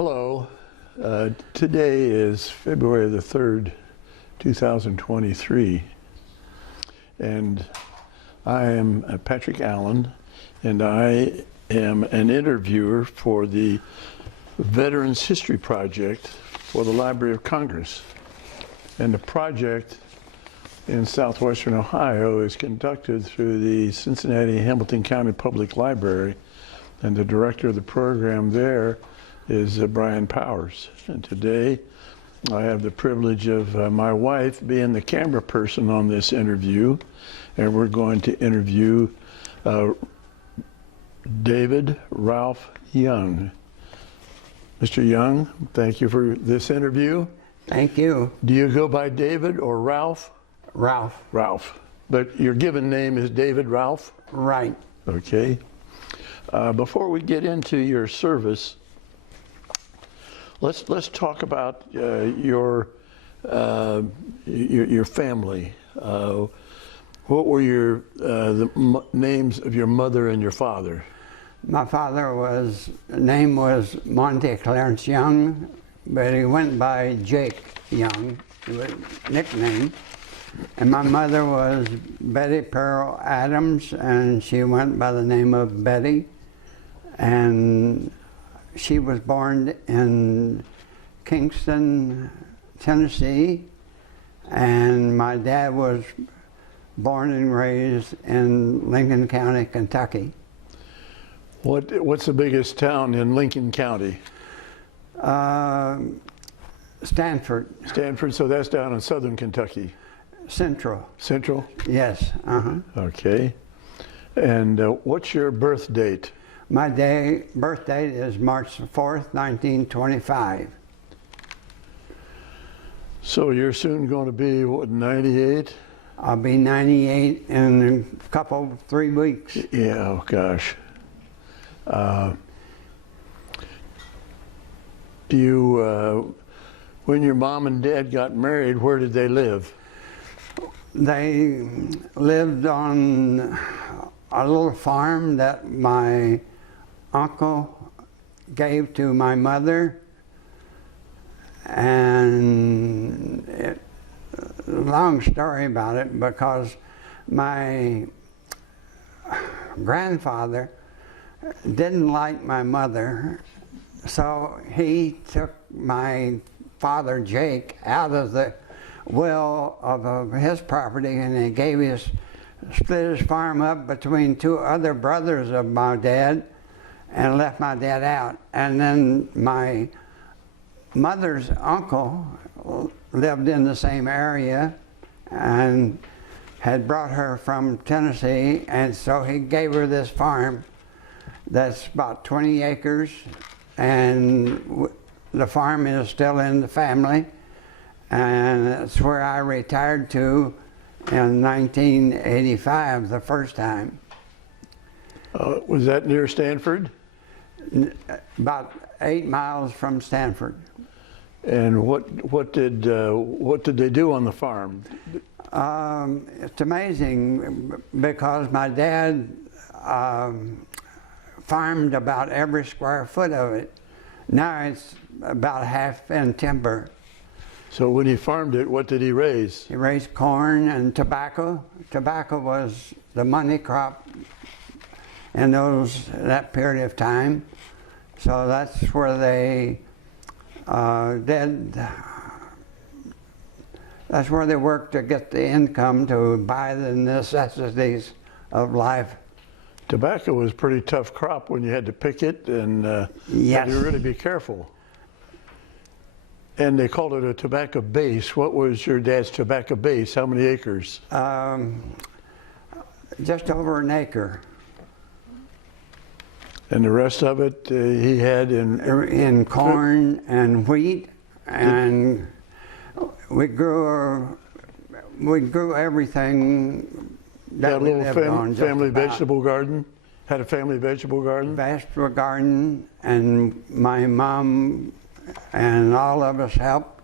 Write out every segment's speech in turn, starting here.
Hello. Today is February the 3rd, 2023, and I am Patrick Allen, and I am an interviewer for the Veterans History Project for the Library of Congress. And the project in southwestern Ohio is conducted through the Cincinnati-Hamilton County Public Library, and the director of the program there is Brian Powers. And today I have the privilege of my wife being the camera person on this interview, and we're going to interview David Ralph Young. Mr. Young, thank you for this interview. Thank you. Do you go by David or Ralph? Ralph. Ralph. But your given name is David Ralph? Right. Okay. Before we get into your service, let's talk about your family. What were the names of your mother and your father? My father name was Monte Clarence Young, but he went by Jake Young, nickname. And my mother was Betty Pearl Adams, and she went by the name of Betty. And she was born in Kingston, Tennessee, and my dad was born and raised in Lincoln County, Kentucky. What's the biggest town in Lincoln County? Stanford. Stanford, so that's down in southern Kentucky. Central. Central? Yes. Okay. And what's your birth date? My birth date is March 4th, 1925. So you're soon going to be, what, 98? I'll be 98 in a 3 weeks. Yeah, oh gosh. When your mom and dad got married, where did they live? They lived on a little farm that my uncle gave to my mother, and long story about it, because my grandfather didn't like my mother, so he took my father Jake out of the will of his property, and he split his farm up between two other brothers of my dad and left my dad out. And then my mother's uncle lived in the same area and had brought her from Tennessee, and so he gave her this farm that's about 20 acres, and the farm is still in the family, and that's where I retired to in 1985, the first time. Was that near Stanford? About 8 miles from Stanford. And what did they do on the farm? It's amazing because my dad farmed about every square foot of it. Now it's about half in timber. So when he farmed it, what did he raise? He raised corn and tobacco. Tobacco was the money crop in that period of time. So that's where they that's where they worked to get the income to buy the necessities of life. Tobacco was a pretty tough crop when you had to pick it, and yes. Had to really be careful. And they called it a tobacco base. What was your dad's tobacco base? How many acres? Just over an acre. And the rest of it he had in corn and wheat, and we grew everything that we lived on. Family vegetable garden. Had a family vegetable garden. Vegetable garden, and my mom and all of us helped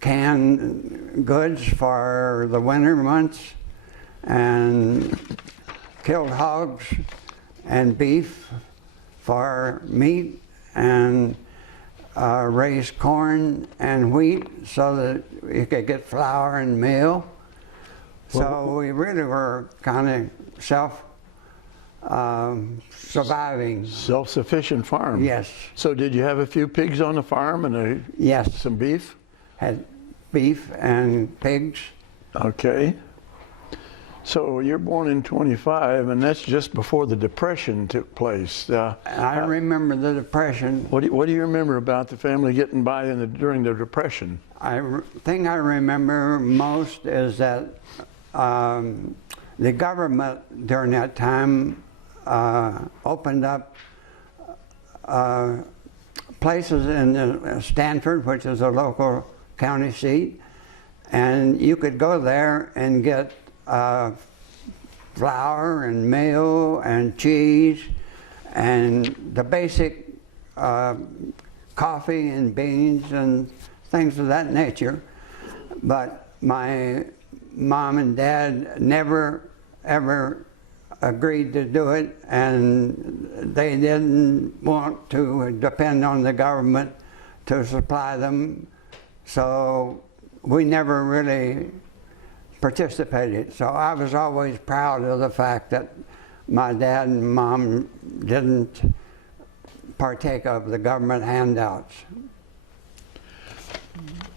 can goods for the winter months, and killed hogs and beef for meat, and raise corn and wheat so that you could get flour and meal. So we really were kind of surviving. Self-sufficient farm. Yes. So did you have a few pigs on the farm and Yes. some beef? Had beef and pigs. Okay. So you're born in 25, and that's just before the Depression took place. I remember the Depression. What do you remember about the family getting by during the Depression? Thing I remember most is that the government during that time opened up places in Stanford, which is a local county seat, and you could go there and get flour and meal and cheese and the basic coffee and beans and things of that nature. But my mom and dad never ever agreed to do it, and they didn't want to depend on the government to supply them, so we never really participated. So I was always proud of the fact that my dad and mom didn't partake of the government handouts.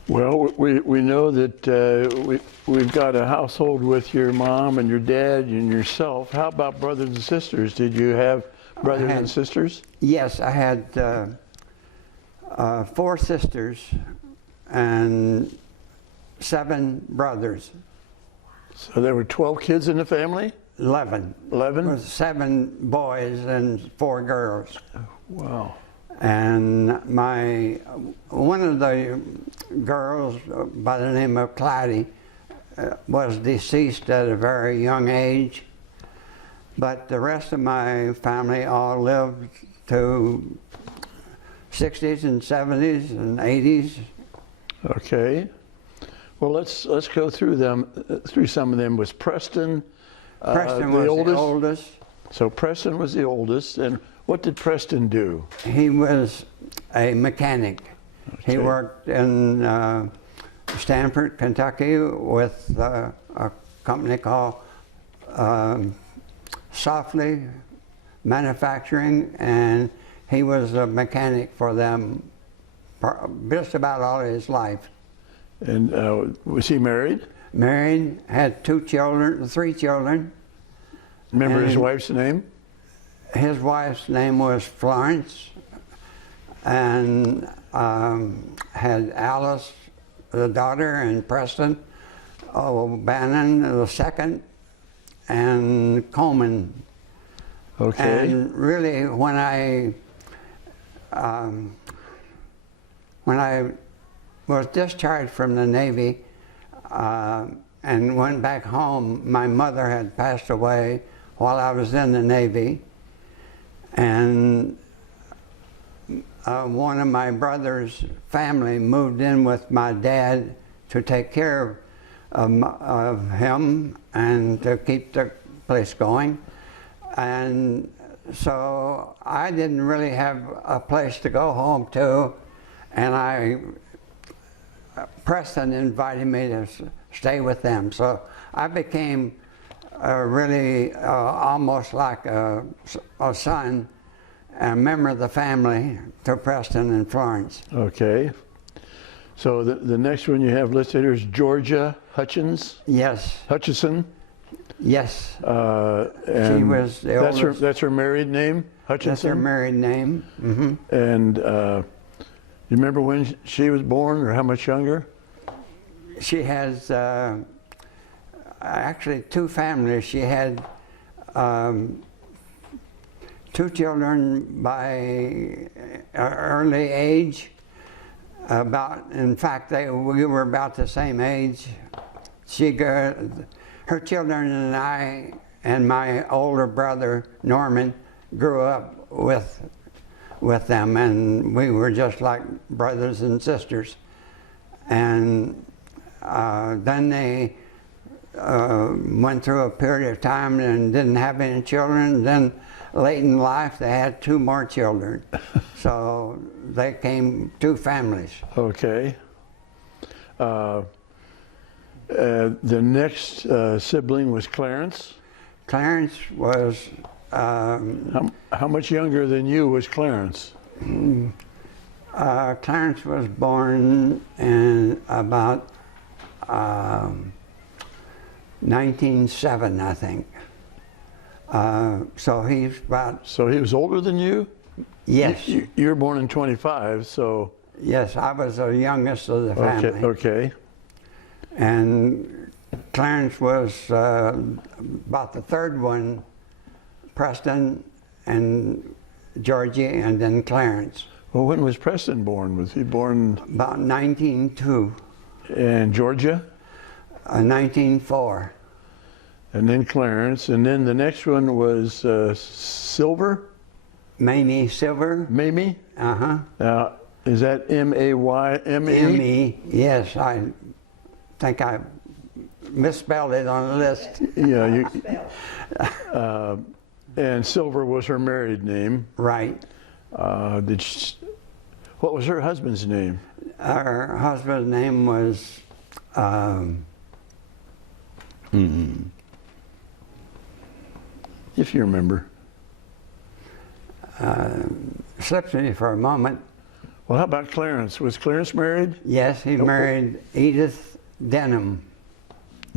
Well, we know that we've got a household with your mom and your dad and yourself. How about brothers and sisters? Did you have brothers and sisters? Yes, I had 4 sisters and 7 brothers. So there were 12 kids in the family? 11. 11? With 7 boys and 4 girls. Wow. And one of the girls by the name of Clyde was deceased at a very young age, but the rest of my family all lived to 60s and 70s and 80s. Okay. Well, let's go through some of them. Was Preston Preston was the oldest. So Preston was the oldest, and what did Preston do? He was a mechanic. Okay. He worked in Stanford, Kentucky with a company called Softly Manufacturing, and he was a mechanic for them for just about all his life. And was he married? Married, had 3 children. Remember his wife's name? His wife's name was Florence, and had Alice, the daughter, and Preston O'Bannon, the second, and Coleman. Okay. And really, when I was discharged from the Navy and went back home, my mother had passed away while I was in the Navy. And one of my brother's family moved in with my dad to take care of him and to keep the place going. And so I didn't really have a place to go home to, and Preston invited me to stay with them. So I became really almost like a son, a member of the family to Preston and Florence. Okay. So the next one you have listed here is Georgia Hutchins? Yes. Hutchison? Yes. And she was the oldest. That's her married name, Hutchinson? That's her married name. Mm-hmm. And you remember when she was born, or how much younger? She has actually 2 families. She had 2 children by early age. In fact, we were about the same age. Her children and I and my older brother Norman grew up with them, and we were just like brothers and sisters. And then they went through a period of time and didn't have any children. Then late in life, they had 2 more children. So they came 2 families. Okay. The next sibling was Clarence. Clarence was, How much younger than you was Clarence? Clarence was born in about 1907, I think. So he's about, So he was older than you? yes, You were born in 25, so... yes, I was the youngest of the family. Okay. And Clarence was about the 3rd one, Preston and Georgie, and then Clarence. Well, when was Preston born? Was he born About 1902, in Georgia? 1904. And then Clarence. And then the next one was Silver? Mamie Silver. Mamie? Uh-huh. Now, is that M-A-Y-M-E? M.E. Yes, I think I misspelled it on the list. Yeah. And Silver was her married name. Right. What was her husband's name? Her husband's name was, If you remember. slipped me for a moment. Well, how about Clarence? Was Clarence married? Yes, he married Edith Denham.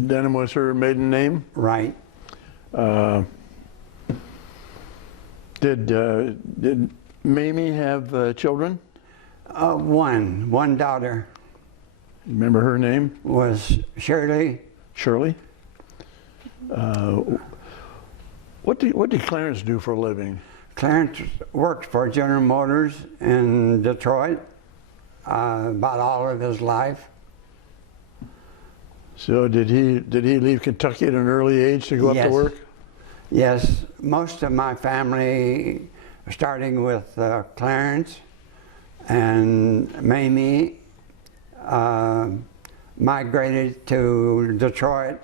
Denham was her maiden name. Right. Did Mamie have children? One daughter Remember her name? was Shirley. Shirley. What did Clarence do for a living? Clarence worked for General Motors in Detroit about all of his life. So did he leave Kentucky at an early age to go up Yes. to work? Yes, most of my family, starting with Clarence and Mamie, migrated to Detroit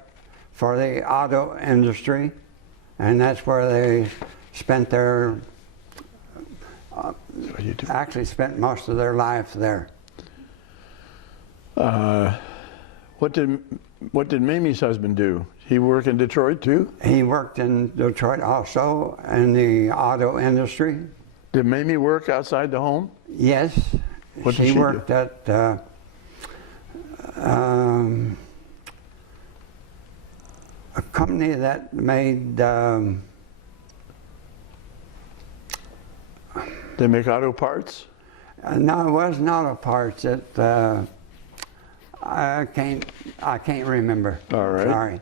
for the auto industry, and that's where they spent their, actually spent most of their life there. What did Mamie's husband do? He work in Detroit too? He worked in Detroit also in the auto industry. Did Mamie work outside the home? Yes, What did she she worked do? at a company that made They make auto parts? no, it wasn't auto parts. I can't remember. All right. Sorry.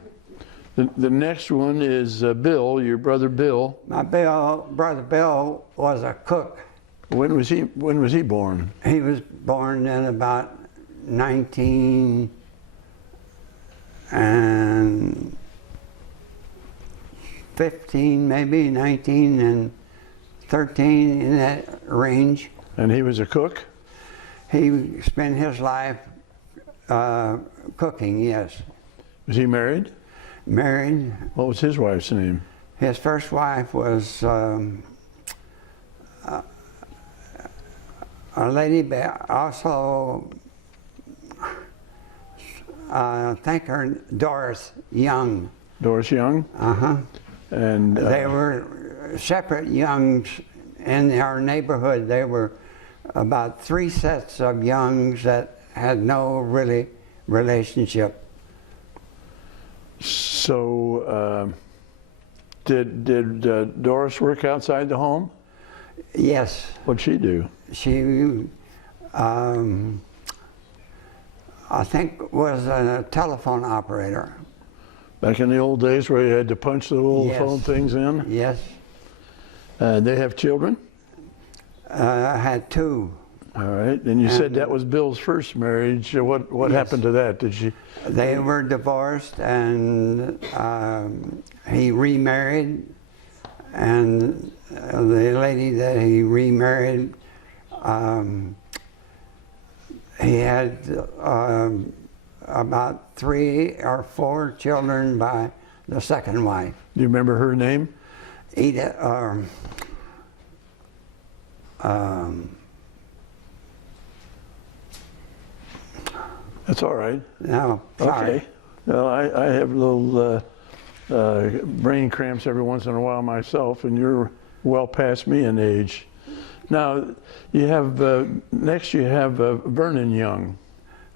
The next one is Bill, your brother Bill. My brother Bill was a cook. When was he born? He was born in about 1915, maybe 1913, in that range. And he was a cook? He spent his life cooking, yes. Was he married? Married. What was his wife's name? His first wife was a lady, also, I think her Doris Young. Doris Young? Uh-huh. And They were separate Youngs in our neighborhood. There were about 3 sets of Youngs that had no really relationship. So, did Doris work outside the home? Yes, What'd she do? she, I think, was a telephone operator. Back in the old days where you had to punch the little Yes. phone things in? Yes, They have children? I had 2. All right. And you said that was Bill's first marriage. What Yes. happened to that? Did she? They were divorced, and he remarried, and the lady that he remarried, he had about 3 or 4 children by the second wife. Do you remember her name? Edith, That's all right. no, sorry. Okay. Well, I have little brain cramps every once in a while myself, and you're well past me in age. Now, you have, next you have Vernon Young.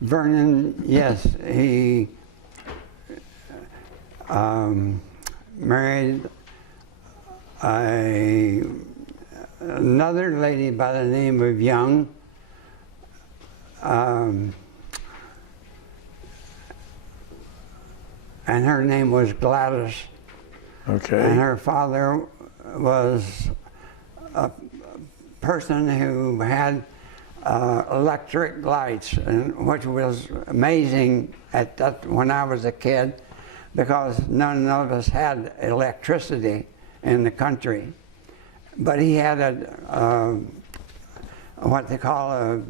Vernon, yes, he married another lady by the name of Young. And her name was Gladys. Okay. And her father was a person who had electric lights, and which was amazing at that when I was a kid, because none of us had electricity in the country. But he had a what they call a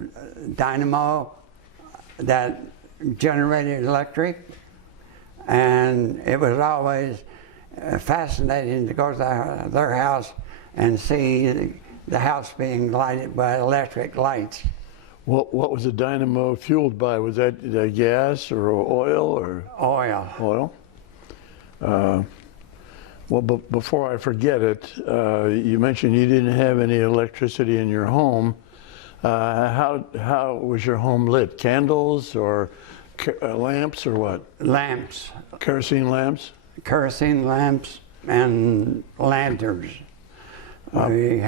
dynamo that generated electric, and it was always fascinating to go to their house and see the house being lighted by electric lights. What was the dynamo fueled by? Was that gas or oil or? Oil. Oil. Well, before I forget it, you mentioned you didn't have any electricity in your home. How was your home lit? Candles or lamps or what? Lamps. Kerosene lamps? Kerosene lamps and lanterns. We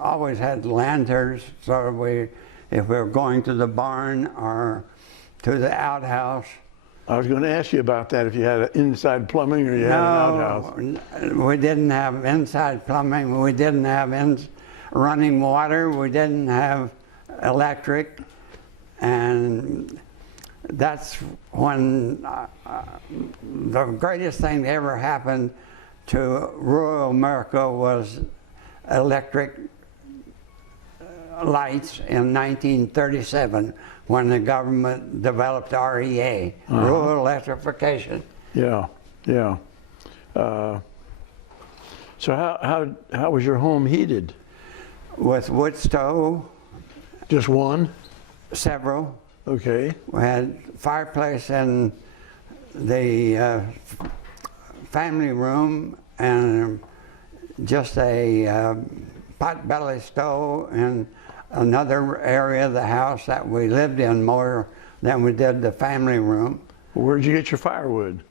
always had lanterns, so if we were going to the barn or to the outhouse. I was going to ask you about that, if you had inside plumbing or you had an outhouse. No, we didn't have inside plumbing. We didn't have running water. We didn't have electric. And that's when the greatest thing that ever happened to rural America was electric lights in 1937, when the government developed REA, rural electrification. Yeah, yeah. So how was your home heated? With wood stove. Just one? Several. Okay. We had fireplace in the family room, and just a potbelly stove in another area of the house that we lived in more than we did the family room. Where'd you get your firewood?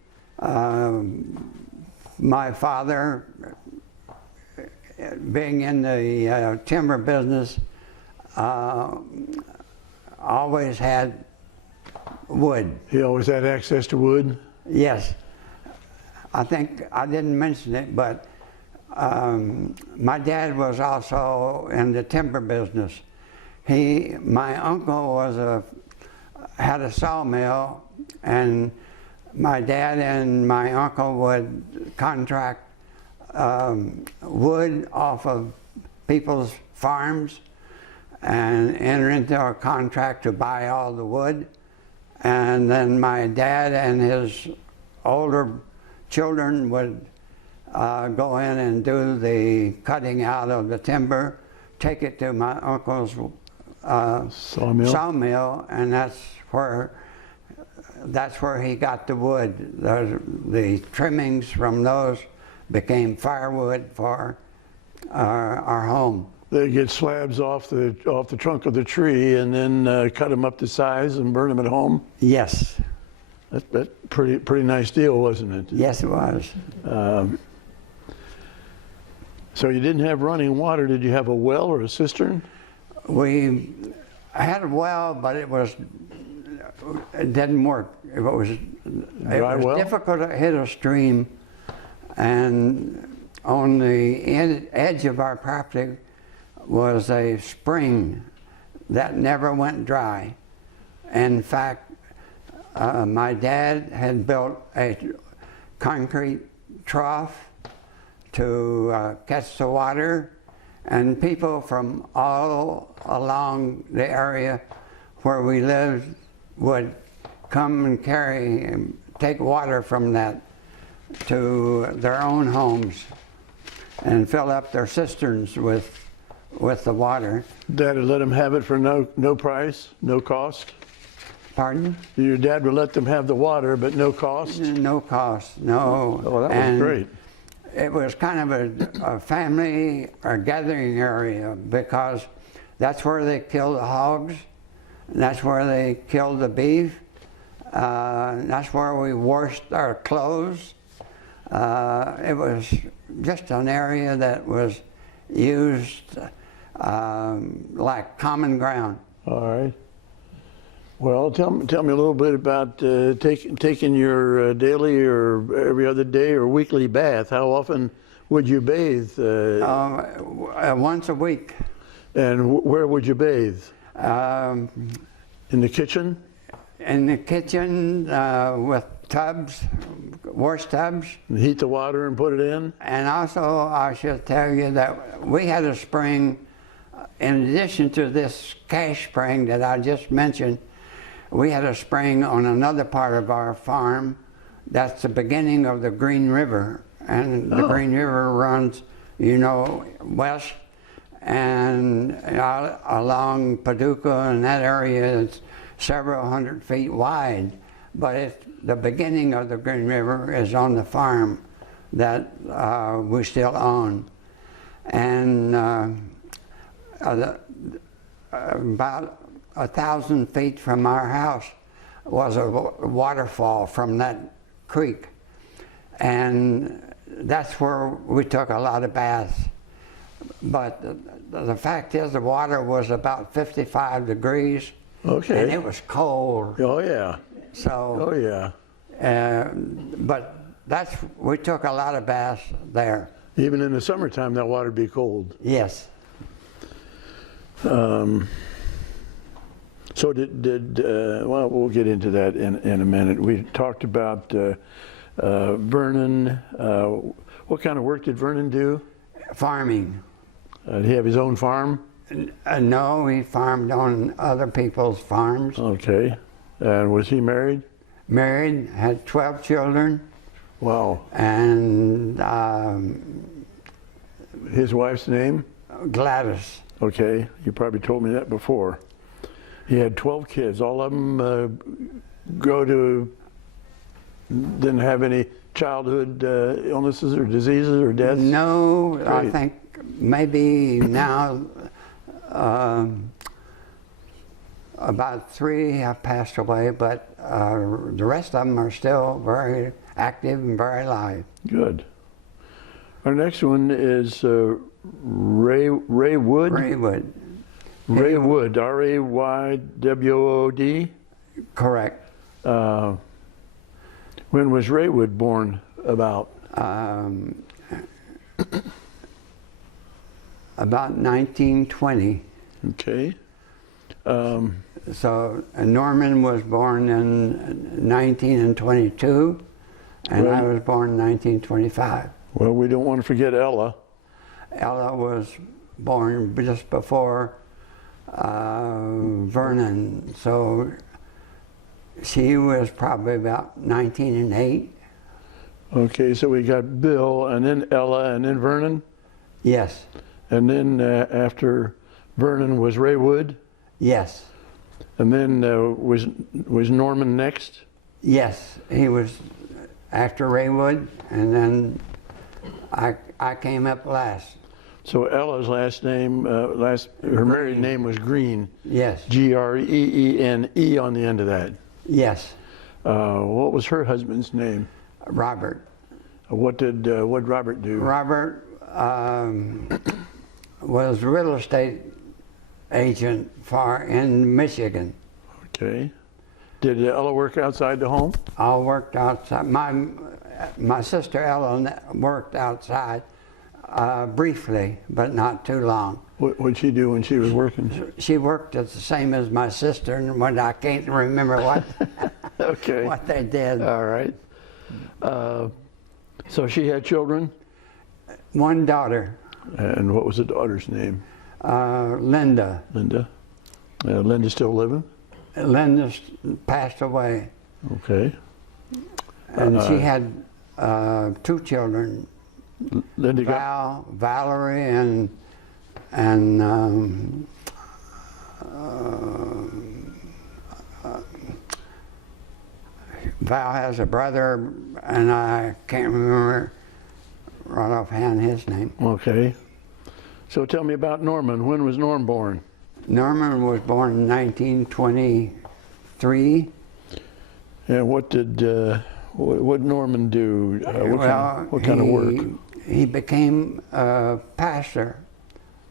My father, being in the timber business, always had wood. He always had access to wood? Yes. I think I didn't mention it, but my dad was also in the timber business. My uncle had a sawmill, and my dad and my uncle would contract wood off of people's farms and enter into a contract to buy all the wood. And then my dad and his older children would go in and do the cutting out of the timber, take it to my uncle's sawmill, and that's where he got the wood. The trimmings from those became firewood for our home. They get slabs off the trunk of the tree and then cut them up to size and burn them at home? Yes. That's pretty nice deal, wasn't it? Yes, it was. So you didn't have running water. Did you have a well or a cistern? We had a well, but it didn't work. It was difficult to hit a stream, and on the edge of our property was a spring that never went dry. In fact, my dad had built a concrete trough to catch the water, and people from all along the area where we lived would come and take water from that to their own homes. and fill up their cisterns with the water. Dad would let them have it for no price, no cost? Pardon? Your dad would let them have the water, but no cost? No cost, no. Oh, that was great. It was kind of a family or gathering area because that's where they killed the hogs, that's where they killed the beef, that's where we washed our clothes. It was just an area that was used like common ground. All right. Well, tell me a little bit about taking your daily or every other day or weekly bath. How often would you bathe? Once a week. And where would you bathe? In the kitchen? In the kitchen with tubs, wash tubs. And heat the water and put it in? And also, I should tell you that we had a spring, in addition to this cache spring that I just mentioned, we had a spring on another part of our farm. That's the beginning of the Green River. And the Green River runs, west and along Paducah, and that area is several hundred feet wide. But the beginning of the Green River is on the farm that we still own. And about 1,000 feet from our house was a waterfall from that creek. And that's where we took a lot of baths. But the fact is the water was about 55 degrees. Okay. And it was cold. Oh, yeah. So. Oh, yeah. But we took a lot of baths there. Even in the summertime, that water would be cold. Yes. So well, we'll get into that in a minute. We talked about Vernon. What kind of work did Vernon do? Farming. Did he have his own farm? No, he farmed on other people's farms. Okay. And was he married? Married, had 12 children. Wow. And his wife's name? Gladys. Okay. You probably told me that before. He had 12 kids. All of them didn't have any childhood illnesses or diseases or deaths? No, Great. I think maybe now about 3 have passed away, but the rest of them are still very active and very alive. Good. Our next one is Ray Wood. Ray Wood. Ray Wood, R-A-Y-W-O-O-D? Correct. When was Ray Wood born about? About 1920. Okay. So Norman was born in 1922, and I was born in 1925. Well, we don't want to forget Ella. Ella was born just before Vernon, so she was probably about 1908. Okay, so we got Bill, and then Ella, and then Vernon? Yes. And then after Vernon was Ray Wood? Yes. And then was Norman next? Yes, he was after Ray Wood, and then I came up last. So Ella's last name, her married name was Green. Yes. G-R-E-E-N-E on the end of that. Yes. What was her husband's name? Robert. What Robert do? Robert was a real estate agent in Michigan. Okay. Did Ella work outside the home? I worked outside. My sister Ella worked outside briefly, but not too long. What did she do when she was working? She worked at the same as my sister, and when I can't remember what Okay. what they did. All right. So she had children? One daughter. And what was the daughter's name? Linda. Linda. Linda's still living? Linda passed away. Okay. And she had 2 children Then you got Valerie, and Val has a brother, and I can't remember right offhand his name. okay. So tell me about Norman. When was Norm born? Norman was born in 1923. And what did what Norman do? What kind of work? He became a pastor,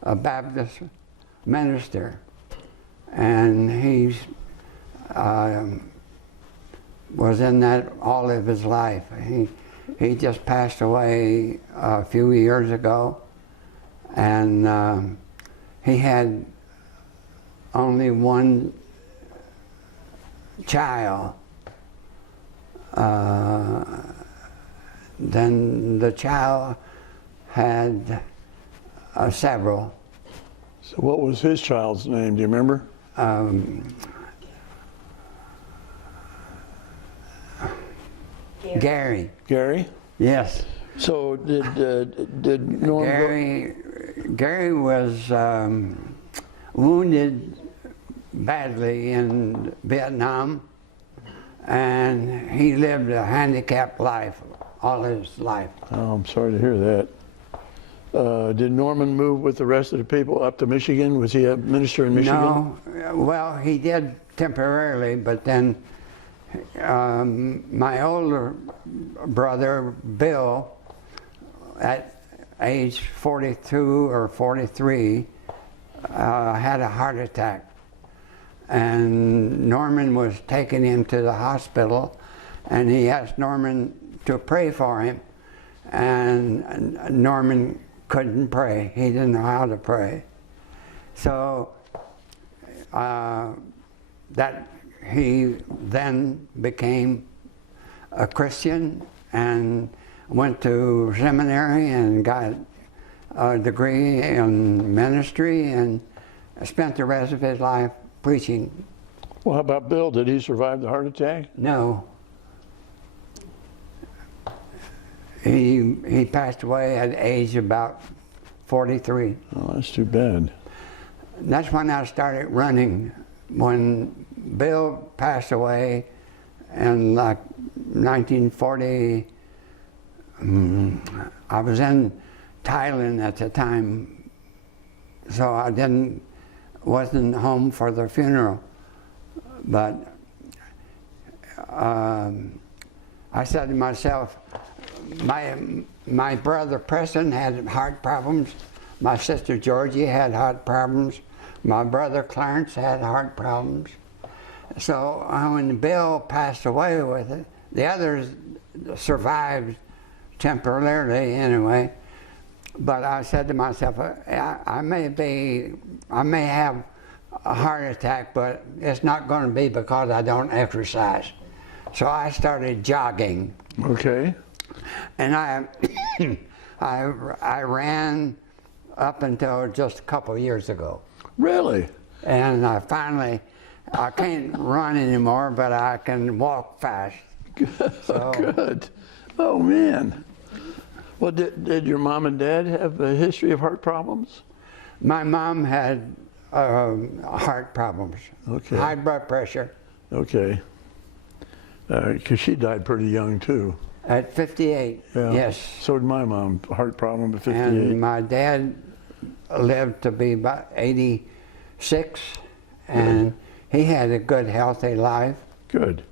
a Baptist minister, and he's was in that all of his life. He just passed away a few years ago, and he had only one child. Then the child had several. So what was his child's name? Do you remember? Gary. Gary. Yes. So did Norm? Gary was wounded badly in Vietnam, and he lived a handicapped life all his life. Oh, I'm sorry to hear that. Did Norman move with the rest of the people up to Michigan? Was he a minister in Michigan? No, well, he did temporarily, but then my older brother, Bill, at age 42 or 43, had a heart attack. And Norman was taking him to the hospital, and he asked Norman to pray for him. And Norman couldn't pray. He didn't know how to pray. So that he then became a Christian and went to seminary and got a degree in ministry and spent the rest of his life preaching. Well, how about Bill? Did he survive the heart attack? No. He passed away at age about 43. Oh, that's too bad. That's when I started running. When Bill passed away in like 1940, I was in Thailand at the time, so I wasn't home for the funeral. But I said to myself, my brother Preston had heart problems, my sister Georgie had heart problems, my brother Clarence had heart problems. So when Bill passed away with it, the others survived temporarily anyway. But I said to myself, I may have a heart attack, but it's not going to be because I don't exercise. So I started jogging. Okay. And I ran up until just a couple of years ago. Really? And I can't run anymore, but I can walk fast. So, Good. Oh, man. Well, did your mom and dad have a history of heart problems? my mom had heart problems, Okay. high blood pressure. Okay. Because she died pretty young, too. At 58, Yeah. yes. So did my mom, heart problem at 58. And my dad lived to be about 86, and he had a good, healthy life. Good.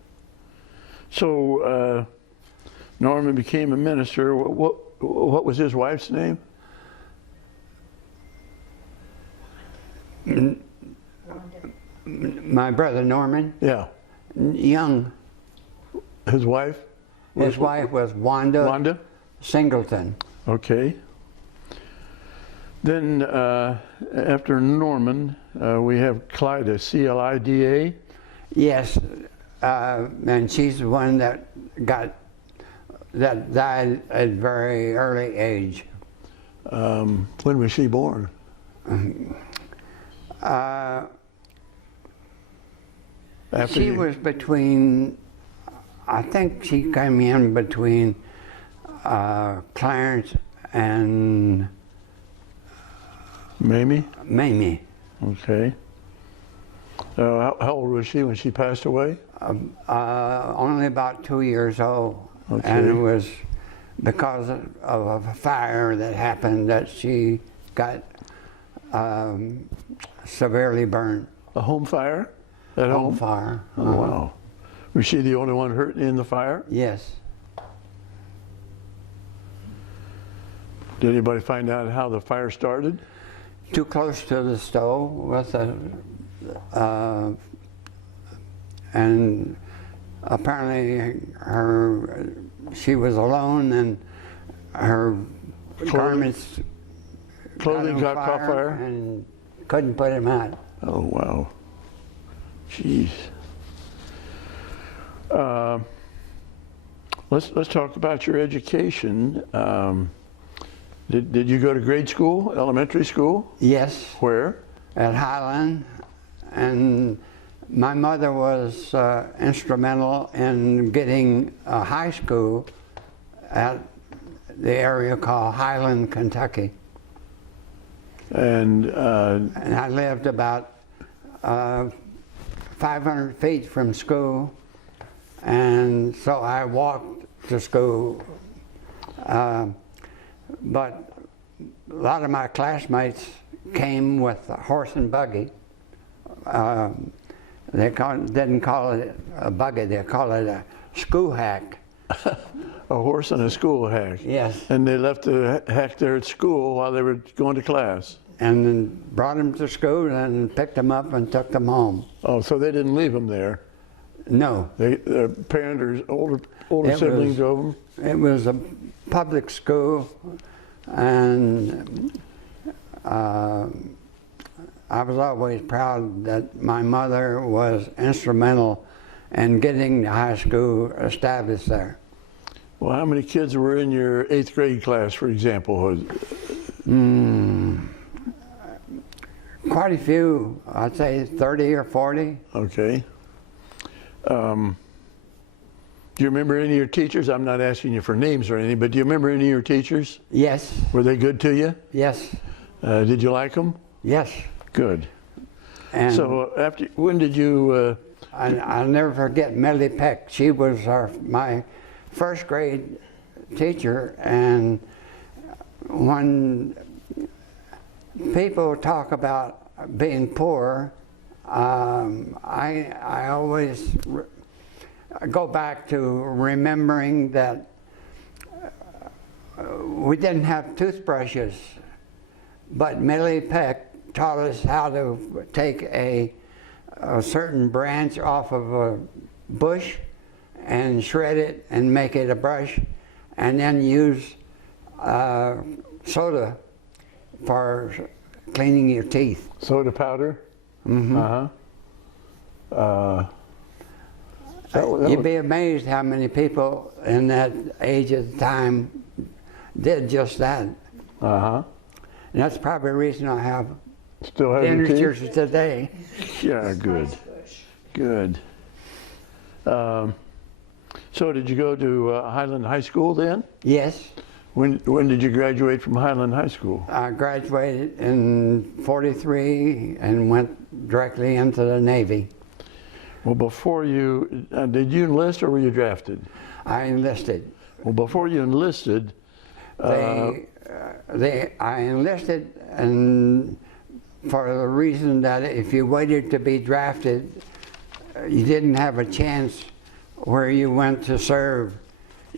So Norman became a minister. What was his wife's name? My brother Norman, Yeah. young. His wife? His wife was Wanda, Wanda? Singleton. Okay. Then after Norman, we have Clyda, C-L-I-D-A. Yes, and she's the one that died at a very early age. When was she born? She was between, I think she came in between Clarence and Mamie? Mamie. Okay. How old was she when she passed away? Only about 2 years old. Okay. And it was because of a fire that happened that she got severely burned. A home fire? At Home home? fire. Oh, wow. Was she the only one hurt in the fire? Yes. Did anybody find out how the fire started? Too close to the stove with and apparently she was alone and her garments Clothing got caught fire? and couldn't put him out. Oh, wow. Jeez. Let's talk about your education. Did you go to grade school, elementary school? Yes, Where? at Highland, and my mother was instrumental in getting a high school at the area called Highland, Kentucky. And And I lived about 500 feet from school, and so I walked to school. But a lot of my classmates came with a horse and buggy. They didn't call it a buggy, they call it a school hack. a horse and a school hack. Yes. And they left the hack there at school while they were going to class. And then brought them to school and picked them up and took them home. Oh, so they didn't leave them there. No. Their parent or older It siblings was- drove them? It was a public school, and I was always proud that my mother was instrumental in getting the high school established there. Well, how many kids were in your 8th grade class, for example? Quite a few, I'd say 30 or 40. Okay. Do you remember any of your teachers? I'm not asking you for names or anything, but do you remember any of your teachers? Yes, Were they good to you? yes, Did you like them? yes. Good. And So when did you, I'll never forget Millie Peck. She was my first grade teacher, and when people talk about being poor, I always go back to remembering that we didn't have toothbrushes, but Millie Peck taught us how to take a certain branch off of a bush and shred it and make it a brush, and then use soda for cleaning your teeth. soda powder? Mm-hmm. You'd be amazed how many people in that age at the time did just that. Uh-huh. And that's probably the reason I have Still have your teeth? dentures today. Yeah, good. Good. So did you go to Highland High School then? Yes, When did you graduate from Highland High School? I graduated in '43 and went directly into the Navy. Well, before you, did you enlist or were you drafted? I enlisted. Well, before you enlisted, I enlisted, and for the reason that if you waited to be drafted, you didn't have a chance where you went to serve.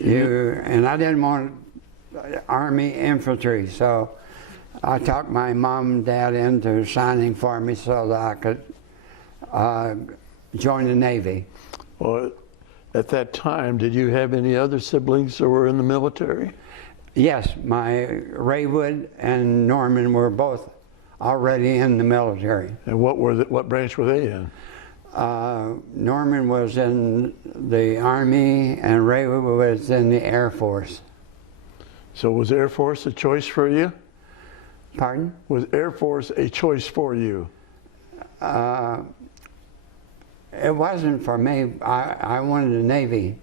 And I didn't want Army infantry, so I talked my mom and dad into signing for me so that I could join the Navy. well, at that time, did you have any other siblings that were in the military? Yes, my Raywood and Norman were both already in the military. And what branch were they in? Norman was in the Army and Raywood was in the Air Force. So was Air Force a choice for you? Pardon? Was Air Force a choice for you? It wasn't for me. I wanted the Navy.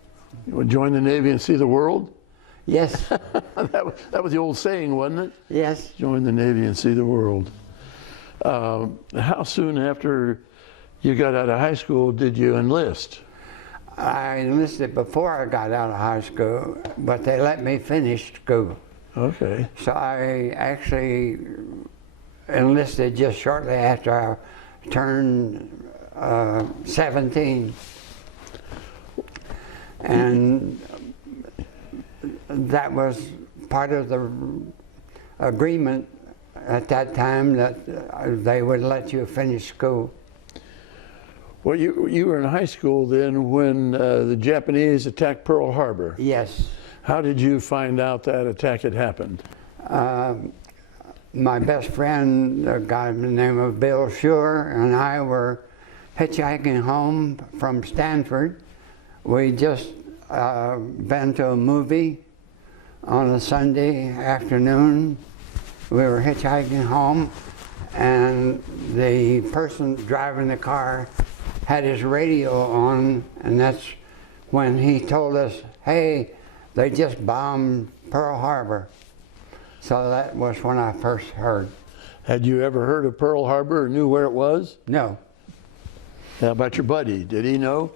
You would join the Navy and see the world? Yes, That was the old saying, wasn't it? yes. Join the Navy and see the world. How soon after you got out of high school did you enlist? I enlisted before I got out of high school, but they let me finish school. Okay. So I actually enlisted just shortly after I turned 17. And that was part of the agreement at that time, that they would let you finish school. Well, you were in high school then when the Japanese attacked Pearl Harbor. Yes. How did you find out that attack had happened? My best friend, a guy by the name of Bill Shure, and I were hitchhiking home from Stanford. We just been to a movie on a Sunday afternoon. We were hitchhiking home, and the person driving the car had his radio on, and that's when he told us, hey, they just bombed Pearl Harbor. So that was when I first heard. Had you ever heard of Pearl Harbor or knew where it was? No. How about your buddy? Did he know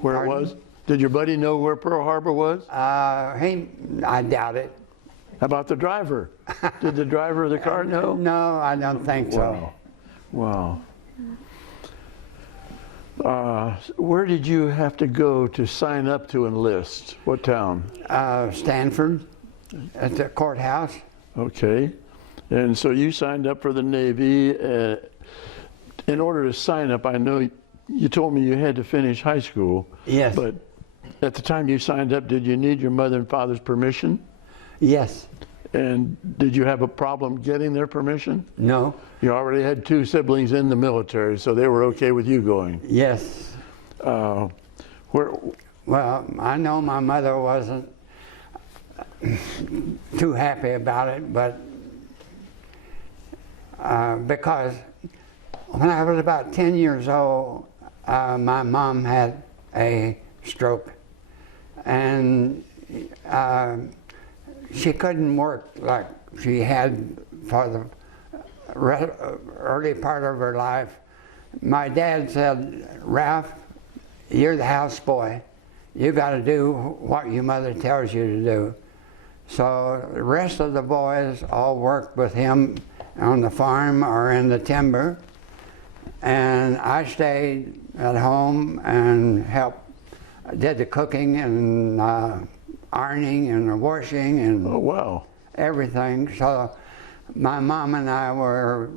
where Pardon? it was? Did your buddy know where Pearl Harbor was? I doubt it. How about the driver? Did the driver of the car know? No, I don't think so. Wow. Where did you have to go to sign up to enlist? What town? Stanford, at the courthouse. Okay. And so you signed up for the Navy. In order to sign up, I know you told me you had to finish high school. Yes. But at the time you signed up, did you need your mother and father's permission? Yes. And did you have a problem getting their permission? No. You already had two siblings in the military, so they were okay with you going. Yes. Where? Well, I know my mother wasn't too happy about it, but because when I was about 10 years old, my mom had a stroke, and she couldn't work like she had for the early part of her life. My dad said, Ralph, you're the houseboy. You got to do what your mother tells you to do. So the rest of the boys all worked with him on the farm or in the timber, and I stayed at home and helped, did the cooking and ironing and the washing and Oh, wow. everything. So my mom and I were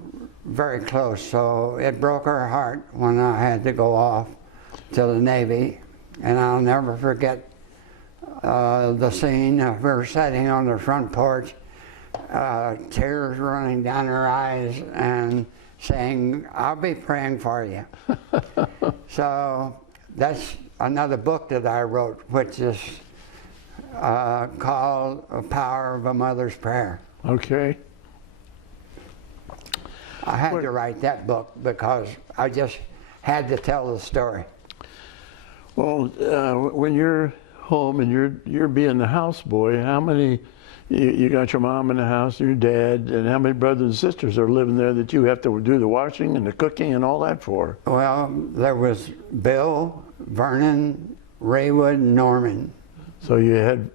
very close, so it broke her heart when I had to go off to the Navy. And I'll never forget the scene of her sitting on the front porch, tears running down her eyes and saying, I'll be praying for you. So that's another book that I wrote, which is called The Power of a Mother's Prayer. Okay. I had to write that book because I just had to tell the story. Well, when you're home and you're being the houseboy, how many, you got your mom in the house, your dad, and how many brothers and sisters are living there that you have to do the washing and the cooking and all that for? Well, there was Bill, Vernon, Raywood, and Norman. So you had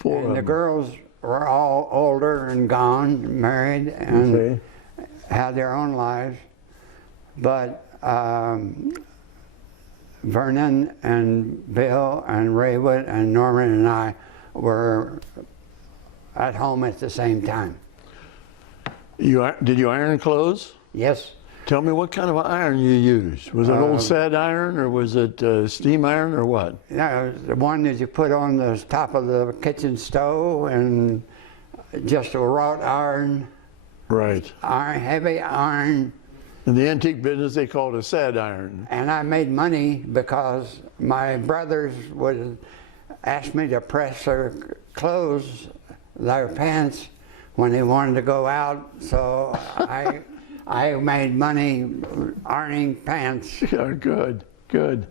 four And of the them. girls were all older and gone, married, and Okay. had their own lives. But Vernon and Bill and Raywood and Norman and I were at home at the same time. Did you iron clothes? Yes. Tell me what kind of iron you used. Was it old sad iron or was it steam iron or what? Yeah, the one that you put on the top of the kitchen stove, and just a wrought iron, Right. heavy iron. In the antique business, they call it a sad iron. And I made money because my brothers would ask me to press their clothes, their pants, when they wanted to go out. So I made money ironing pants. Yeah, good, good.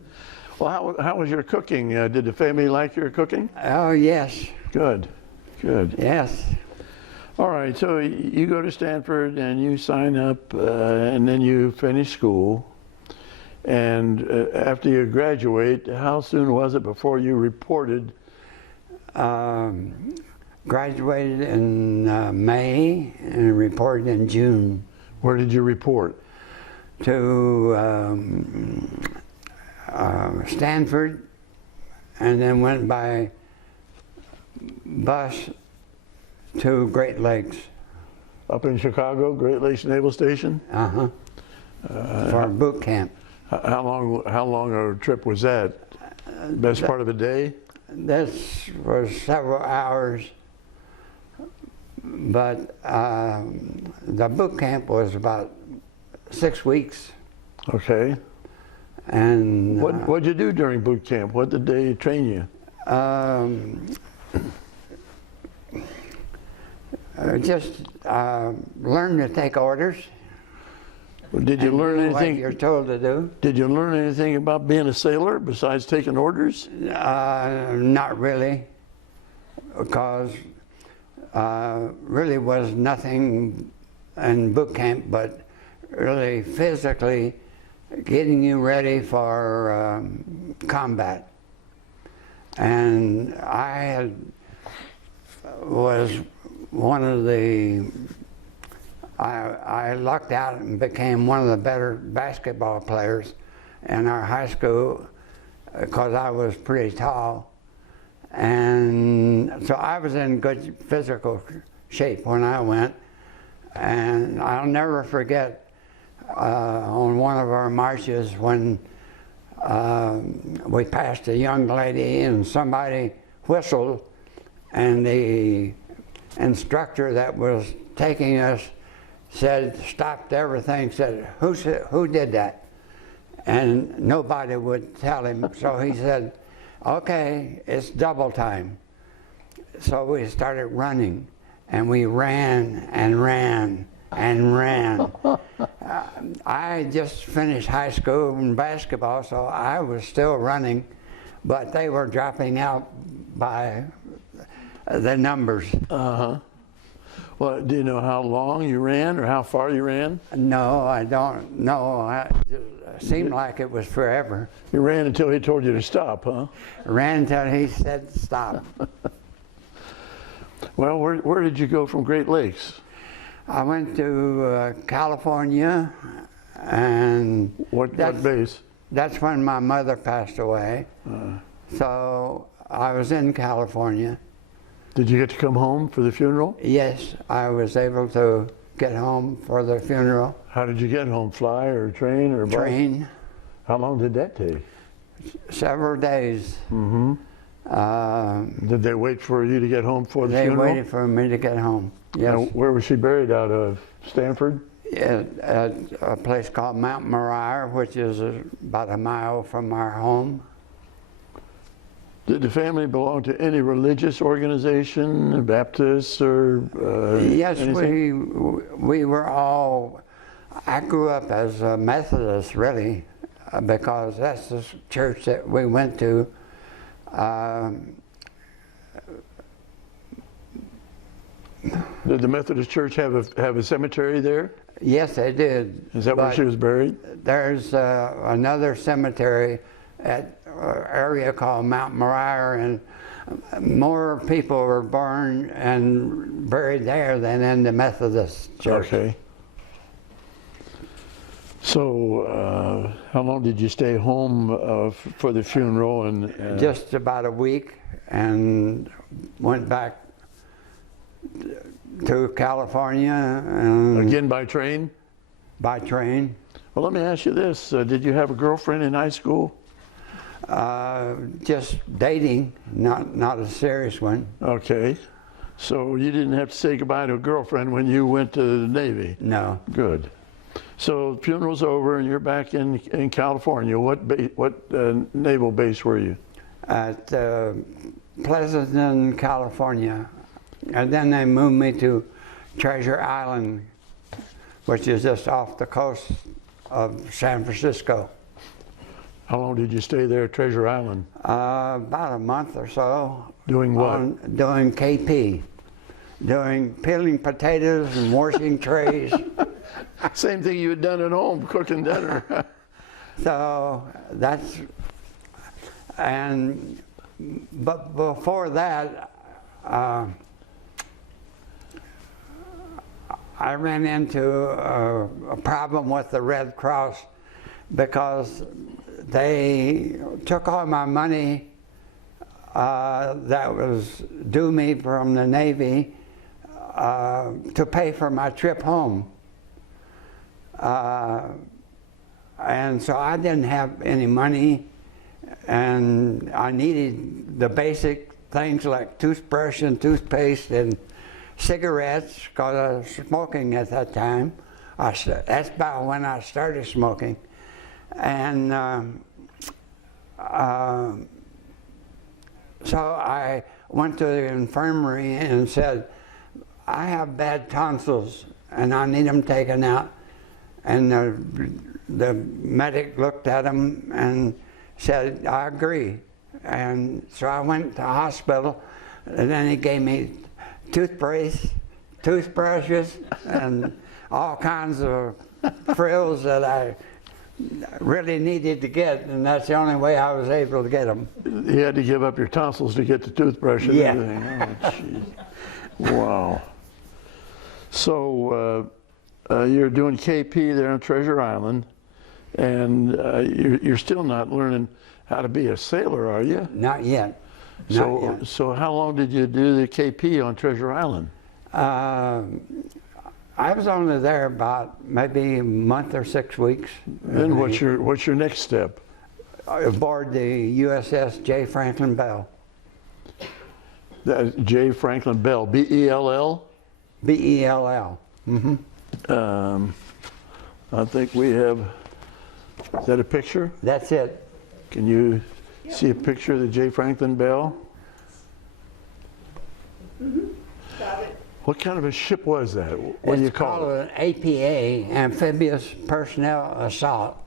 Well, how was your cooking? Did the family like your cooking? Oh, yes. Good, good. Yes. All right, so you go to Stanford and you sign up and then you finish school. And after you graduate, how soon was it before you reported? Graduated in May and reported in June. Where did you report? To Stanford, and then went by bus to Great Lakes. Up in Chicago, Great Lakes Naval Station? Uh-huh. For boot camp. How long a trip was that? Best part of a day? This was several hours, but the boot camp was about 6 weeks. Okay. And What'd you do during boot camp? What did they train you? Just learn to take orders. Did you learn anything? What you're told to do. Did you learn anything about being a sailor besides taking orders? Not really, because really was nothing in boot camp but really physically getting you ready for combat. And I was one of the, I lucked out and became one of the better basketball players in our high school because I was pretty tall. And so I was in good physical shape when I went. And I'll never forget on one of our marches when we passed a young lady and somebody whistled, and the instructor that was taking us said, stopped everything, said, who did that? And nobody would tell him, so he said, okay, it's double time. So we started running, and we ran and ran and ran. I just finished high school in basketball, so I was still running, but they were dropping out by the numbers. Uh-huh. Well, do you know how long you ran or how far you ran? No, I don't know. It seemed like it was forever. You ran until he told you to stop, huh? Ran until he said stop. Well, where did you go from Great Lakes? I went to California, and What base? that's when my mother passed away. So I was in California. Did you get to come home for the funeral? Yes, I was able to get home for the funeral. How did you get home? Fly or train or bus? Train. How long did that take? Several days. Mm-hmm. Did they wait for you to get home for the funeral? They waited for me to get home. Yes. Now, where was she buried out of? Stanford? At a place called Mount Moriah, which is about a mile from our home. Did the family belong to any religious organization, Baptists or Yes, anything? we were all, I grew up as a Methodist really, because that's the church that we went to. Did the Methodist Church have a cemetery there? Yes, they did. Is that where she was buried? There's another cemetery at an area called Mount Moriah, and more people were born and buried there than in the Methodist Church. Okay. So, how long did you stay home for the funeral? And Just about a week, and went back to California. Again by train? By train. Well, let me ask you this: did you have a girlfriend in high school? Just dating, not a serious one. Okay. So you didn't have to say goodbye to a girlfriend when you went to the Navy? No. Good. So the funeral's over and you're back in California. What naval base were you? At Pleasanton, California. And then they moved me to Treasure Island, which is just off the coast of San Francisco. How long did you stay there at Treasure Island? About a month or so. Doing what? Doing KP. Doing peeling potatoes and washing trays. Same thing you had done at home, cooking dinner. So that's, but before that, I ran into a problem with the Red Cross because they took all my money that was due me from the Navy to pay for my trip home. And so I didn't have any money, and I needed the basic things like toothbrush and toothpaste and cigarettes, because I was smoking at that time. That's about when I started smoking. And so I went to the infirmary and said, I have bad tonsils and I need them taken out. And the medic looked at him and said, I agree. And so I went to the hospital, and then he gave me toothbrushes, and all kinds of frills that I really needed to get, and that's the only way I was able to get them. You had to give up your tonsils to get the toothbrush and everything. Oh, jeez. Wow. So you're doing KP there on Treasure Island, and you're still not learning how to be a sailor, are you? Not yet. So how long did you do the KP on Treasure Island? I was only there about maybe a month or 6 weeks. Then what's your next step? Aboard the USS J. Franklin Bell. J. Franklin Bell, B-E-L-L? B-E-L-L. Mm-hmm. I think we have, is that a picture? That's it. Can you see a picture of the J. Franklin Bell? Mm-hmm. Got it. What kind of a ship was that? What do you call it? It's called an APA, Amphibious Personnel Assault.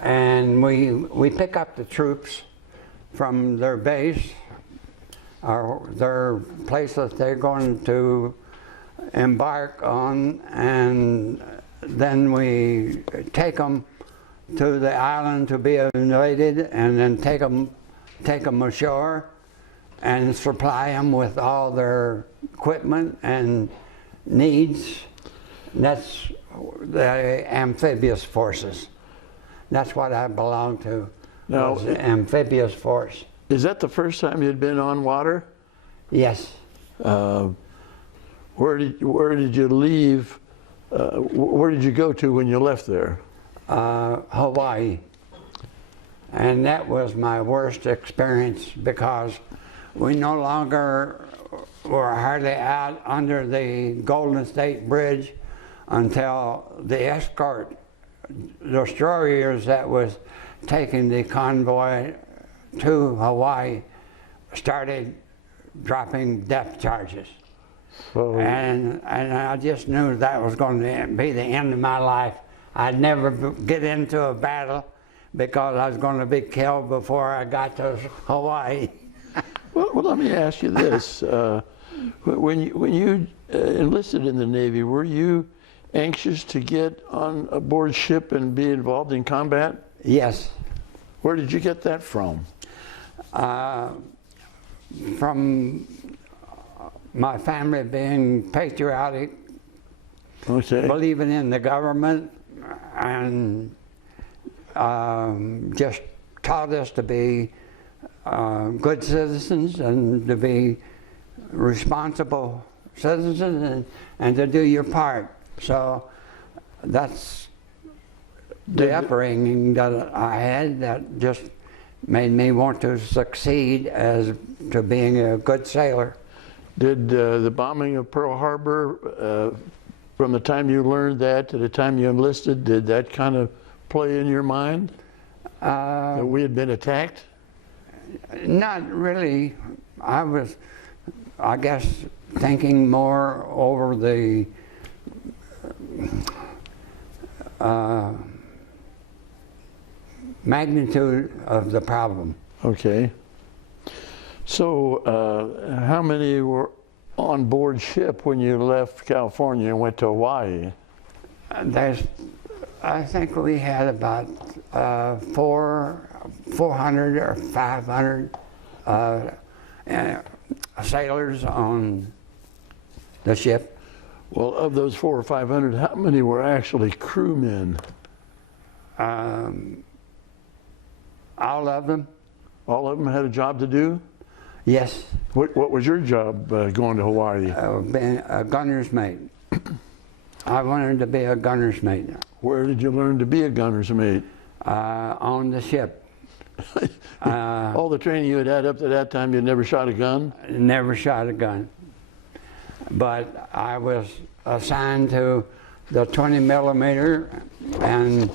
And we pick up the troops from their base or their place that they're going to embark on, and then we take them to the island to be invaded, and then take them ashore and supply them with all their equipment and needs. That's the amphibious forces. That's what I belong to, Now, was the amphibious force. Is that the first time you'd been on water? Yes. Where did you leave? Where did you go to when you left there? Hawaii. And that was my worst experience because we no longer were hardly out under the Golden State Bridge until the escort destroyers that was taking the convoy to Hawaii started dropping depth charges. So, And I just knew that was going to be the end of my life. I'd never get into a battle because I was going to be killed before I got to Hawaii. well, let me ask you this. When you enlisted in the Navy, were you anxious to get on a board ship and be involved in combat? Yes. Where did you get that from? From my family being patriotic, Okay. believing in the government, and just taught us to be good citizens and to be responsible citizens and to do your part. So that's the upbringing that I had that just made me want to succeed as to being a good sailor. Did the bombing of Pearl Harbor, from the time you learned that to the time you enlisted, did that kind of play in your mind? That we had been attacked? Not really. I was, I guess, thinking more over the magnitude of the problem. Okay. So, how many were on board ship when you left California and went to Hawaii? I think we had about 400 or 500 sailors on the ship. Well, of those 400 or 500, how many were actually crewmen? All of them? All of them had a job to do? Yes. What was your job going to Hawaii? Being a gunner's mate. I wanted to be a gunner's mate. Where did you learn to be a gunner's mate? On the ship. All the training you had had up to that time, you'd never shot a gun? Never shot a gun. But I was assigned to the 20 millimeter and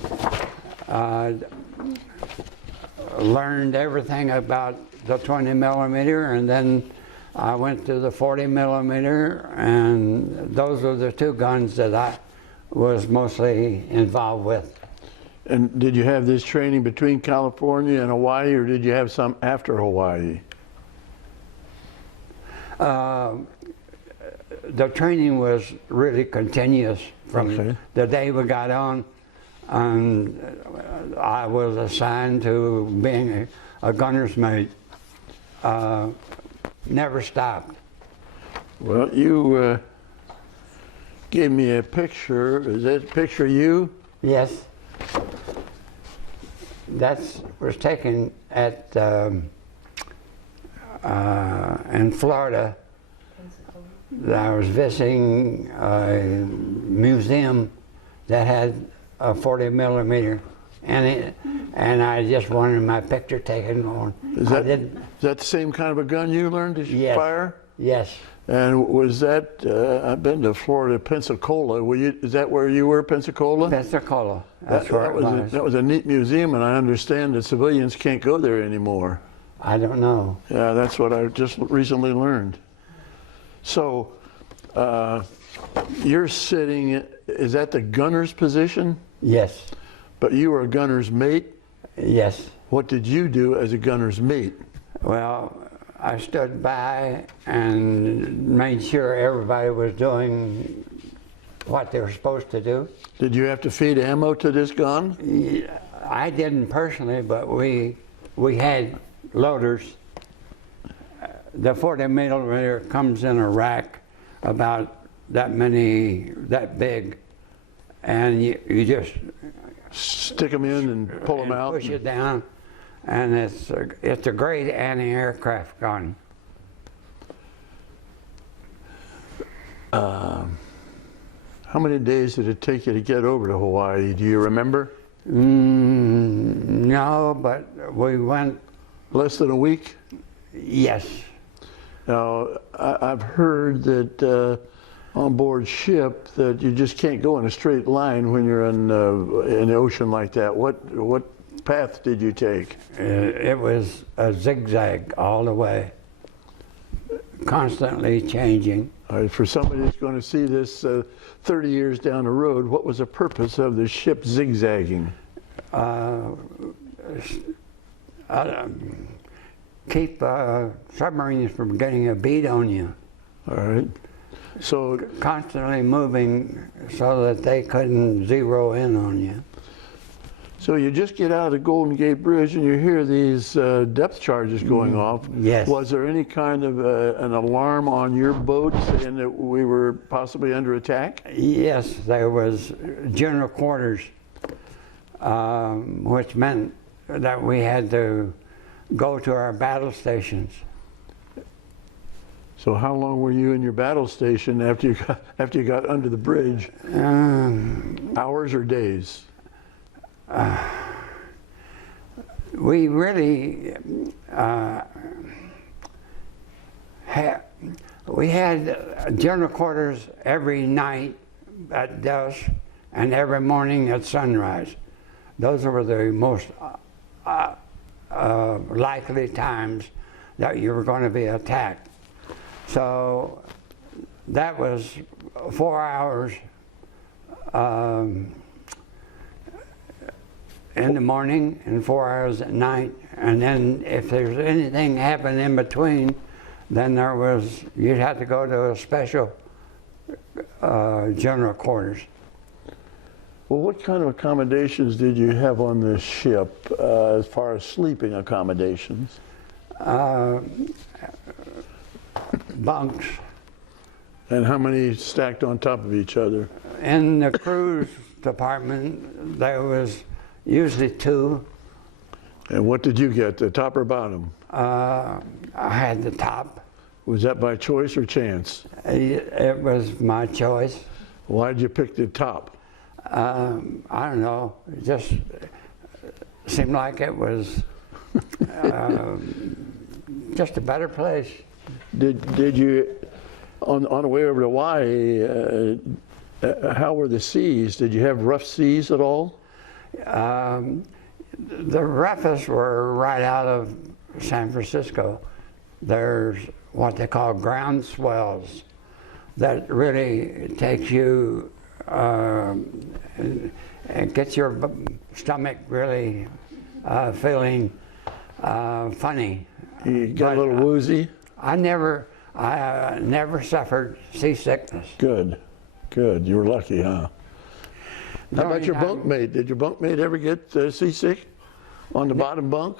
learned everything about the 20 millimeter, and then I went to the 40 millimeter, and those were the two guns that I was mostly involved with. And did you have this training between California and Hawaii, or did you have some after Hawaii? The training was really continuous from Okay. the day we got on, and I was assigned to being a gunner's mate. Never stopped. Well, you gave me a picture. Is that a picture of you? Yes. That was taken at in Florida. I was visiting a museum that had a 40 millimeter, and I just wanted my picture taken on. Is that the same kind of a gun you learned to Yes. fire? Yes. And was that, I've been to Florida, Pensacola. Is that where you were, Pensacola? Pensacola. That's where it was. That was a neat museum, and I understand that civilians can't go there anymore. I don't know. Yeah, that's what I just recently learned. So, you're sitting, is that the gunner's position? Yes. But you were a gunner's mate? Yes. What did you do as a gunner's mate? Well, I stood by and made sure everybody was doing what they were supposed to do. Did you have to feed ammo to this gun? I didn't personally, but we had loaders. The 40 millimeter comes in a rack about that big, and you just Stick them in and pull them out? push it down, and it's a great anti-aircraft gun. How many days did it take you to get over to Hawaii? Do you remember? No, but we went. Less than a week? Yes. Now, I've heard that on board ship that you just can't go in a straight line when you're in the ocean like that. What path did you take? It was a zigzag all the way, constantly changing. For somebody that's going to see this 30 years down the road, what was the purpose of the ship zigzagging? Keep submarines from getting a bead on you. All right. So, Constantly moving so that they couldn't zero in on you. so you just get out of the Golden Gate Bridge and you hear these depth charges going off. Yes. Was there any kind of an alarm on your boat saying that we were possibly under attack? Yes, there was general quarters, which meant that we had to go to our battle stations. So how long were you in your battle station after you got under the bridge? Hours or days? We really we had general quarters every night at dusk and every morning at sunrise. Those were the most likely times that you were going to be attacked. So that was 4 hours in the morning and 4 hours at night. And then if there's anything happened in between, then you'd have to go to a special general quarters. Well, what kind of accommodations did you have on this ship as far as sleeping accommodations? Bunks. And how many stacked on top of each other? In the cruise department, there was usually 2. And what did you get, the top or bottom? I had the top. Was that by choice or chance? It was my choice. Why did you pick the top? I don't know. It just seemed like it was just a better place. Did you, on the way over to Hawaii, how were the seas? Did you have rough seas at all? The roughest were right out of San Francisco. There's what they call ground swells that really takes you, it gets your stomach really feeling funny. You got a little woozy? I never suffered seasickness. Good, good. You were lucky, huh? The How about only your time- bunkmate? Did your bunkmate ever get seasick on the bottom bunk?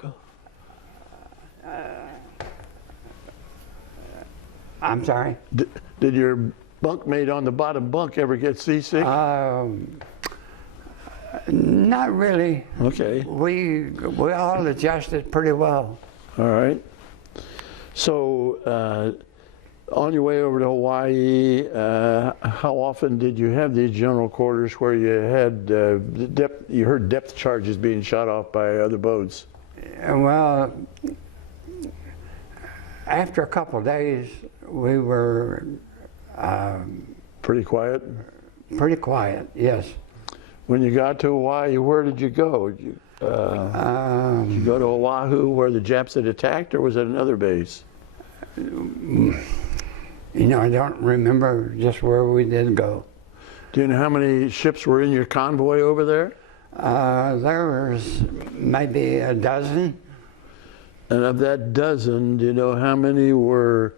I'm sorry? Did your bunkmate on the bottom bunk ever get seasick? Not really. Okay, We all adjusted pretty well. all right. So, on your way over to Hawaii, how often did you have these general quarters where you had you heard depth charges being shot off by other boats? Well, after a couple of days, we were Pretty quiet. pretty quiet, yes. When you got to Hawaii, where did you go? Did you go to Oahu where the Japs had attacked, or was it another base? You know, I don't remember just where we did go. Do you know how many ships were in your convoy over there? There was maybe a dozen. And of that dozen, do you know how many were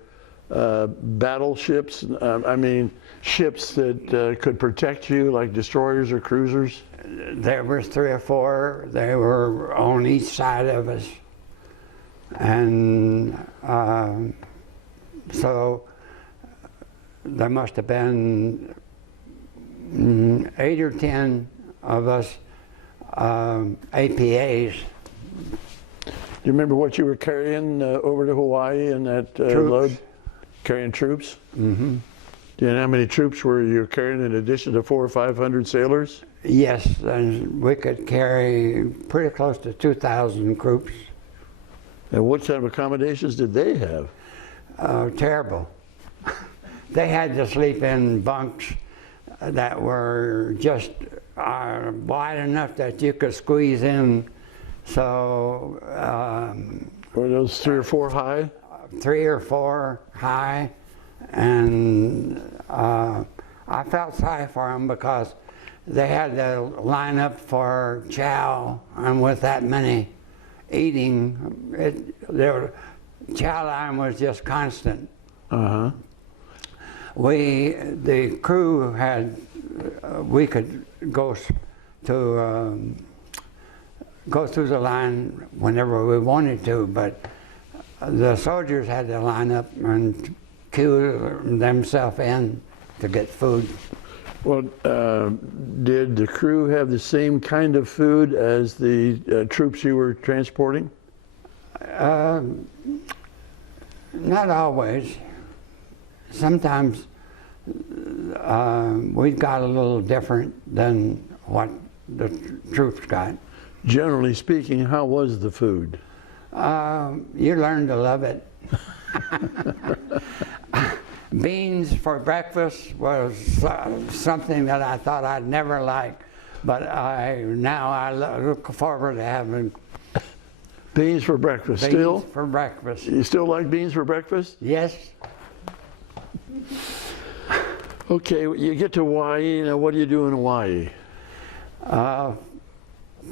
battleships? I mean, ships that could protect you, like destroyers or cruisers? There was 3 or 4. They were on each side of us. And so there must have been 8 or 10 of us APAs. Do you remember what you were carrying over to Hawaii in that Troops. load? Carrying troops? Mm-hmm. Do you know how many troops were you carrying in addition to 400 or 500 sailors? Yes, and we could carry pretty close to 2,000 troops. And what kind of accommodations did they have? Terrible. They had to sleep in bunks that were just wide enough that you could squeeze in. So Were those 3 or 4 high? 3 or 4 high, and I felt sorry for them because they had to line up for chow, and with that many eating, their chow line was just constant. Uh-huh. The crew had, we could go through the line whenever we wanted to, but the soldiers had to line up and queue themselves in to get food. Well, did the crew have the same kind of food as the troops you were transporting? Not always. Sometimes we got a little different than what the troops got. Generally speaking, how was the food? You learn to love it. Beans for breakfast was something that I thought I'd never like, but now I look forward to having Beans for breakfast, beans still? for breakfast. You still like beans for breakfast? Yes. Okay, you get to Hawaii, now what do you do in Hawaii?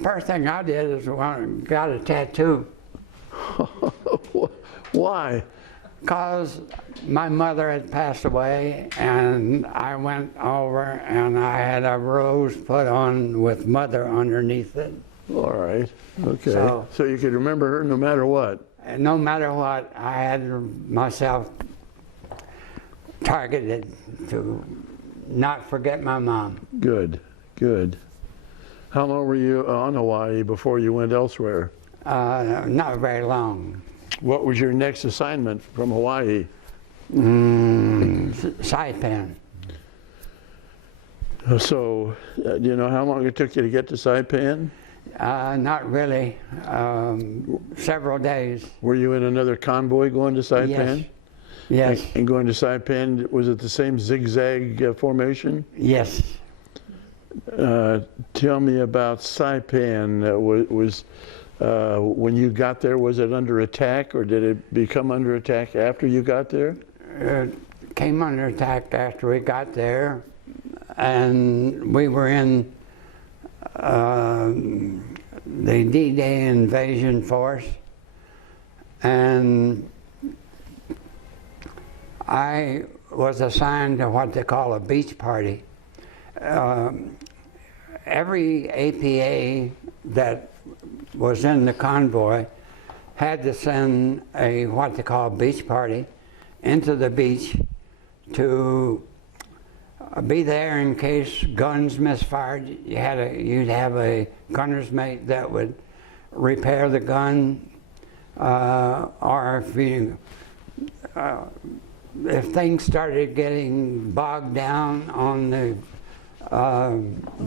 first thing I did is got a tattoo. Why? Because my mother had passed away, and I went over and I had a rose put on with mother underneath it. All right. Okay. So- So you could remember her no matter what. And no matter what, I had myself targeted to not forget my mom. Good. Good. How long were you on Hawaii before you went elsewhere? Not very long. What was your next assignment from Hawaii? Saipan. So, do you know how long it took you to get to Saipan? Not really. Several days. Were you in another convoy going to Saipan? Yes. And going to Saipan, was it the same zigzag formation? Yes. Tell me about Saipan. When you got there, was it under attack, or did it become under attack after you got there? Came under attack after we got there, and we were in the D-Day invasion force, and I was assigned to what they call a beach party. Every APA that was in the convoy had to send a what they call beach party into the beach to be there in case guns misfired. You'd have a gunner's mate that would repair the gun, or if things started getting bogged down on the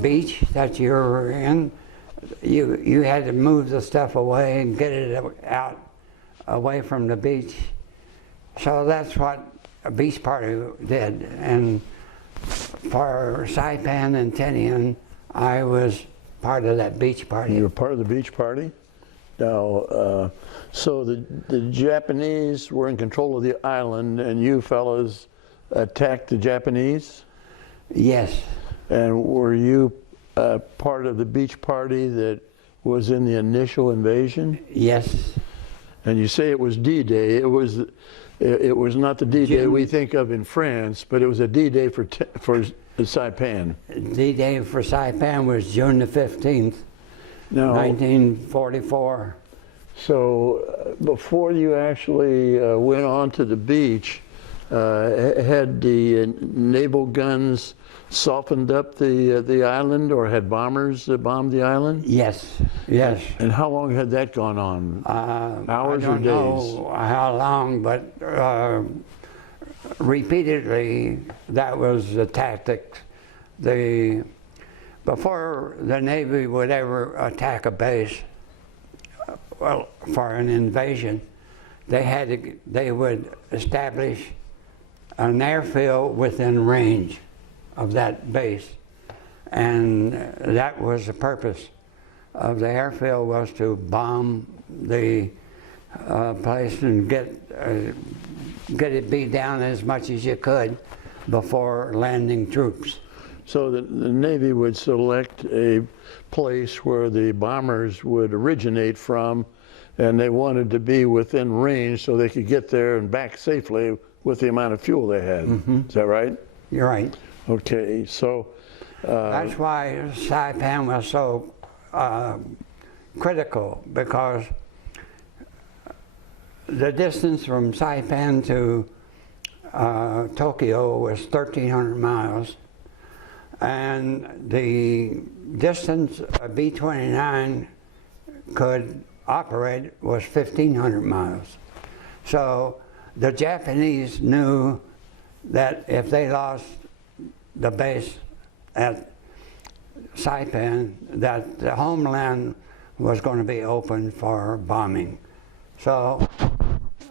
beach that you were in, you had to move the stuff away and get it out away from the beach. So that's what a beach party did. And for Saipan and Tinian, I was part of that beach party. You were part of the beach party? Now, so the Japanese were in control of the island, and you fellas attacked the Japanese? Yes. And were you part of the beach party that was in the initial invasion? Yes. And you say it was D-Day. It was not the D-Day we think of in France, but it was a D-Day for Saipan. D-Day for Saipan was June the 15th, now, 1944. So before you actually went on to the beach, had the naval guns softened up the island, or had bombers bombed the island? Yes, yes. And how long had that gone on? Hours I don't or days? know how long, but repeatedly that was the tactics. Before the Navy would ever attack a base, well, for an invasion, they would establish an airfield within range of that base, and that was the purpose of the airfield, was to bomb the place and get it beat down as much as you could before landing troops. So the Navy would select a place where the bombers would originate from, and they wanted to be within range so they could get there and back safely with the amount of fuel they had. Mm-hmm. Is that right? You're right. Okay, so... that's why Saipan was so critical, because the distance from Saipan to Tokyo was 1,300 miles, and the distance a B-29 could operate was 1,500 miles. So the Japanese knew that if they lost the base at Saipan, that the homeland was going to be open for bombing. So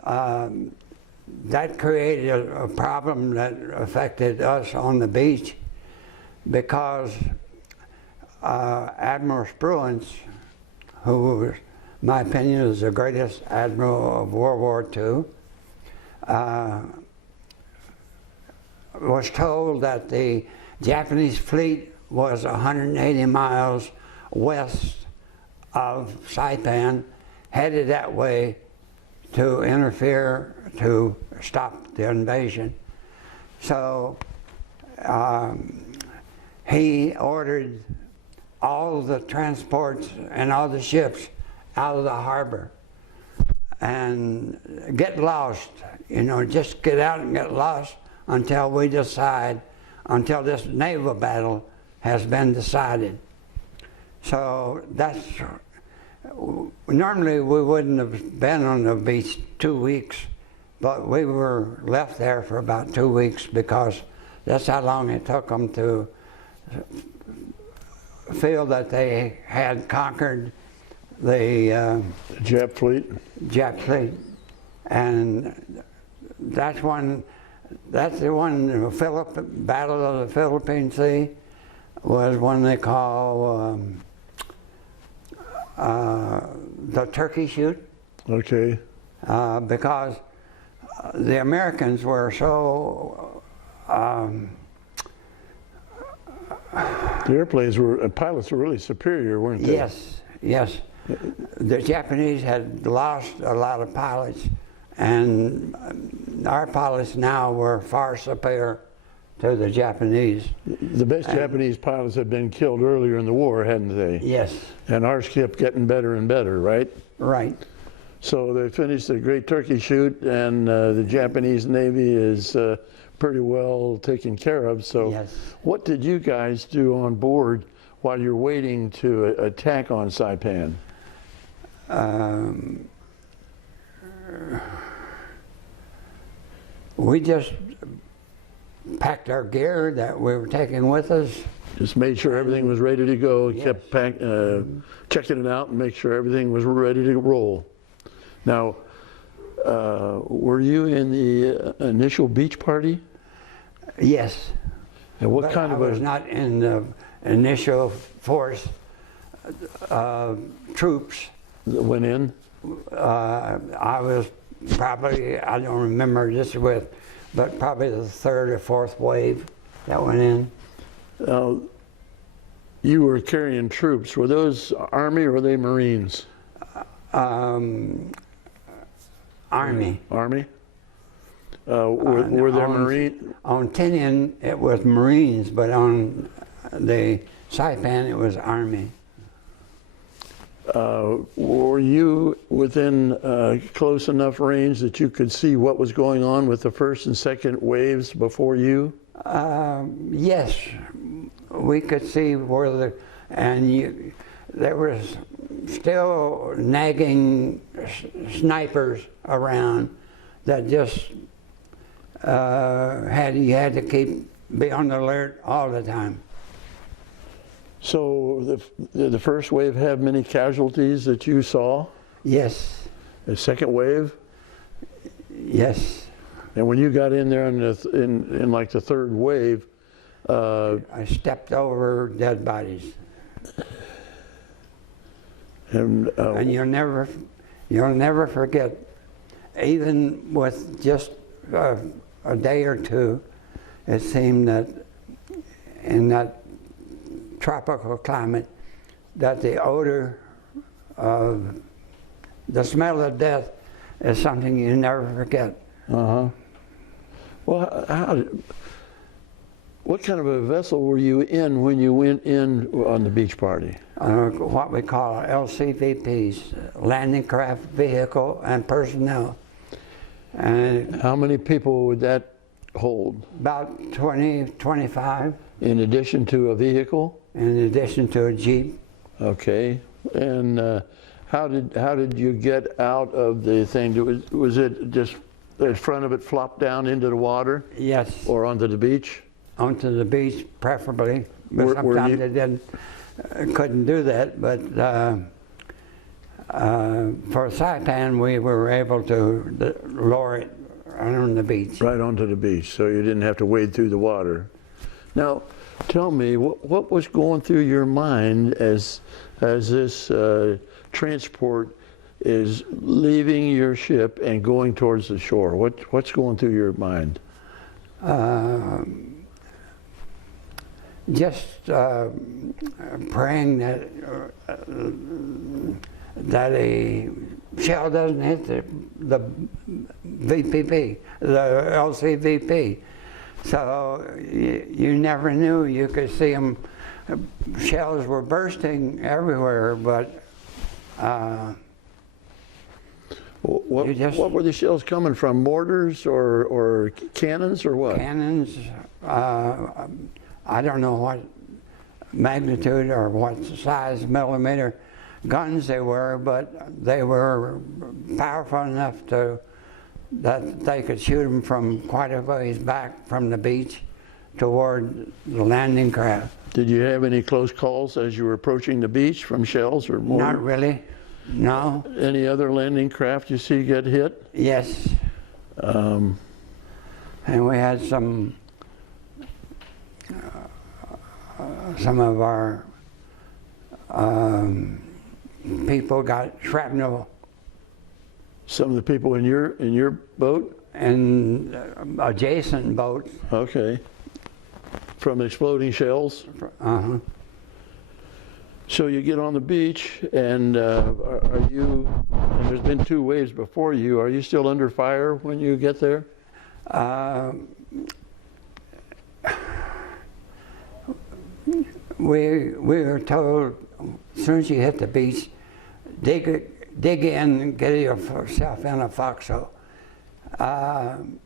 that created a problem that affected us on the beach, because Admiral Spruance, who, in my opinion, is the greatest admiral of World War II, was told that the Japanese fleet was 180 miles west of Saipan headed that way to interfere, to stop the invasion. So he ordered all the transports and all the ships out of the harbor and get lost, you know, just get out and get lost until we decide, until this naval battle has been decided. So that's, normally we wouldn't have been on the beach 2 weeks, but we were left there for about 2 weeks because that's how long it took them to feel that they had conquered the Jap fleet. Jap fleet. And that's the one, Battle of the Philippine Sea was one they call the turkey shoot. Okay. Because the Americans were so The airplanes were, pilots were really superior, weren't they? Yes, yes. The Japanese had lost a lot of pilots, and our pilots now were far superior to the Japanese. The best Japanese pilots had been killed earlier in the war, hadn't they? Yes. And ours kept getting better and better, right? Right. So they finished the Great Turkey Shoot, and the Japanese Navy is pretty well taken care of. So yes. What did you guys do on board while you're waiting to attack on Saipan? We just packed our gear that we were taking with us. Just made sure everything was ready to go, Yes. kept checking it out and make sure everything was ready to roll. Now, were you in the initial beach party? Yes. And what But kind I of was not in the initial force troops. that went in? I was probably, I don't remember just with, but probably the third or fourth wave that went in. You were carrying troops. Were those Army or were they Marines? Army. Army? Were there on, Marine? On Tinian, it was Marines, but on the Saipan, it was Army. Were you within close enough range that you could see what was going on with the first and second waves before you? Yes, we could see where there was still nagging snipers around that just you had to be on the alert all the time. So the first wave have many casualties that you saw? Yes. The second wave? Yes. And when you got in there in like the third wave, I stepped over dead bodies. and you'll never forget, even with just a day or two, it seemed that in that tropical climate, that the odor of the smell of death is something you never forget. Uh-huh. Well, what kind of a vessel were you in when you went in on the beach party? What we call LCVPs, landing craft vehicle and personnel. And How many people would that hold? about 20, 25, In addition to a vehicle? in addition to a Jeep. Okay. And how did you get out of the thing? Was it just the front of it flopped down into the water Yes, or onto the beach? onto the beach preferably, but Were sometimes you- they couldn't do that. But for Saipan, we were able to lower it on the beach. Right onto the beach, so you didn't have to wade through the water. Now, tell me, what was going through your mind as this transport is leaving your ship and going towards the shore? What's going through your mind? just praying that that a shell doesn't hit the VPP, the LCVP. So you never knew. You could see them. Shells were bursting everywhere, but what were the shells coming from? Mortars or cannons or what? Cannons. I don't know what magnitude or what size millimeter guns they were, but they were powerful enough that they could shoot them from quite a ways back from the beach toward the landing craft. Did you have any close calls as you were approaching the beach from shells or mortars? Not really, no. Any other landing craft you see get hit? Yes. And we had some of our people got shrapnel. Some of the people in your boat? And adjacent boats. Okay. From exploding shells? Uh-huh. So you get on the beach, and are you, and there's been 2 waves before you, are you still under fire when you get there? We were told, as soon as you hit the beach, dig in and get yourself in a foxhole. And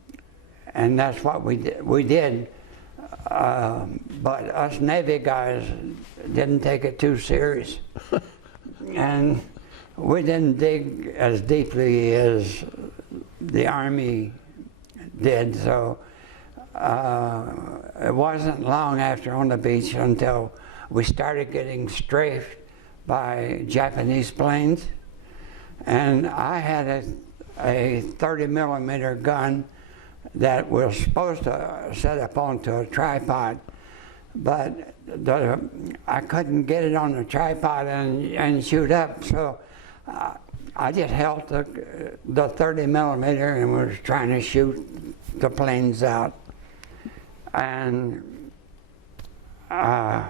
that's what we did. But us Navy guys didn't take it too serious. And we didn't dig as deeply as the Army did, so it wasn't long after on the beach until we started getting strafed by Japanese planes. And I had a 30 millimeter gun that was supposed to set up onto a tripod, but I couldn't get it on the tripod and shoot up, so I just held the 30 millimeter and was trying to shoot the planes out. And I'll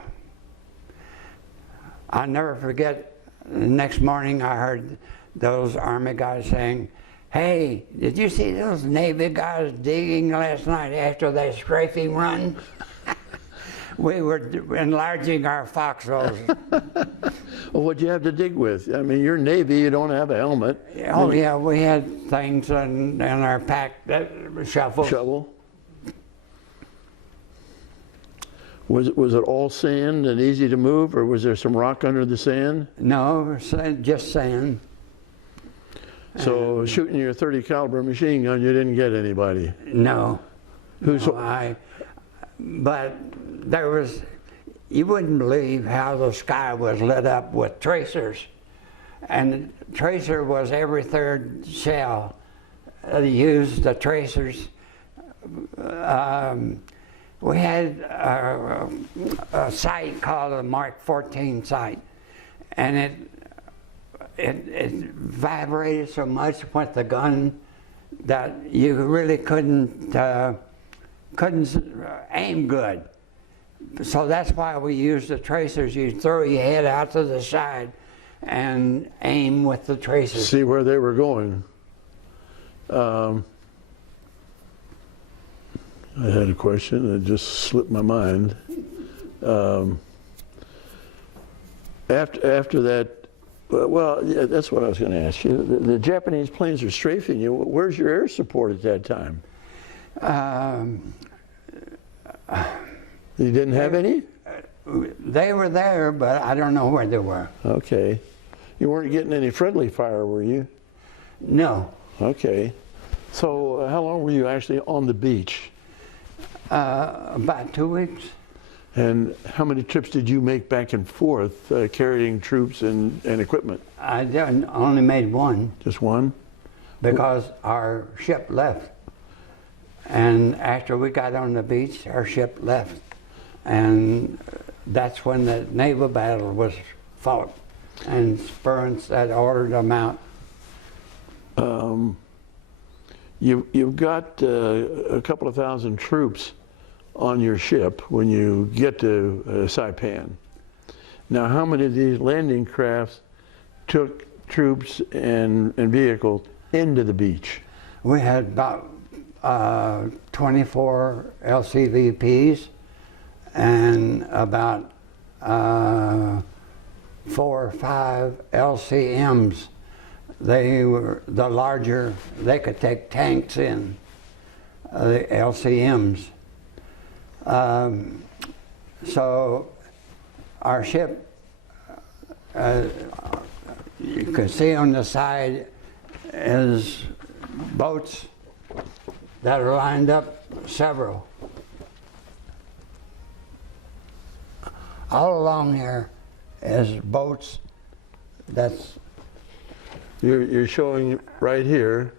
never forget, the next morning I heard those Army guys saying, "Hey, did you see those Navy guys digging last night after that strafing run?" We were enlarging our foxholes. Well, what'd you have to dig with? I mean, you're Navy, you don't have a helmet. Oh yeah, we had things in our pack, that shovels. Shovel? Was it all sand and easy to move, or was there some rock under the sand? No, just sand. So shooting your 30 caliber machine gun, you didn't get anybody? No. Who's? No, but there was, you wouldn't believe how the sky was lit up with tracers. And tracer was every third shell. They used the tracers. We had a sight called a Mark 14 sight, and it vibrated so much with the gun that you really couldn't aim good. So that's why we used the tracers. You throw your head out to the side and aim with the tracers. See where they were going. I had a question that just slipped my mind. After that, well, yeah, that's what I was going to ask you. The Japanese planes are strafing you. Where's your air support at that time? You didn't have any? They were there, but I don't know where they were. Okay. You weren't getting any friendly fire, were you? No. Okay. So how long were you actually on the beach? About 2 weeks. And how many trips did you make back and forth carrying troops and equipment? I only made one. Just one? Because our ship left. And after we got on the beach, our ship left. And that's when the naval battle was fought. And Spurrance had ordered them out. You've got a couple of thousand troops on your ship when you get to Saipan. Now, how many of these landing crafts took troops and vehicles into the beach? We had about 24 LCVPs and about 4 or 5 LCMs. They were the larger, they could take tanks in, the LCMs. So our ship, you can see on the side is boats that are lined up, several. All along here is boats that's... You're showing right here,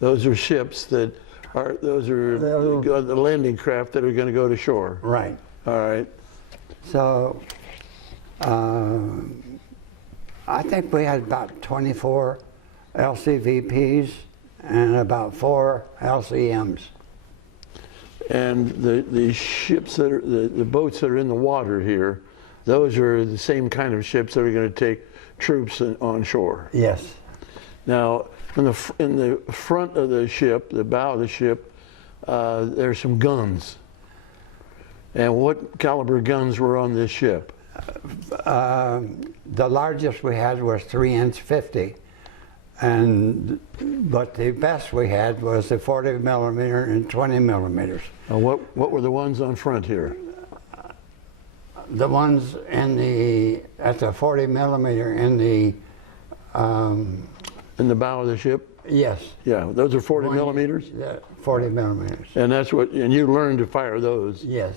those are ships that are, those are the landing craft that are going to go to shore. Right. All right. So I think we had about 24 LCVPs and about 4 LCMs. And the ships that are, the boats that are in the water here, those are the same kind of ships that are going to take troops on shore. Yes. Now, in the front of the ship, the bow of the ship, there's some guns. And what caliber guns were on this ship? The largest we had was 3" 50, but the best we had was the 40 millimeter and 20 millimeters. What were the ones on front here? The ones at the 40 millimeter in the In the bow of the ship? yes. Yeah, those are 40 millimeters? 40 millimeters. And and you learned to fire those. Yes.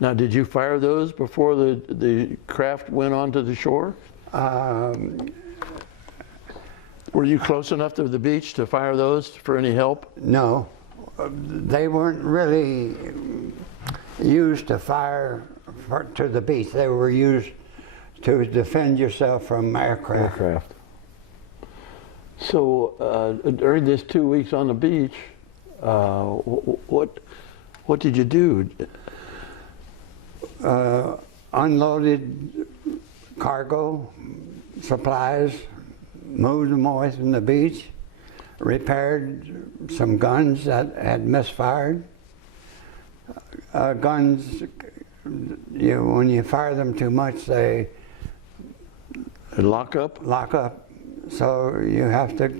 Now, did you fire those before the craft went onto the shore? Were you close enough to the beach to fire those for any help? No, they weren't really used to fire to the beach. They were used to defend yourself from aircraft. So during this 2 weeks on the beach, what did you do? Unloaded cargo, supplies, moved them away from the beach, repaired some guns that had misfired. Guns, when you fire them too much, they lock up? Lock up. So you have to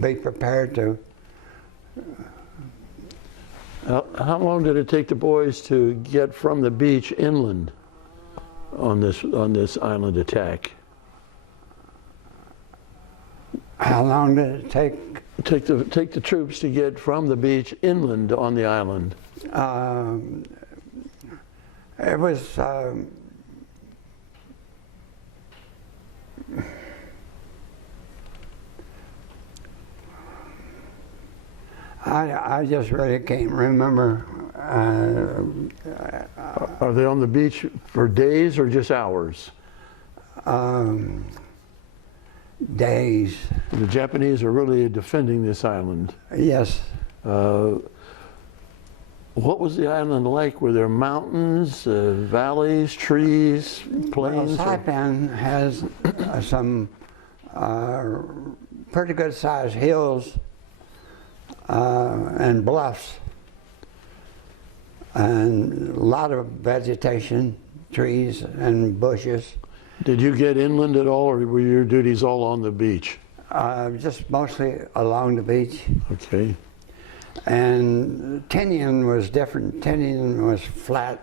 be prepared to. How long did it take the boys to get from the beach inland on this island attack? How long did it take? Take the troops to get from the beach inland on the island. It was I just really can't remember. Are they on the beach for days or just hours? Days. The Japanese are really defending this island. Yes. What was the island like? Were there mountains, valleys, trees, plains? Well, Saipan has some pretty good sized hills and bluffs and a lot of vegetation, trees and bushes. Did you get inland at all, or were your duties all on the beach? Just mostly along the beach. Okay. And Tinian was different. Tinian was flat,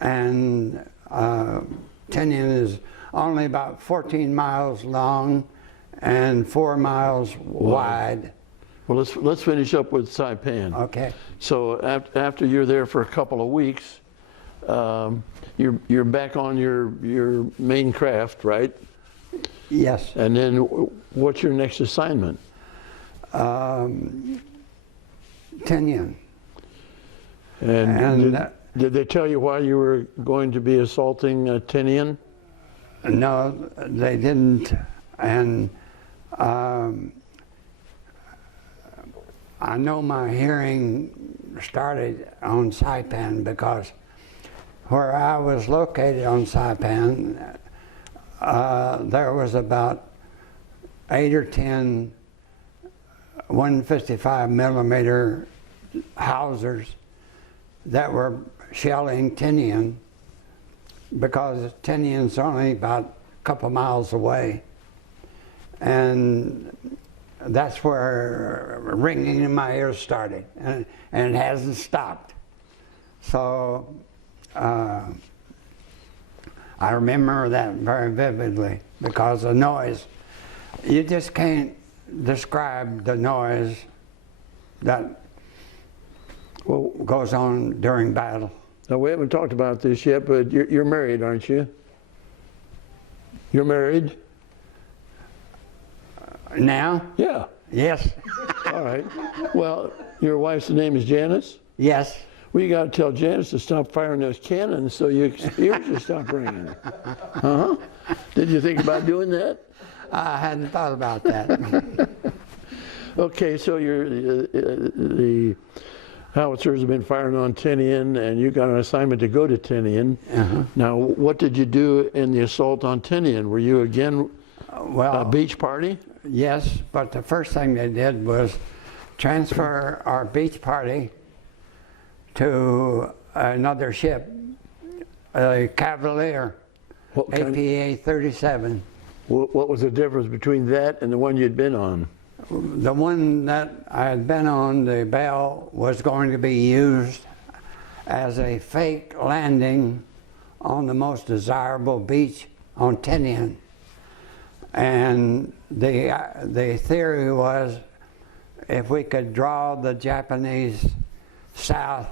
and Tinian is only about 14 miles long and 4 miles wide. Well, let's finish up with Saipan. Okay. So after you're there for a couple of weeks, you're back on your main craft, right? Yes. And then what's your next assignment? Tinian. And did they tell you why you were going to be assaulting Tinian? No, they didn't. And I know my hearing started on Saipan because where I was located on Saipan, there was about 8 or 10 155 millimeter housers that were shelling Tinian, because Tinian's only about a couple miles away. And that's where ringing in my ears started, and it hasn't stopped. So I remember that very vividly, because the noise, you just can't describe the noise that goes on during battle. Now, we haven't talked about this yet, but you're married, aren't you? You're married? Now? Yeah. Yes. All right. Well, your wife's name is Janice? Yes. Well, you got to tell Janice to stop firing those cannons so your ears will stop ringing. Uh-huh. Did you think about doing that? I hadn't thought about that. Okay, so the howitzers have been firing on Tinian, and you got an assignment to go to Tinian. Uh-huh. Now, what did you do in the assault on Tinian? Were you again a beach party? Yes, but the first thing they did was transfer our beach party to another ship, a Cavalier, APA 37. What was the difference between that and the one you'd been on? The one that I had been on, the Bell, was going to be used as a fake landing on the most desirable beach on Tinian. And the theory was, if we could draw the Japanese south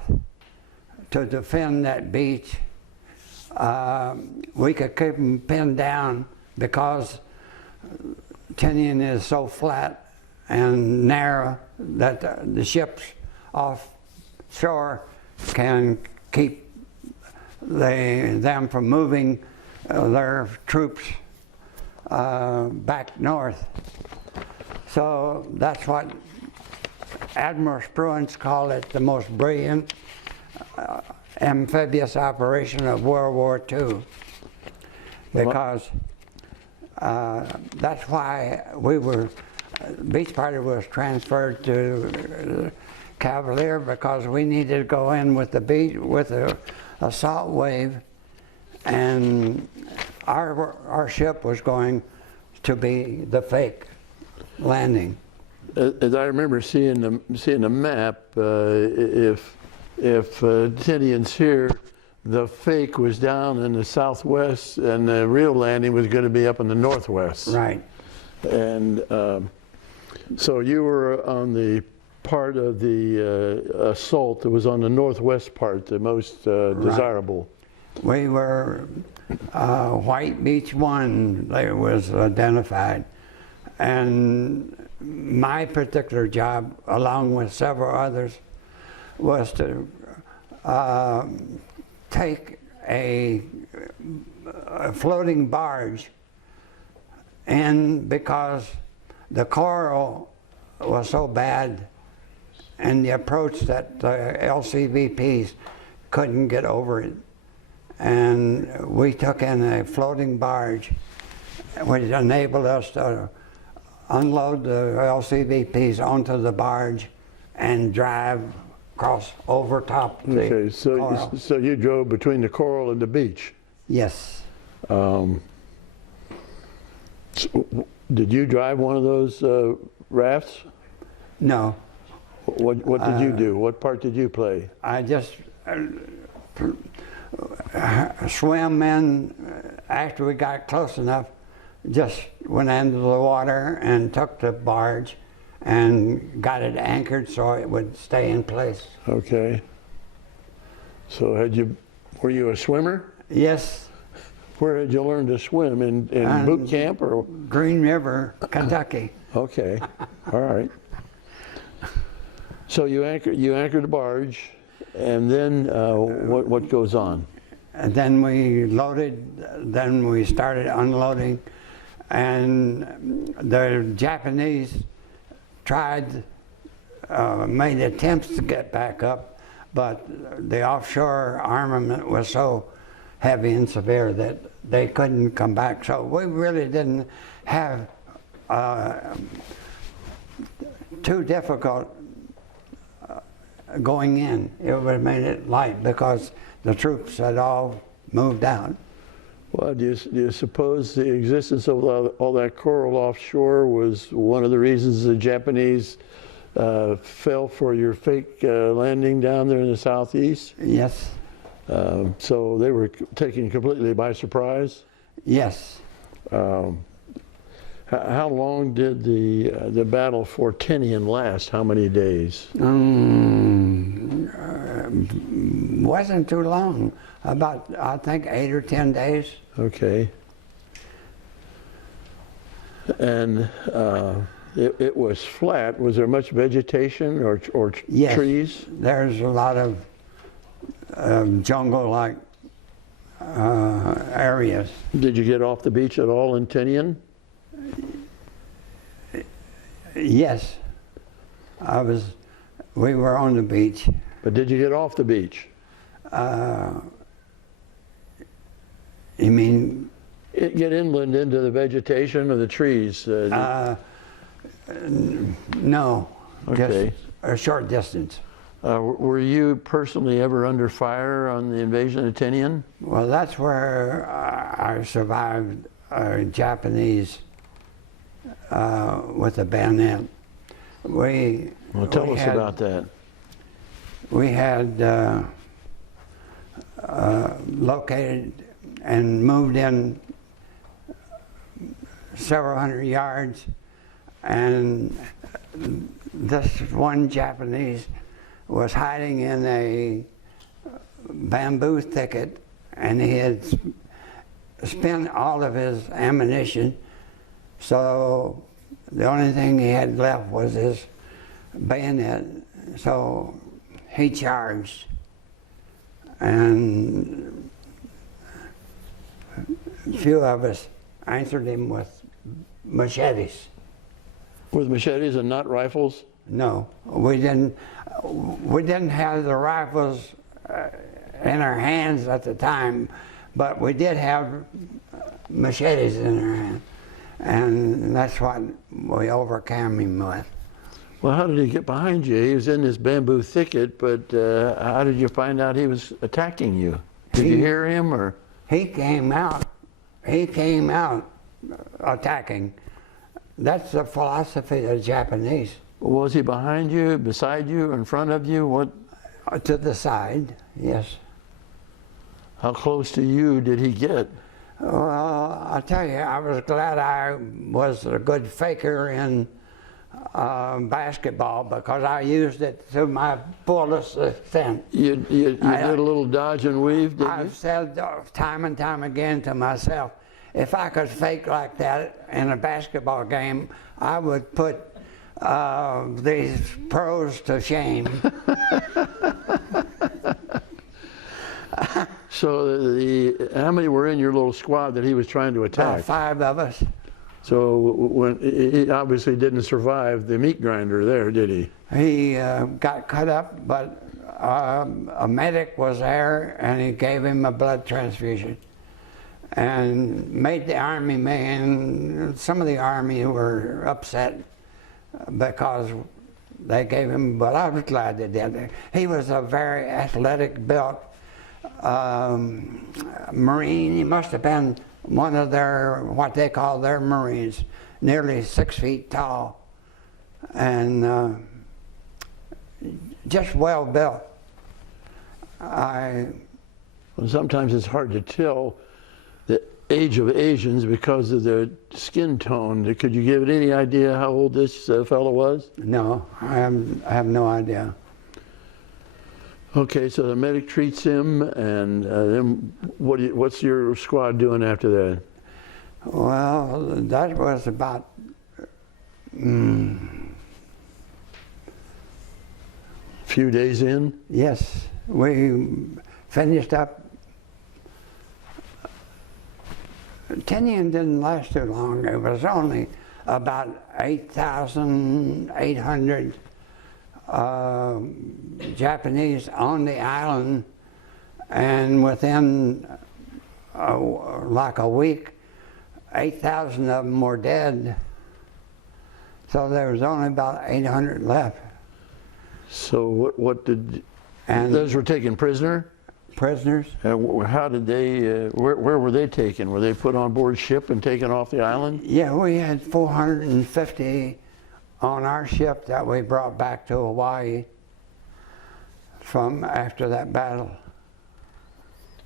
to defend that beach, we could keep them pinned down, because Tinian is so flat and narrow that the ships offshore can keep them from moving their troops back north. So that's what Admiral Spruance called it, the most brilliant amphibious operation of World War II, because that's why beach party was transferred to Cavalier, because we needed to go in with the assault wave, and our ship was going to be the fake landing. As I remember seeing the map, if Tinian's here, the fake was down in the southwest, and the real landing was going to be up in the northwest. Right. And so you were on the part of the assault that was on the northwest part, the most desirable. We were White Beach 1, it was identified. And my particular job, along with several others, was to take a floating barge in, because the coral was so bad, and the approach that the LCVPs couldn't get over it. And we took in a floating barge, which enabled us to unload the LCVPs onto the barge and drive across over top the coral. So you drove between the coral and the beach. Yes. Did you drive one of those rafts? No. What did you do? What part did you play? I just swam in after we got close enough, just went into the water and took the barge and got it anchored so it would stay in place. Okay. So were you a swimmer? Yes. Where had you learned to swim? In boot camp or? Green River, Kentucky. Okay. All right. So you anchored the barge, and then what goes on? And then we loaded, then we started unloading, and the Japanese tried made attempts to get back up, but the offshore armament was so heavy and severe that they couldn't come back. So we really didn't have too difficult going in. It would have made it light because the troops had all moved out. Well, do you suppose the existence of all that coral offshore was one of the reasons the Japanese fell for your fake landing down there in the southeast? Yes. So they were taken completely by surprise? Yes. How long did the battle for Tinian last? How many days? Wasn't too long. About, I think, 8 or 10 days. Okay. And it was flat. Was there much vegetation or Yes. trees? There's a lot of jungle-like areas. Did you get off the beach at all in Tinian? Yes. We were on the beach. But did you get off the beach? You mean? Get inland into the vegetation or the trees? No. Okay. Just a short distance. Were you personally ever under fire on the invasion of Tinian? Well, that's where I survived Japanese with a bayonet. Well, tell us about that. We had located and moved in several hundred yards, and this one Japanese was hiding in a bamboo thicket, and he had spent all of his ammunition, so the only thing he had left was his bayonet. So he charged, and a few of us answered him with machetes. With machetes and not rifles? No, we didn't have the rifles in our hands at the time, but we did have machetes in our hand, and that's what we overcame him with. Well, how did he get behind you? He was in this bamboo thicket, but how did you find out he was attacking you? Did you hear him, or? He came out attacking. That's the philosophy of the Japanese. Was he behind you, beside you, in front of you? What? To the side, yes. How close to you did he get? Well, I'll tell you, I was glad I was a good faker in basketball, because I used it to my fullest extent. You did a little dodge and weave, didn't you? I've said time and time again to myself, if I could fake like that in a basketball game, I would put these pros to shame. So how many were in your little squad that he was trying to attack? About 5 of us. So when he obviously didn't survive the meat grinder there, did he? He got cut up, but a medic was there, and he gave him a blood transfusion and made the army man. Some of the army were upset because they gave him, but I was glad they did. He was a very athletic built Marine. He must have been one of their, what they call their Marines, nearly 6 feet tall, and just well built. Well, sometimes it's hard to tell the age of Asians because of their skin tone. Could you give it any idea how old this fellow was? No, I have no idea. Okay, so the medic treats him, and then what's your squad doing after that? Well, that was about few days in? Yes, we finished up. Tinian didn't last too long. It was only about 8,800 Japanese on the island, and within like a week, 8,000 of them were dead. So there was only about 800 left. So what did, And those were taken prisoner? prisoners? How did they, where were they taken? Were they put on board ship and taken off the island? Yeah, we had 450 on our ship that we brought back to Hawaii from after that battle.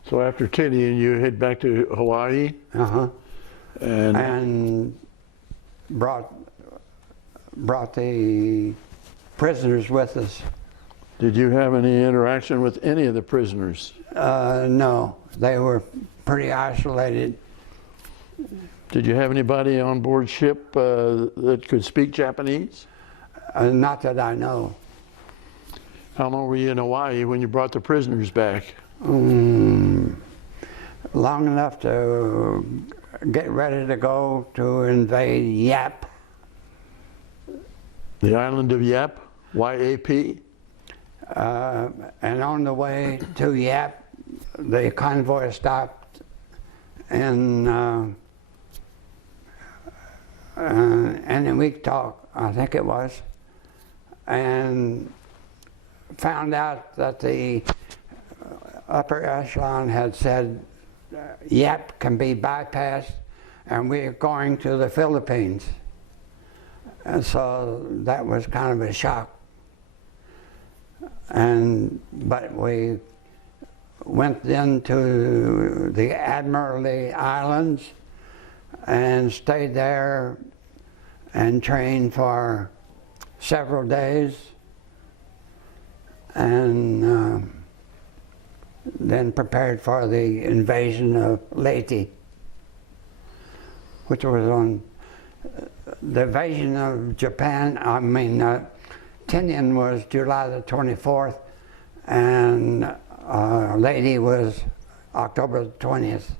So after Tinian, you head back to Hawaii? Uh-huh. And brought the prisoners with us. did you have any interaction with any of the prisoners? No, they were pretty isolated. Did you have anybody on board ship that could speak Japanese? Not that I know. How long were you in Hawaii when you brought the prisoners back? Long enough to get ready to go to invade Yap. The island of Yap? Y-A-P? And on the way to Yap, the convoy stopped in Weektalk, I think it was, and found out that the upper echelon had said Yap can be bypassed and we're going to the Philippines. And so that was kind of a shock. But we went then to the Admiralty Islands and stayed there and trained for several days, and then prepared for the invasion of Leyte, which was on the invasion of Japan. Tinian was July the 24th, and Leyte was October the 20th.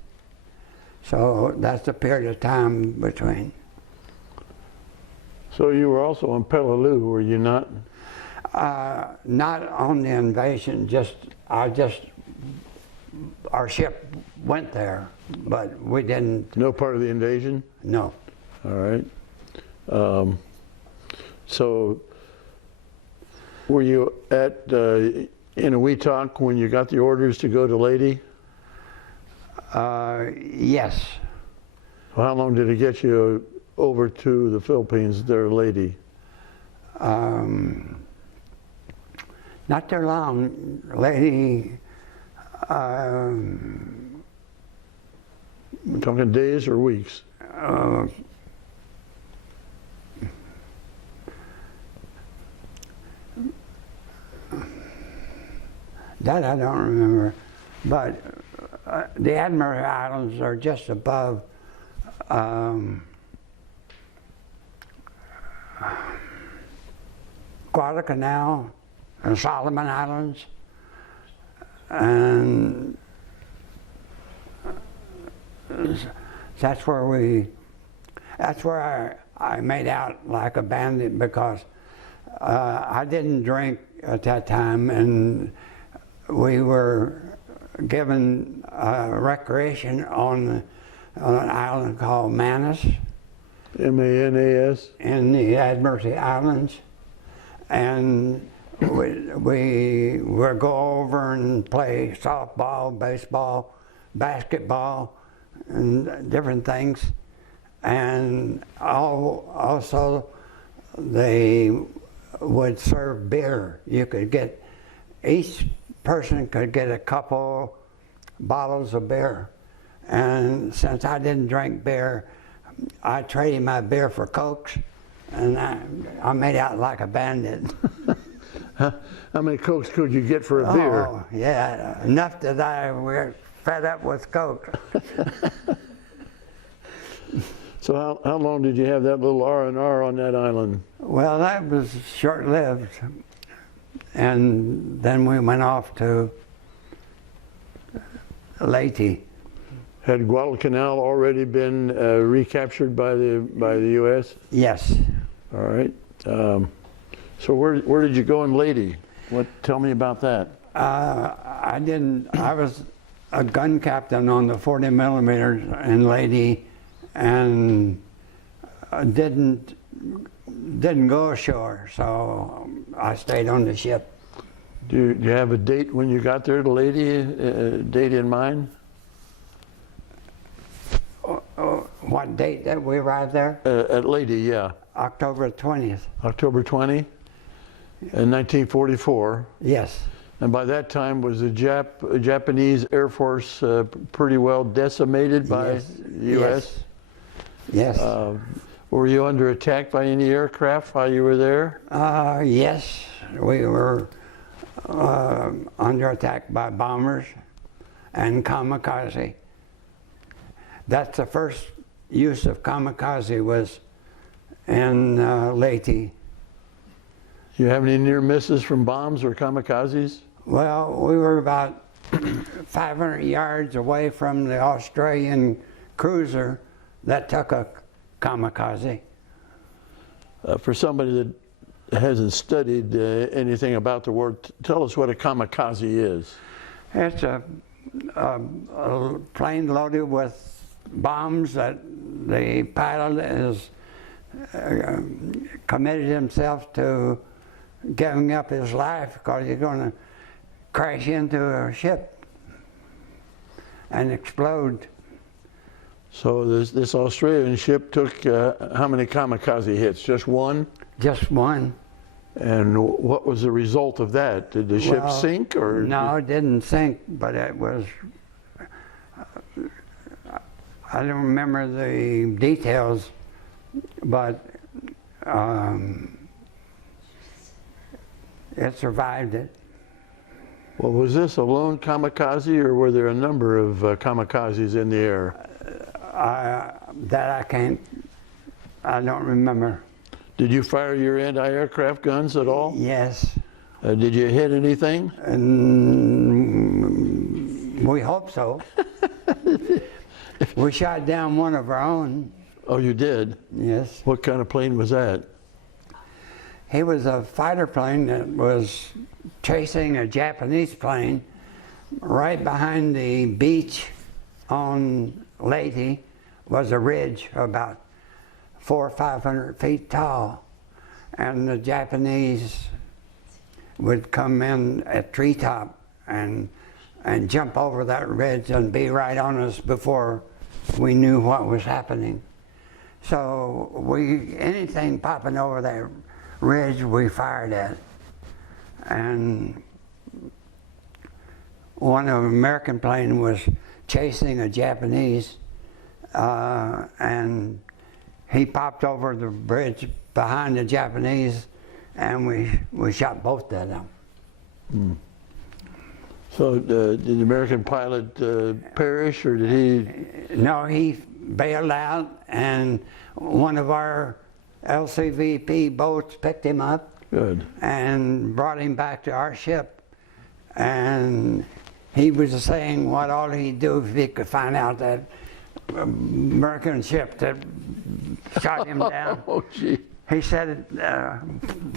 So that's the period of time between. So you were also on Peleliu, were you not? Not on the invasion, our ship went there, but we didn't. No part of the invasion? No. All right. So were you at Inuitak when you got the orders to go to Leyte? Yes. How long did it get you over to the Philippines there, Leyte? Not too long. Leyte, We're talking days or weeks? That I don't remember, but the Admiralty Islands are just above Guadalcanal and Solomon Islands, and that's where I made out like a bandit, because I didn't drink at that time, and we were given recreation on an island called Manus. M-A-N-A-S? In the Admiralty Islands, and we would go over and play softball, baseball, basketball, and different things. And also they would serve beer. You could get, each person could get a couple bottles of beer. And since I didn't drink beer, I traded my beer for Cokes, and I made out like a bandit. How many Cokes could you get for a beer? Oh, yeah, enough that I was fed up with Coke. So how long did you have that little R&R on that island? Well, that was short-lived, and then we went off to Leyte. Had Guadalcanal already been recaptured by the U.S.? Yes. All right. So where did you go in Leyte? Tell me about that. I didn't. I was a gun captain on the 40 millimeters in Leyte, and didn't go ashore. So I stayed on the ship. Do you have a date when you got there to Leyte? Date in mind? What date that we arrived there? At Leyte, yeah. October 20th. October 20, in 1944. Yes. And by that time, was the Japanese Air Force pretty well decimated by the U.S.? Yes. Were you under attack by any aircraft while you were there? Yes. We were under attack by bombers and kamikaze. That's the first use of kamikaze was in Leyte. You have any near misses from bombs or kamikazes? Well, we were about 500 yards away from the Australian cruiser that took a kamikaze. For somebody that hasn't studied anything about the word, tell us what a kamikaze is. It's a plane loaded with bombs that the pilot has committed himself to giving up his life because he's going to crash into a ship and explode. So this Australian ship took how many kamikaze hits? Just one? Just one. And what was the result of that? Did the ship sink or? No, it didn't sink, but it was, I don't remember the details, but it survived it. Well, was this a lone kamikaze or were there a number of kamikazes in the air? I don't remember. Did you fire your anti-aircraft guns at all? Yes. Did you hit anything? We hope so. We shot down one of our own. Oh, you did? Yes. What kind of plane was that? He was a fighter plane that was chasing a Japanese plane right behind the beach on Leyte was a ridge about 400 or 500 feet tall, and the Japanese would come in at treetop and jump over that ridge and be right on us before we knew what was happening. So anything popping over that ridge we fired at. And one of the American plane was chasing a Japanese, and he popped over the bridge behind the Japanese, and we shot both of them. Hmm. So did the American pilot perish, or did he? No, he bailed out, and one of our LCVP boats picked him up. Good. And brought him back to our ship. And he was saying what all he'd do if he could find out that American ship that shot him down. Oh, gee. He said,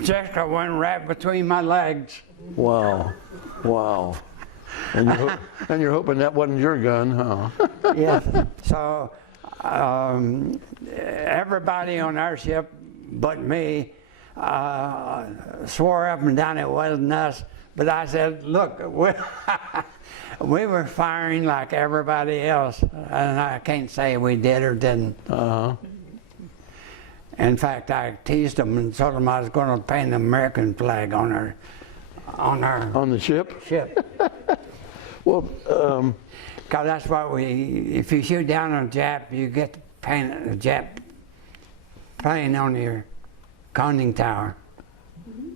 Jessica went right between my legs. Wow. Wow. And you're hoping that wasn't your gun, huh? Yes. So everybody on our ship but me swore up and down it wasn't us. But I said, look, we were firing like everybody else, and I can't say we did or didn't. Uh-huh. In fact, I teased them and told them I was going to paint an American flag on the ship. Well, because that's what if you shoot down a Jap, you get to paint a Jap plane on your conning tower.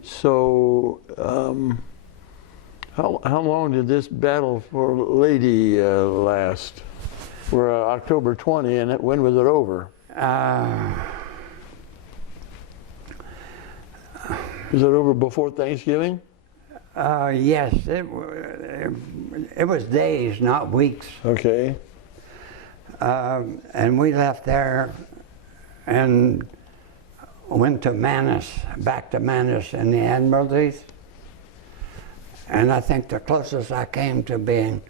So, how long did this battle for Leyte last? We're October 20, and when was it over? Was it over before Thanksgiving? Yes, it was days, not weeks. Okay. And we left there, and went to Manus, back to Manus in the Admiralties. And I think the closest I came to being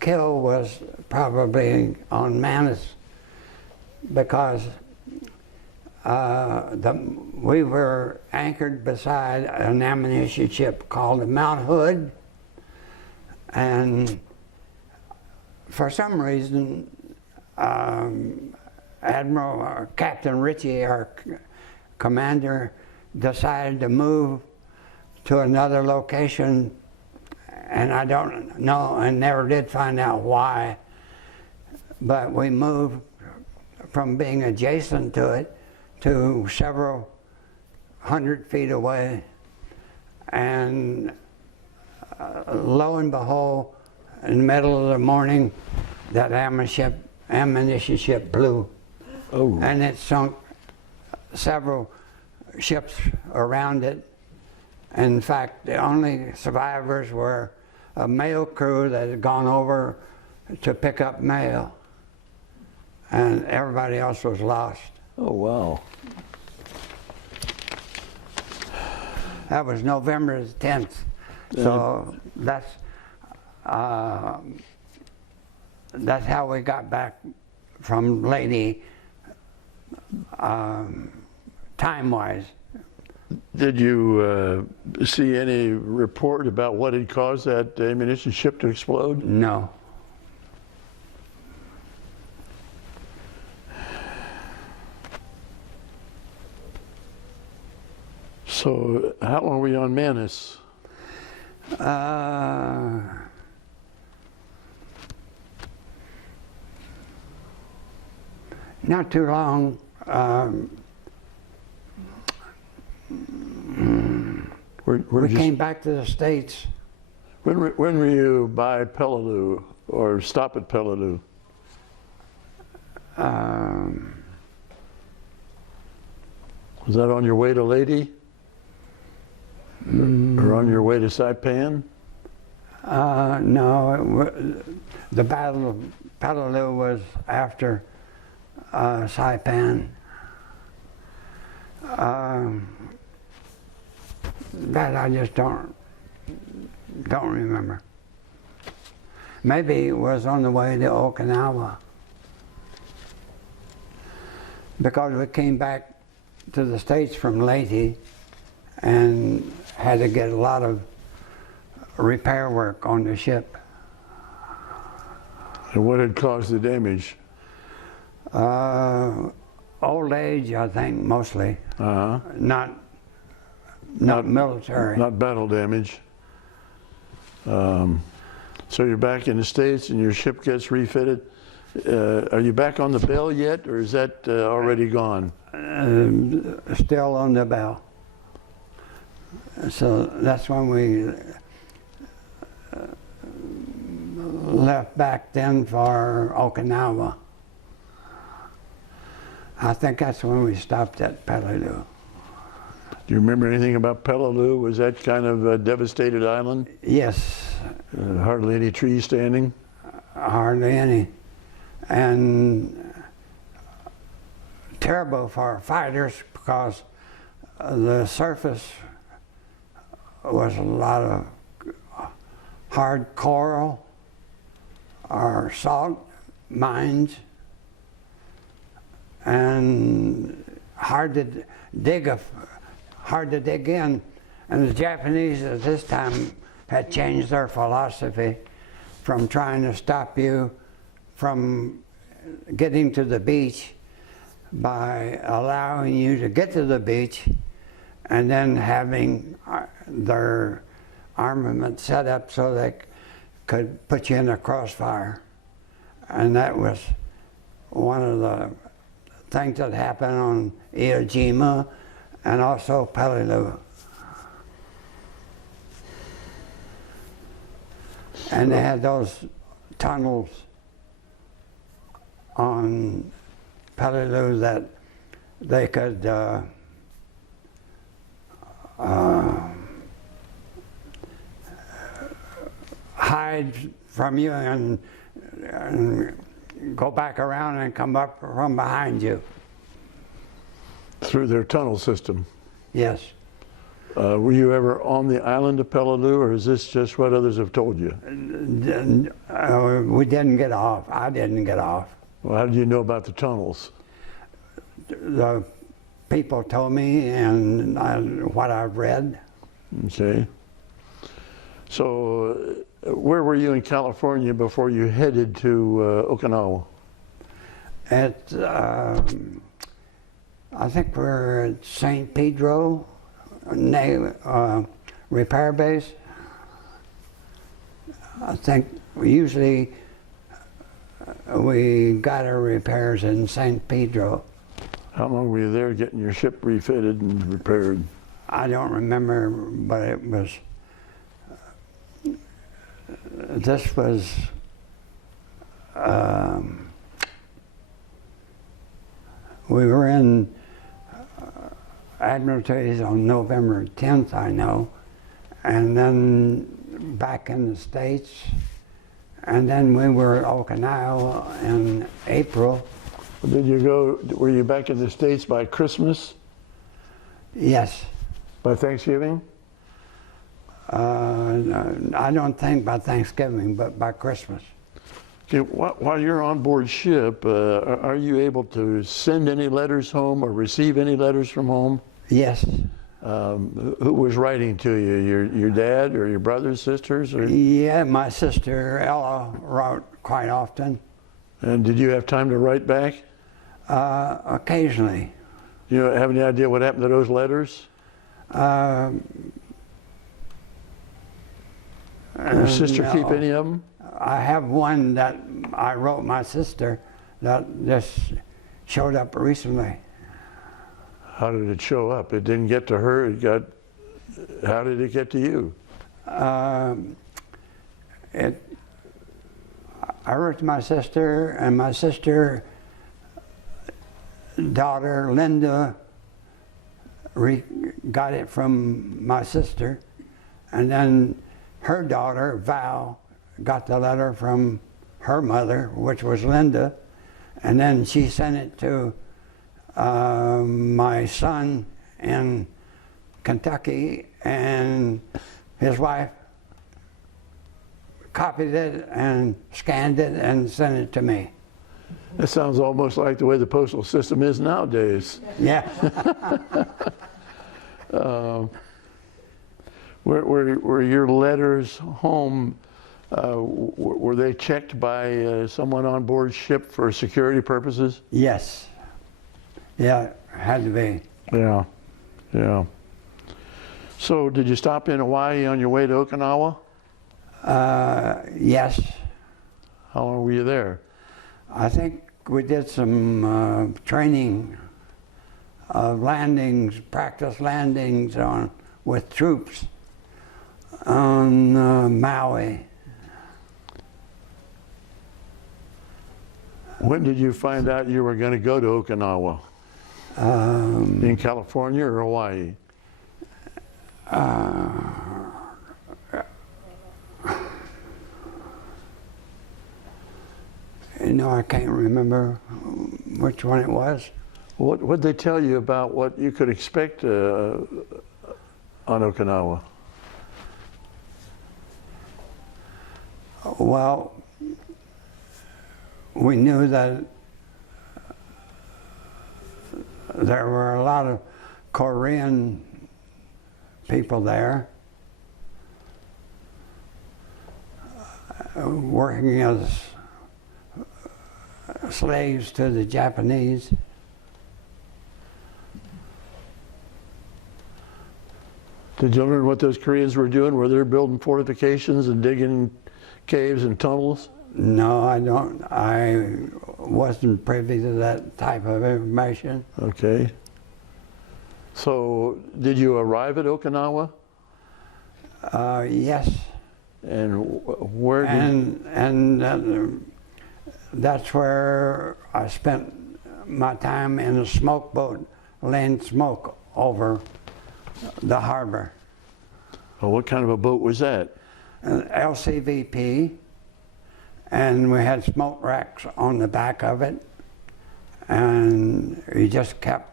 killed was probably on Manus, because we were anchored beside an ammunition ship called the Mount Hood, and for some reason, Captain Ritchie, our commander, decided to move to another location, and I don't know, and never did find out why, but we moved from being adjacent to it to several 100 feet away, and lo and behold, in the middle of the morning, that ammunition ship blew. Oh. And it sunk several ships around it. In fact, the only survivors were a mail crew that had gone over to pick up mail, and everybody else was lost. Oh, wow. That was November 10th. So that's how we got back from Leyte, time-wise. Did you see any report about what had caused that ammunition ship to explode? No. So how long were you on Manus? Not too long. We came back to the States. When were you by Peleliu or stop at Peleliu? Was that on your way to Leyte? Or on your way to Saipan? No, the Battle of Peleliu was after Saipan. That I just don't remember. Maybe it was on the way to Okinawa, because we came back to the States from Leyte and had to get a lot of repair work on the ship. And what had caused the damage? Old age, I think, mostly. Not military. Not battle damage. So you're back in the States and your ship gets refitted. Are you back on the Bell yet, or is that already gone? Still on the Bell. So that's when we left back then for Okinawa. I think that's when we stopped at Peleliu. Do you remember anything about Peleliu? Was that kind of a devastated island? Yes. Hardly any trees standing? Hardly any. And terrible for fighters, because the surface was a lot of hard coral or salt mines, and hard to dig in. And the Japanese at this time had changed their philosophy from trying to stop you from getting to the beach by allowing you to get to the beach and then having their armament set up so they could put you in a crossfire. And that was one of the things that happened on Iwo Jima and also Peleliu. And they had those tunnels on Peleliu that they could hide from you and go back around and come up from behind you. through their tunnel system. Yes. Were you ever on the island of Peleliu, or is this just what others have told you? We didn't get off. I didn't get off. Well, how did you know about the tunnels? The people told me and what I've read. Okay. So, where were you in California before you headed to Okinawa? I think we're at St. Pedro repair base. I think we got our repairs in St. Pedro. How long were you there getting your ship refitted and repaired? I don't remember, but it was, this was, we were in Admiralties on November 10th, I know, and then back in the States, and then we were at Okinawa in April. Were you back in the States by Christmas? Yes. By Thanksgiving? I don't think by Thanksgiving, but by Christmas. Okay, while you're on board ship, are you able to send any letters home or receive any letters from home? Yes. Who was writing to you? Your dad or your brothers, sisters? Or? Yeah, my sister Ella wrote quite often. And did you have time to write back? Occasionally. Do you have any idea what happened to those letters? Your sister no. keep any of them? I have one that I wrote my sister that just showed up recently. How did it show up? It didn't get to her. How did it get to you? I wrote to my sister, and my sister daughter Linda got it from my sister, and then her daughter Val got the letter from her mother, which was Linda, and then she sent it to my son in Kentucky, and his wife copied it and scanned it and sent it to me. That sounds almost like the way the postal system is nowadays. Yeah. Were your letters home, were they checked by someone on board ship for security purposes? Yes. Yeah, had to be. Yeah, yeah. So did you stop in Hawaii on your way to Okinawa? Yes. How long were you there? I think we did some training of landings, practice landings with troops on Maui. When did you find out you were going to go to Okinawa? In California or Hawaii? I can't remember which one it was. What did they tell you about what you could expect on Okinawa? Well, we knew that there were a lot of Korean people there working as slaves to the Japanese. Did you learn what those Koreans were doing? Were they building fortifications and digging caves and tunnels? No, I don't. I wasn't privy to that type of information. Okay. So, did you arrive at Okinawa? Yes. And where did And that's where I spent my time in a smoke boat, laying smoke over the harbor. Well, what kind of a boat was that? An LCVP, and we had smoke racks on the back of it, and we just kept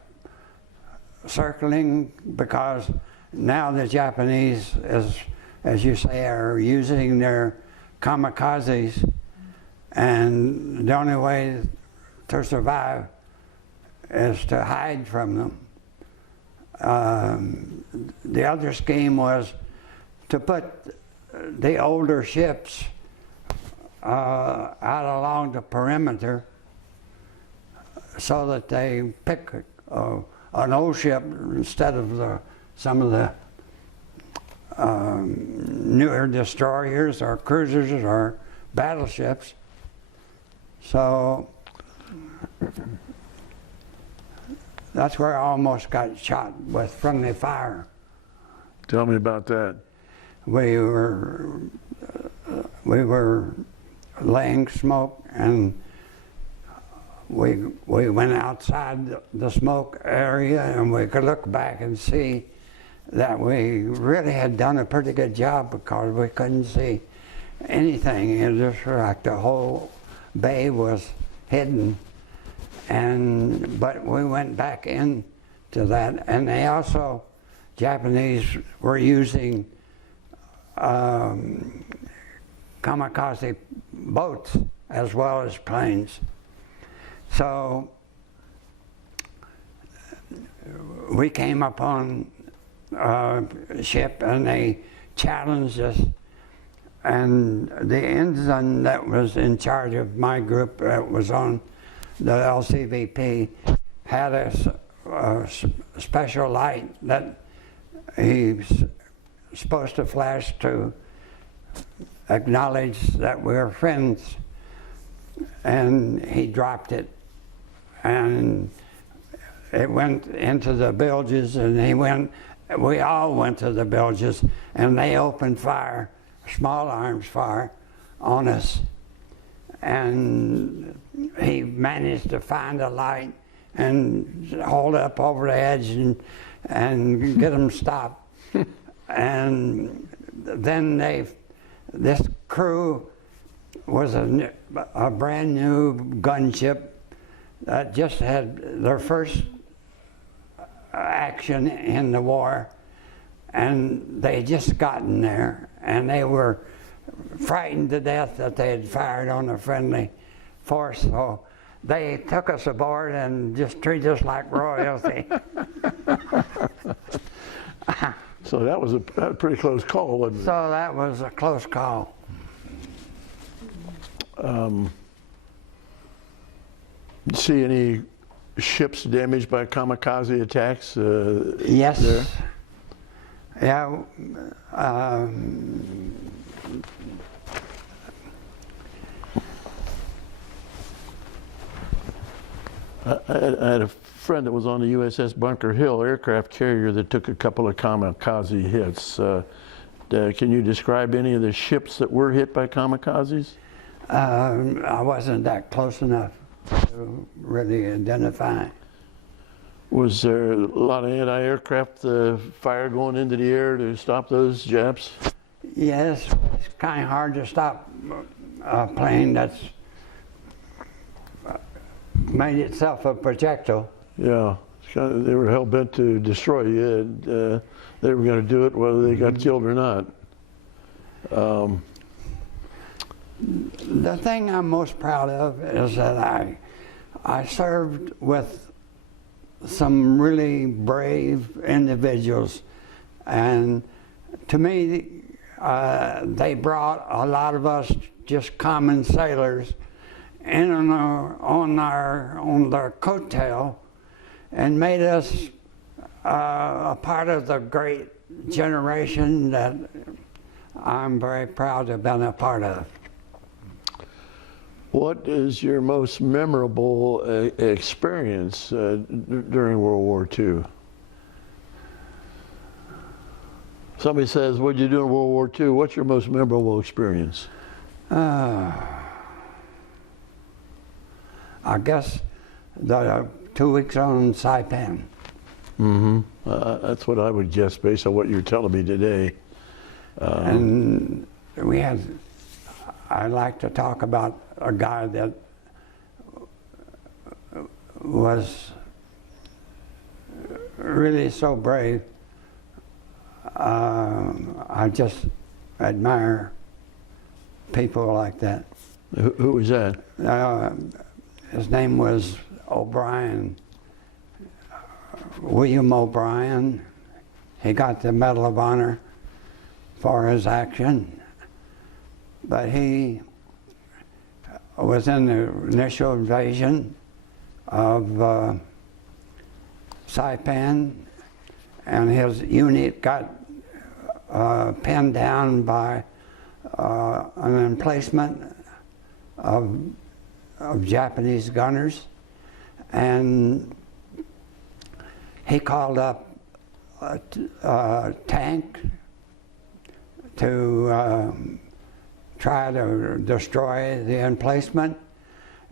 circling, because now the Japanese, as you say, are using their kamikazes, and the only way to survive is to hide from them. The other scheme was to put the older ships out along the perimeter so that they pick an old ship instead of some of the newer destroyers or cruisers or battleships. So that's where I almost got shot with friendly fire. Tell me about that. We were laying smoke, and we went outside the smoke area, and we could look back and see that we really had done a pretty good job, because we couldn't see anything. It was just like the whole bay was hidden. But we went back into that, and they also, Japanese were using kamikaze boats as well as planes. So we came upon a ship, and they challenged us, and the ensign that was in charge of my group that was on the LCVP had a special light that he's supposed to flash to acknowledge that we're friends, and he dropped it, and it went into the bilges, and we all went to the bilges, and they opened fire, small arms fire, on us. And he managed to find a light and hold up over the edge and get them stopped. And then this crew was a brand new gunship that just had their first action in the war, and they had just gotten there, and they were frightened to death that they had fired on a friendly force, so they took us aboard and just treated us like royalty. So that was a pretty close call, wasn't it? So that was a close call. See any ships damaged by kamikaze attacks? Yes. There? Yeah. I had a friend that was on the USS Bunker Hill aircraft carrier that took a couple of kamikaze hits. Can you describe any of the ships that were hit by kamikazes? I wasn't that close enough to really identify. Was there a lot of anti-aircraft fire going into the air to stop those Japs? Yes, it's kind of hard to stop a plane that's made itself a projectile. Yeah, they were hell-bent to destroy you, and they were going to do it whether they got killed or not. The thing I'm most proud of is that I served with some really brave individuals, and to me they brought a lot of us just common sailors in on their coattail and made us a part of the great generation that I'm very proud to have been a part of. What is your most memorable experience during World War II? Somebody says, what did you do in World War II? What's your most memorable experience? I guess the 2 weeks on Saipan. Mm-hmm. That's what I would guess based on what you're telling me today. And I like to talk about a guy that was really so brave. I just admire people like that. Who was that? His name was O'Brien, William O'Brien. He got the Medal of Honor for his action, but he was in the initial invasion of Saipan, and his unit got pinned down by an emplacement of Japanese gunners, and he called up a tank to try to destroy the emplacement.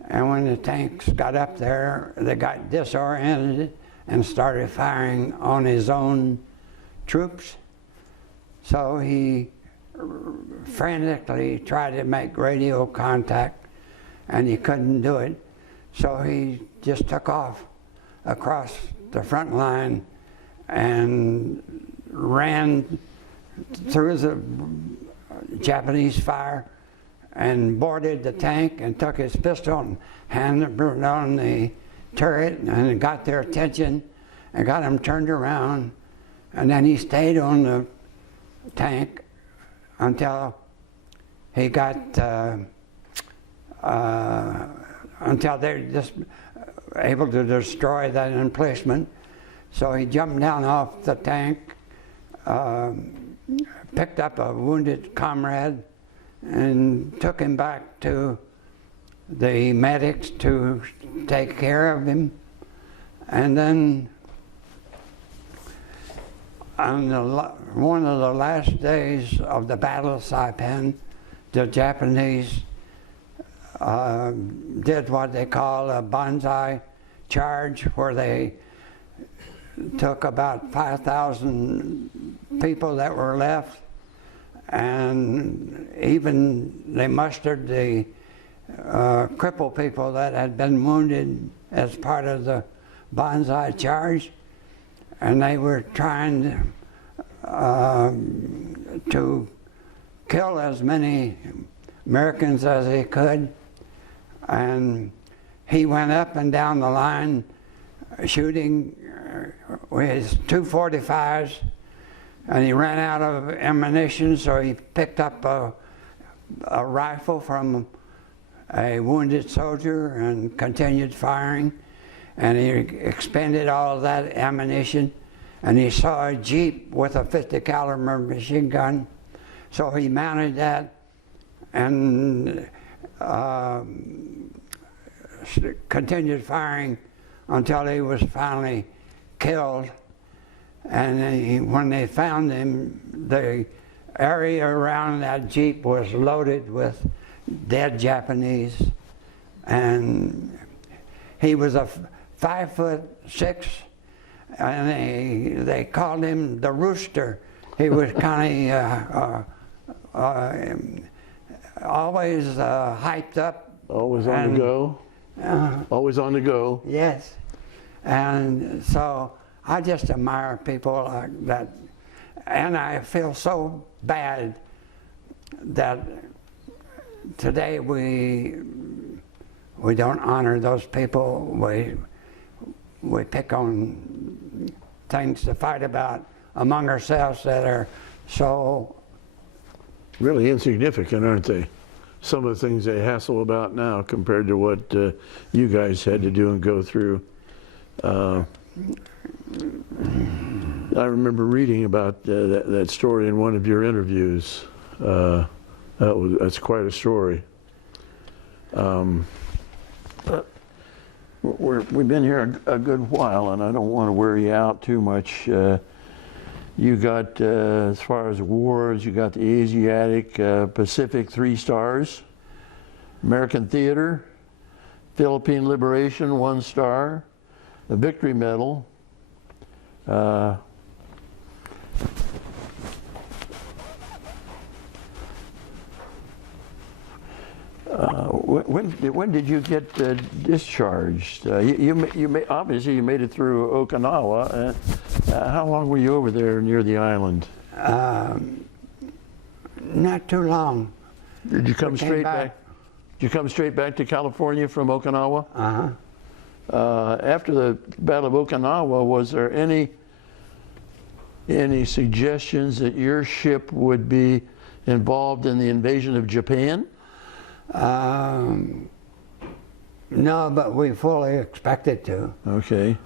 And when the tanks got up there, they got disoriented and started firing on his own troops. So he frantically tried to make radio contact, and he couldn't do it. So he just took off across the front line and ran through the Japanese fire and boarded the tank and took his pistol and handed it on the turret and got their attention and got them turned around. And then he stayed on the tank until he got, until they were just able to destroy that emplacement. So he jumped down off the tank, picked up a wounded comrade, and took him back to the medics to take care of him. And then on one of the last days of the Battle of Saipan, the Japanese did what they call a banzai charge, where they took about 5,000 people that were left, and even they mustered the crippled people that had been wounded as part of the banzai charge, and they were trying to kill as many Americans as they could. And he went up and down the line shooting with his 245s, and he ran out of ammunition, so he picked up a rifle from a wounded soldier and continued firing, and he expended all of that ammunition, and he saw a Jeep with a 50 caliber machine gun, so he mounted that and continued firing until he was finally killed. And when they found him, the area around that Jeep was loaded with dead Japanese. And he was a 5'6", and they called him the Rooster. He was kind of always hyped up. Always on the go? Always on the go? Yes. And so I just admire people like that. And I feel so bad that today we don't honor those people. We pick on things to fight about among ourselves that are so really insignificant, aren't they? Some of the things they hassle about now compared to what you guys had to do and go through. I remember reading about that story in one of your interviews. That's quite a story. But we've been here a good while, and I don't want to wear you out too much. You got, as far as awards, you got the Asiatic Pacific 3 stars, American Theater, Philippine Liberation 1 star, the Victory Medal, when did you get discharged? Obviously you made it through Okinawa. How long were you over there near the island? Not too long. Did you come We came straight back. back? Did you come straight back to California from Okinawa? After the Battle of Okinawa, was there any suggestions that your ship would be involved in the invasion of Japan? No, but we fully expected to. Okay.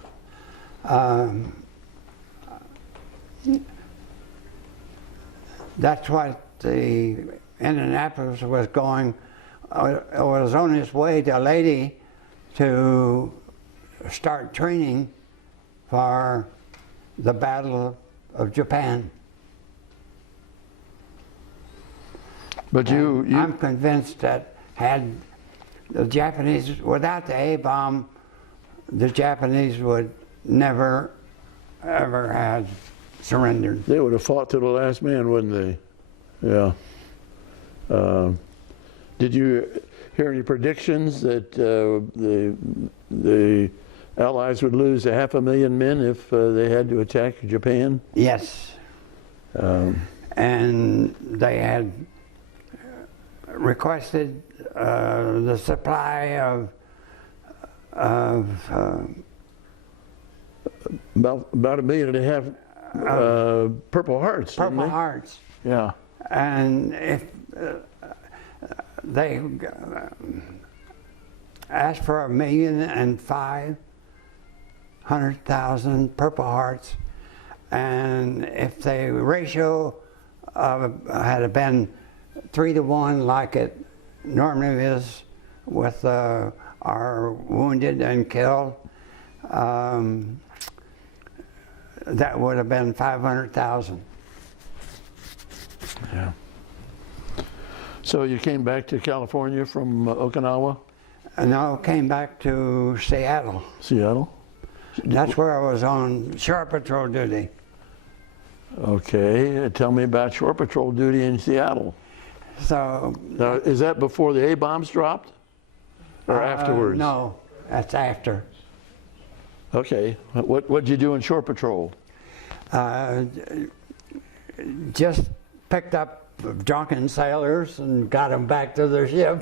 That's what the Indianapolis was going. It was on its way to Leyte to start training for the Battle of Japan. But I'm convinced that had the Japanese, without the A-bomb, the Japanese would never, ever have surrendered. they would have fought to the last man, wouldn't they? Yeah. Did you hear any predictions that the Allies would lose 500,000 men if they had to attack Japan? Yes. And they had requested the supply of About 1.5 million Purple Hearts. didn't Purple they? Hearts. Yeah. And if they asked for 1,500,000 Purple Hearts, and if the ratio had been 3 to 1 like it normally is with our wounded and killed, that would have been 500,000. Yeah. So you came back to California from Okinawa? And I came back to Seattle. Seattle? That's where I was on shore patrol duty. Okay, tell me about shore patrol duty in Seattle. So Now, is that before the A-bombs dropped? Or afterwards? No, that's after. Okay, what'd you do in shore patrol? Just picked up drunken sailors and got them back to their ship.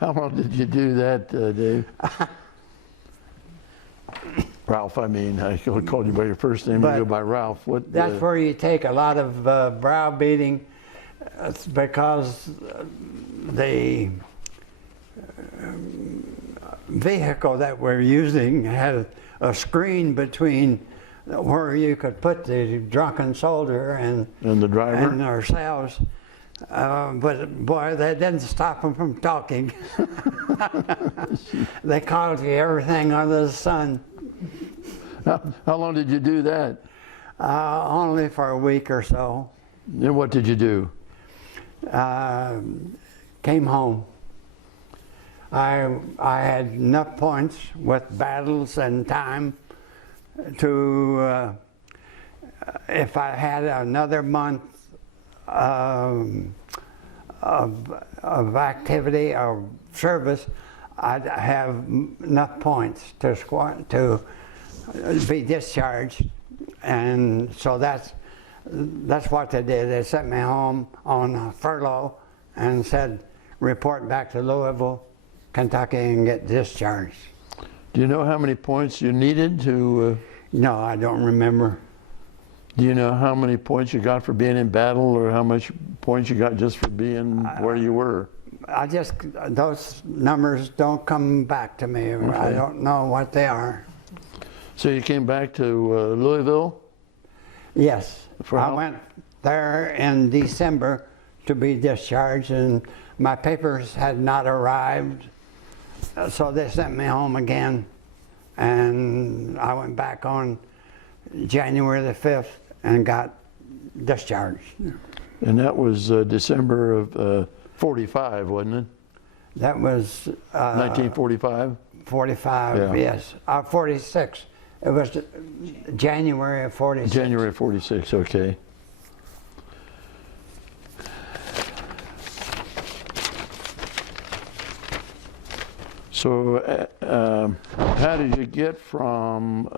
How long did you do that, Dave? Ralph, I mean, I called you by your first name, you go by Ralph. What? That's where you take a lot of browbeating. It's because the vehicle that we're using had a screen between where you could put the drunken soldier and the driver? and ourselves. But boy, that didn't stop them from talking. They called you everything under the sun. How long did you do that? Only for a week or so. And what did you do? Came home. I had enough points with battles and time to, if I had another month of activity or service, I'd have enough points to be discharged. And so that's what they did. They sent me home on a furlough and said, report back to Louisville, Kentucky, and get discharged. Do you know how many points you needed to? No, I don't remember. Do you know how many points you got for being in battle, or how much points you got just for being where you were? Those numbers don't come back to me. Okay. I don't know what they are. So you came back to Louisville? Yes, For I how- went there in December to be discharged, and my papers had not arrived, so they sent me home again, and I went back on January the 5th and got discharged. And that was December of 45, wasn't it? That was 1945? 45, Yeah. yes, 46. It was January of 46. January 46, okay. So, how did you get from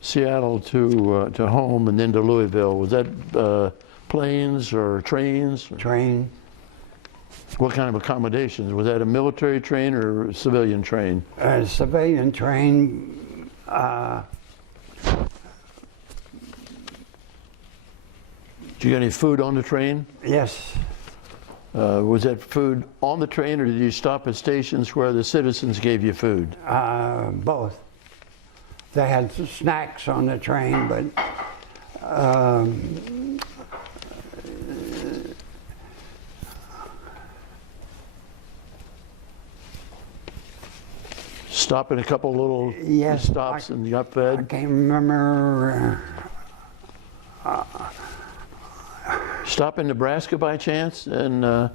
Seattle to home and then to Louisville? Was that planes or trains? Train. What kind of accommodations? Was that a military train or a civilian train? A civilian train. Did you get any food on the train? Yes. Was that food on the train, or did you stop at stations where the citizens gave you food? Both. They had some snacks on the train, but Stop in a couple little yes, stops and got I fed? can't remember. Stop in Nebraska by chance? And I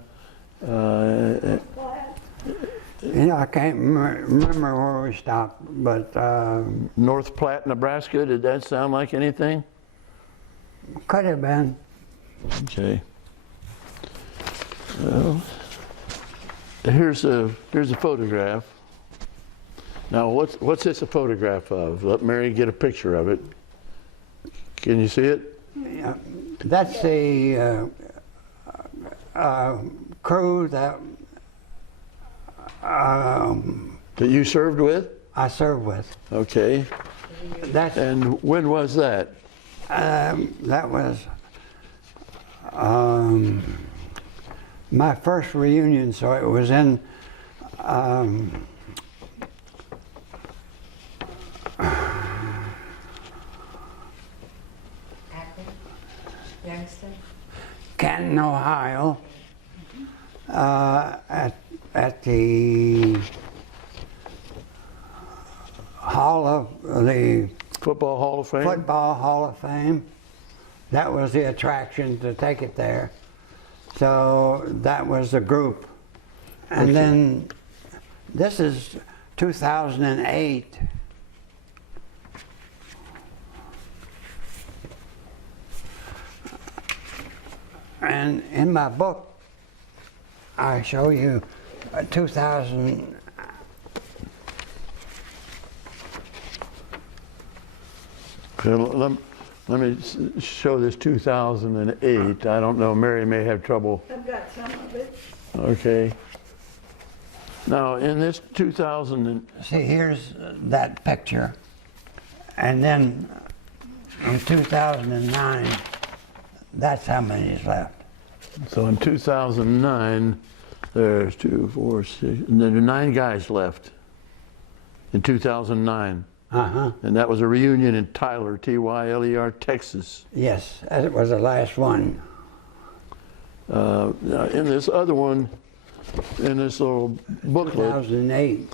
can't remember where we stopped, but North Platte, Nebraska, did that sound like anything? could have been. Okay. Well, here's a photograph. Now, what's this a photograph of? Let Mary get a picture of it. Can you see it? Yeah. That's the crew that That you served with? I served with. Okay. That's And when was that? that was my first reunion, so it was in Youngstown? Canton, Ohio, at the Football Hall of Fame? Football Hall of Fame. That was the attraction to take it there. So that was the group. And Okay. then this is 2008. And in my book, I show you 2000. Okay, let me show this 2008. I don't know, Mary may have trouble. I've got some of it. Okay. Now, in this 2000, See, here's that picture. And then in 2009, that's how many is left. so in 2009, there's 2, 4, 6, and there are 9 guys left in 2009. Uh-huh. And that was a reunion in Tyler, Tyler, Texas. Yes, that was the last one. Now in this other one, in this little booklet, 2008.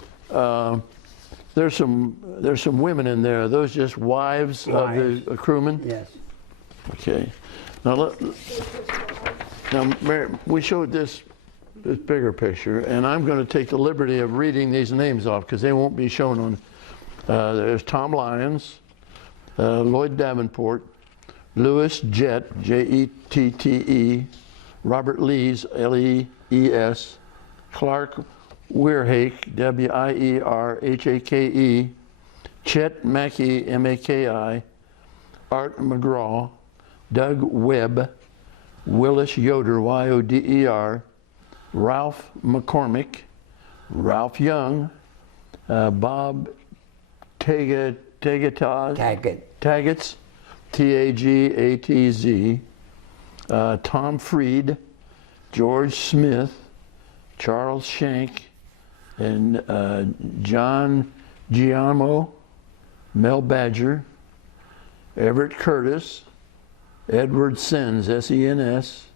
there's some women in there. Are those just wives of the crewmen? Yes. Okay. Now, Mary, we showed this bigger picture, and I'm going to take the liberty of reading these names off because they won't be shown on. There's Tom Lyons, Lloyd Davenport, Lewis Jett, Jette, Robert Lees, Lees, Clark Weirhake, Wierhake, Chet Mackey, Maki, Art McGraw, Doug Webb, Willis Yoder, Yoder, Ralph McCormick, Ralph Young, Bob Taggett, Taggatz, Tagatz, Tom Freed, George Smith, Charles Shank, and John Giamo, Mel Badger, Everett Curtis, Edward Sens, S-E-N-S,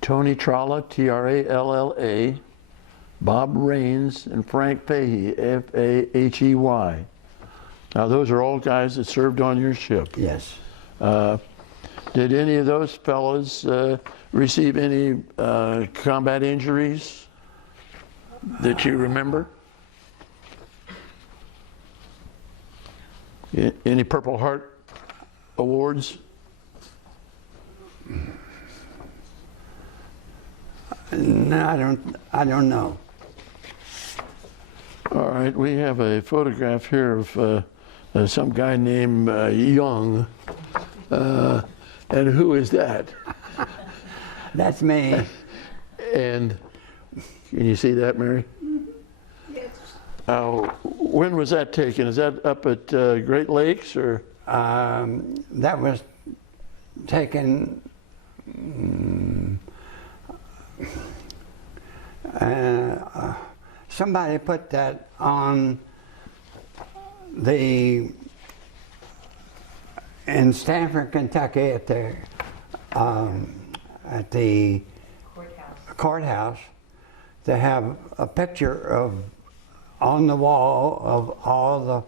Tony Tralla, Tralla, Bob Raines, and Frank Fahey, Fahey. Now those are all guys that served on your ship. Yes. Did any of those fellows receive any combat injuries that you remember? Any Purple Heart awards? No, I don't know. All right, we have a photograph here of some guy named Young. And who is that? That's me. And can you see that, Mary? Yes. When was that taken? Is that up at Great Lakes or? That was taken somebody put that on in Stanford, Kentucky at the courthouse. They have a picture on the wall of all the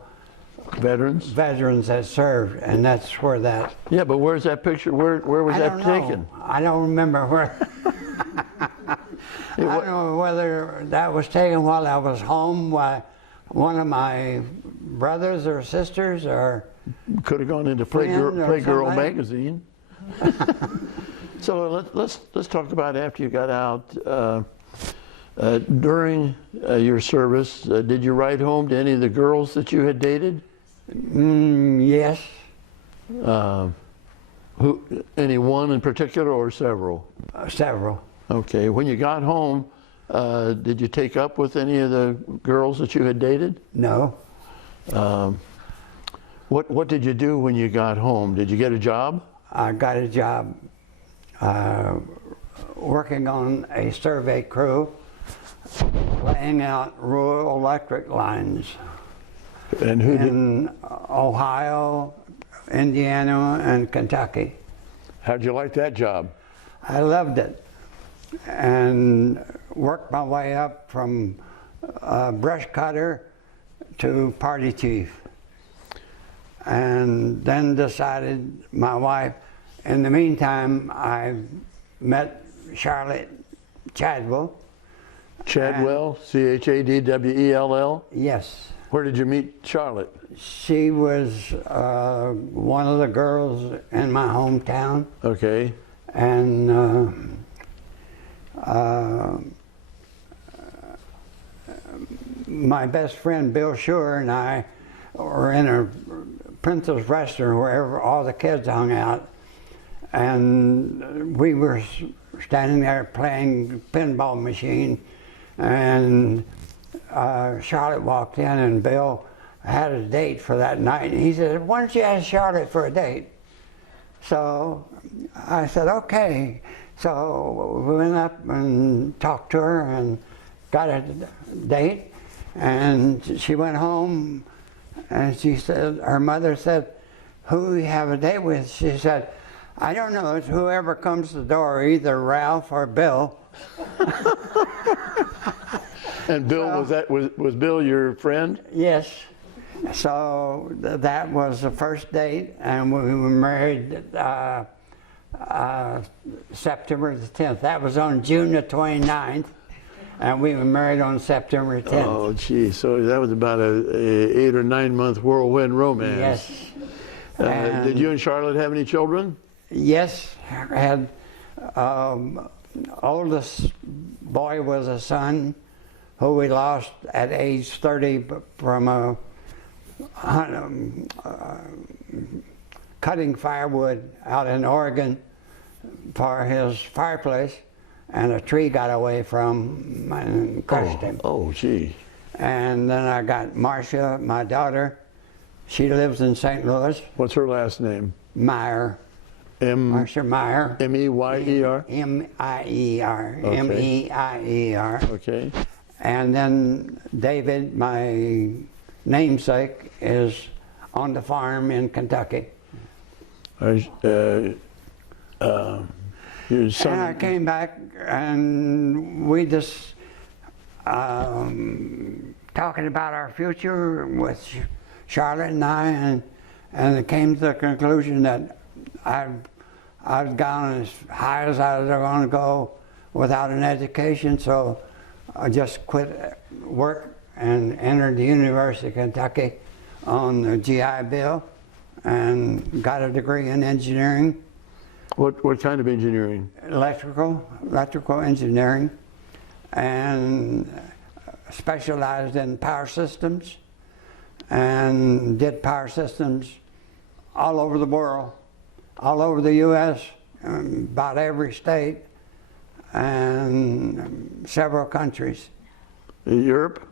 veterans that served, and that's where that. Yeah, but where's that picture? Where was that taken? I don't remember where. I don't know whether that was taken while I was home by one of my brothers or sisters, or could have gone into friend or Playgirl something. magazine. So let's talk about after you got out. During your service, did you write home to any of the girls that you had dated? Yes. Any one in particular or several? Several. Okay. When you got home, did you take up with any of the girls that you had dated? No. What did you do when you got home? Did you get a job? I got a job working on a survey crew, laying out rural electric lines And who did? in Ohio, Indiana, and Kentucky. How'd you like that job? I loved it, and worked my way up from brush cutter to party chief, and then decided my wife. In the meantime, I met Charlotte Chadwell. Chadwell, Chadwell. Yes. Where did you meet Charlotte? She was one of the girls in my hometown, Okay. and my best friend Bill Shure and I were in a Princess restaurant wherever all the kids hung out, and we were standing there playing pinball machine, and Charlotte walked in, and Bill had a date for that night, and he said, "Why don't you ask Charlotte for a date?" So I said, "Okay." So we went up and talked to her and got a date, and she went home, and she said, her mother said, "Who do you have a date with?" She said, "I don't know, it's whoever comes to the door, either Ralph or Bill." And Bill, was Bill your friend? Yes. So that was the first date, and we were married September the 10th. That was on June the 29th, and we were married on September 10th. Oh, gee. So that was about a 8 or 9 month whirlwind romance. Yes. Did you and Charlotte have any children? Yes. I had oldest boy was a son who we lost at age 30 from cutting firewood out in Oregon for his fireplace, and a tree got away from him and crushed him. Oh, gee. And then I got Marcia, my daughter. She lives in St. Louis. What's her last name? Meyer. Marcia Meyer. M-E-Y-E-R? M-I-E-R. Okay. M-E-I-E-R. Okay. And then David, my namesake, is on the farm in Kentucky. Your son. And I came back, and we just talking about our future with Charlotte and I, and it came to the conclusion that I've gone as high as I was going to go without an education, so I just quit work and entered the University of Kentucky on the GI Bill and got a degree in engineering. What kind of engineering? Electrical engineering, and specialized in power systems and did power systems all over the world, all over the U.S., about every state, and several countries. Europe?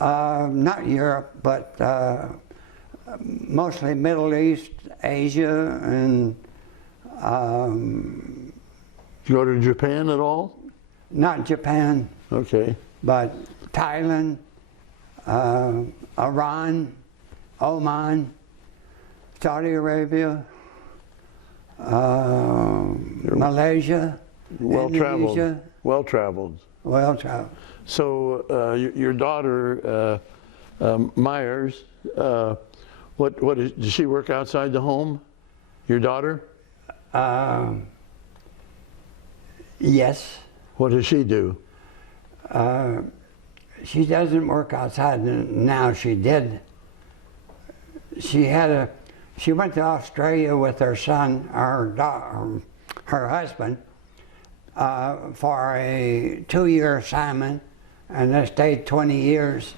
Not Europe, but mostly Middle East, Asia, and Did you go to Japan at all? not Japan, Okay. but Thailand, Iran, Oman, Saudi Arabia, Malaysia, Well traveled. Indonesia. Well traveled. Well traveled. So your daughter, Myers, does she work outside the home? Your daughter? Yes. What does she do? She doesn't work outside now. She did. She went to Australia with her son, her husband, for a 2-year assignment, and they stayed 20 years.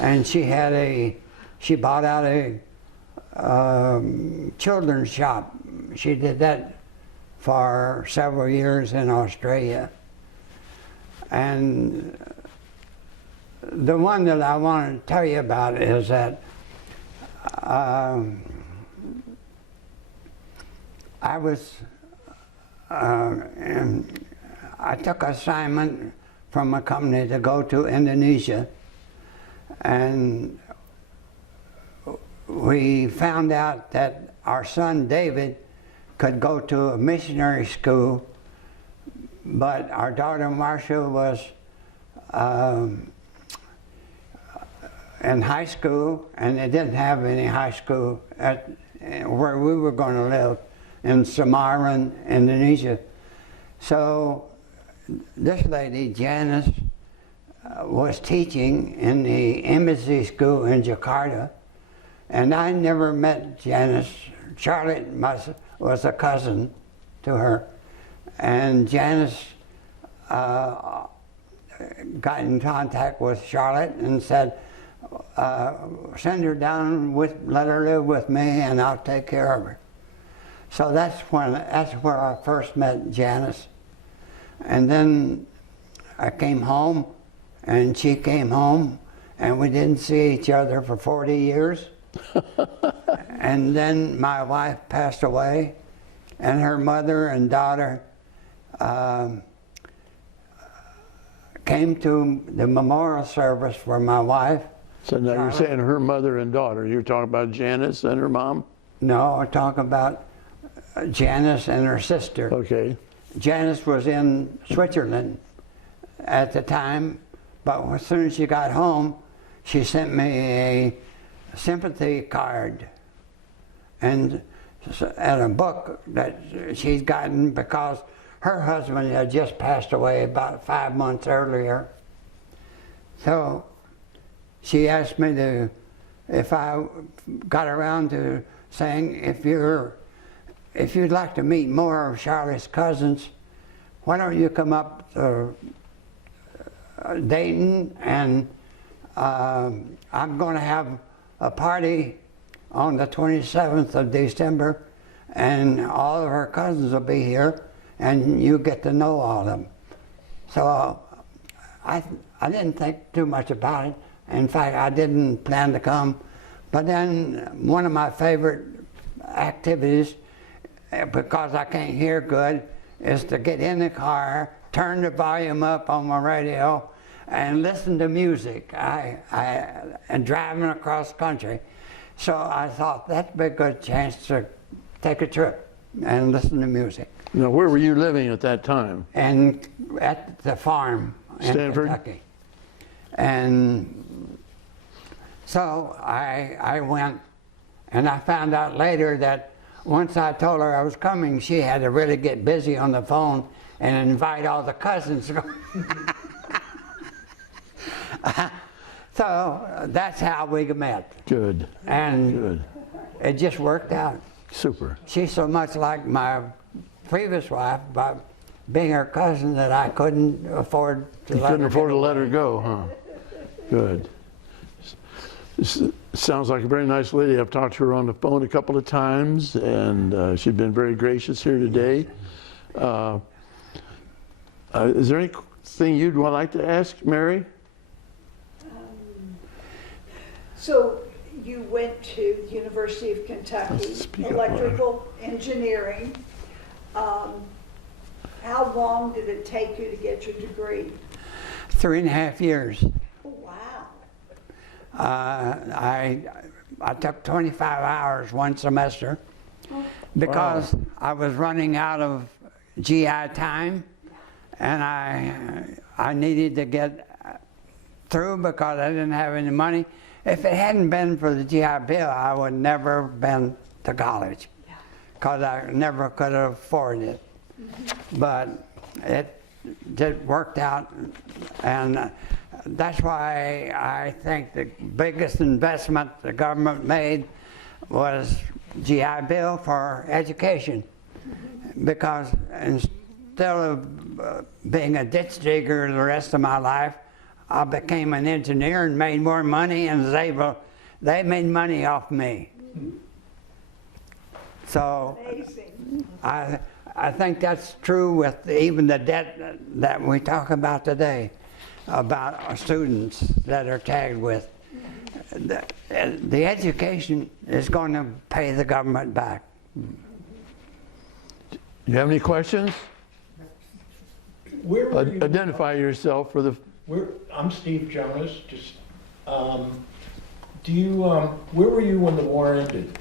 And she bought out a children's shop. She did that for several years in Australia. And the one that I want to tell you about is that I took an assignment from a company to go to Indonesia, and we found out that our son David could go to a missionary school, but our daughter Marcia was in high school, and they didn't have any high school at where we were going to live in Semarang, Indonesia. So this lady, Janice, was teaching in the embassy school in Jakarta, and I never met Janice. Charlotte was a cousin to her, and Janice got in contact with Charlotte and said, send her down, let her live with me, and I'll take care of her. So that's where I first met Janice. And then I came home, and she came home, and we didn't see each other for 40 years. And then my wife passed away, and her mother and daughter came to the memorial service for my wife. So now you're saying her mother and daughter. You're talking about Janice and her mom? No, I'm talking about Janice and her sister. Okay. Janice was in Switzerland at the time, but as soon as she got home, she sent me a sympathy card and a book that she'd gotten because her husband had just passed away about 5 months earlier. So she asked me if I got around to saying, if you'd like to meet more of Charlotte's cousins, why don't you come up to Dayton, and I'm going to have a party on the 27th of December, and all of her cousins will be here, and you get to know all of them. So I didn't think too much about it. In fact, I didn't plan to come. But then one of my favorite activities, because I can't hear good, is to get in the car, turn the volume up on my radio, and listen to music. And driving across country. So I thought that'd be a good chance to take a trip and listen to music. Now, where were you living at that time? And at the farm in Stanford? Kentucky. And so I went, and I found out later that once I told her I was coming, she had to really get busy on the phone and invite all the cousins. So that's how we met. Good. And Good. it just worked out. Super. She's so much like my previous wife by being her cousin that I couldn't afford to You let couldn't her afford get to let her away. go, huh? Good. Sounds like a very nice lady. I've talked to her on the phone a couple of times, and she's been very gracious here today. Is there anything you'd like to ask, Mary? So you went to the University of Kentucky, Speak up electrical engineering. How long did it take you to get your degree? 3.5 years. Oh, wow. I took 25 hours one semester because I was running out of GI time, and I needed to get through because I didn't have any money. If it hadn't been for the GI Bill, I would never have been to college because I never could have afforded it. But it worked out, and that's why I think the biggest investment the government made was GI Bill for education. Because instead of being a ditch digger the rest of my life, I became an engineer and made more money, and they made money off me. So Amazing. I think that's true with even the debt that we talk about today, about our students that are tagged with. The education is going to pay the government back. You have any questions? Where were you? Identify yourself for the. I'm Steve Jonas. Just, where were you when the war ended?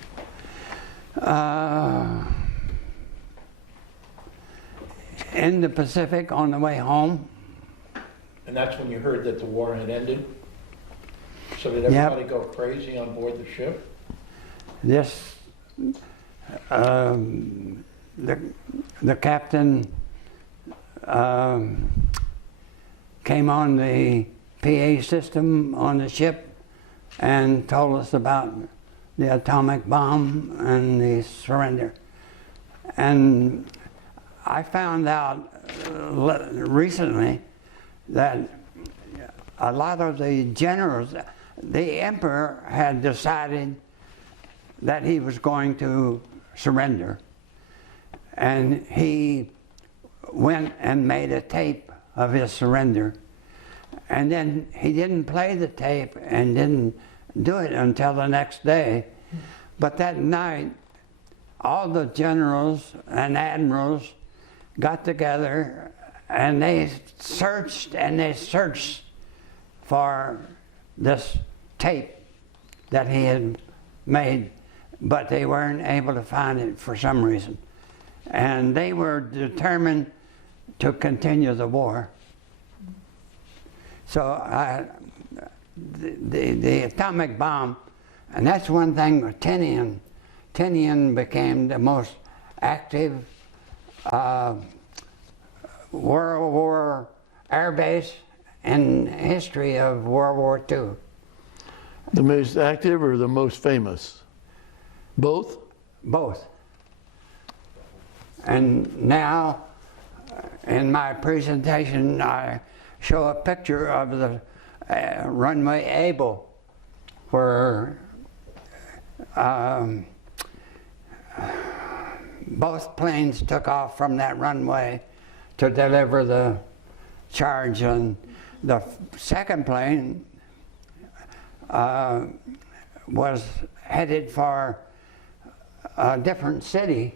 In the Pacific on the way home. And that's when you heard that the war had ended? So did everybody go crazy on board the ship? This, the captain came on the PA system on the ship and told us about the atomic bomb and the surrender. And I found out recently that a lot of the generals, the emperor had decided that he was going to surrender. And he went and made a tape of his surrender. And then he didn't play the tape and didn't do it until the next day. But that night, all the generals and admirals got together and they searched for this tape that he had made, but they weren't able to find it for some reason. And they were determined to continue the war. So the atomic bomb, and that's one thing with Tinian. Tinian became the most active World War air base in history of World War II. The most active or the most famous? Both? Both. And now, in my presentation, I show a picture of the runway Able, where both planes took off from that runway to deliver the charge. And the second plane was headed for a different city.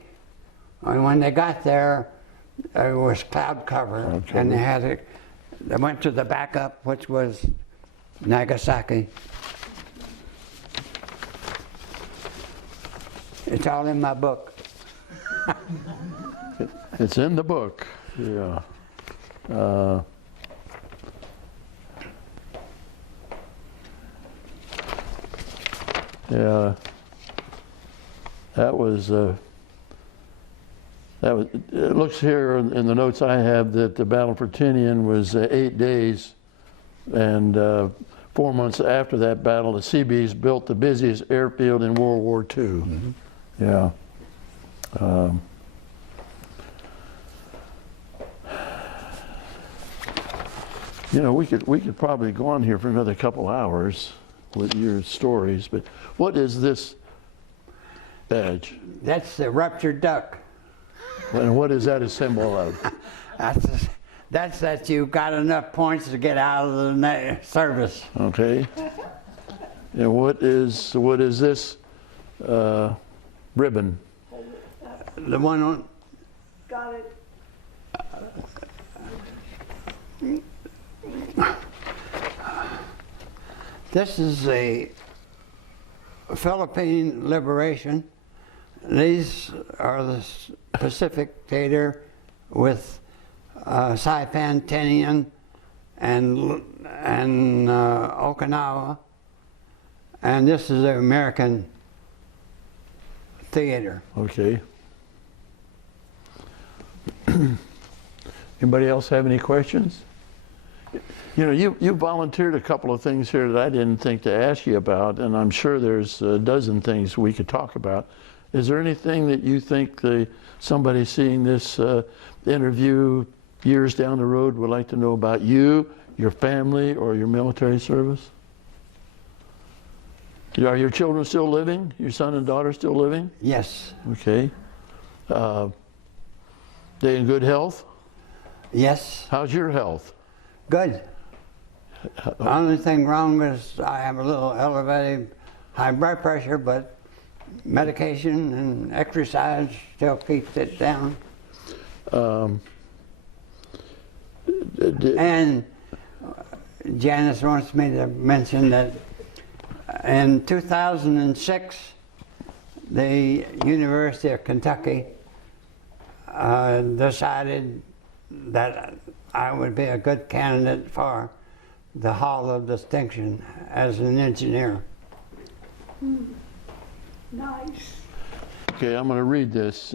And when they got there, it was cloud cover, Okay. and they went to the backup, which was Nagasaki. It's all in my book. It's in the book, yeah. Yeah, that was, it looks here in the notes I have that the battle for Tinian was 8 days, and 4 months after that battle, the Seabees built the busiest airfield in World War II. Mm-hmm. Yeah. You know, we could probably go on here for another couple hours with your stories, but what is this badge? That's the ruptured duck. And what is that a symbol of? That's that you got enough points to get out of the service. Okay. And what is this ribbon? The one on, Got it. this is the Philippine Liberation. These are the Pacific Theater with Saipan, Tinian, and Okinawa. And this is the American theater. Okay. Anybody else have any questions? You know, you volunteered a couple of things here that I didn't think to ask you about, and I'm sure there's a dozen things we could talk about. Is there anything that you think somebody seeing this interview years down the road would like to know about you, your family, or your military service? Are your children still living? Your son and daughter still living? Yes. Okay. They in good health? Yes. How's your health? Good. The only thing wrong is I have a little elevated high blood pressure, but medication and exercise still keeps it down. And Janice wants me to mention that in 2006, the University of Kentucky decided that I would be a good candidate for the Hall of Distinction as an engineer. Nice. Okay, I'm going to read this.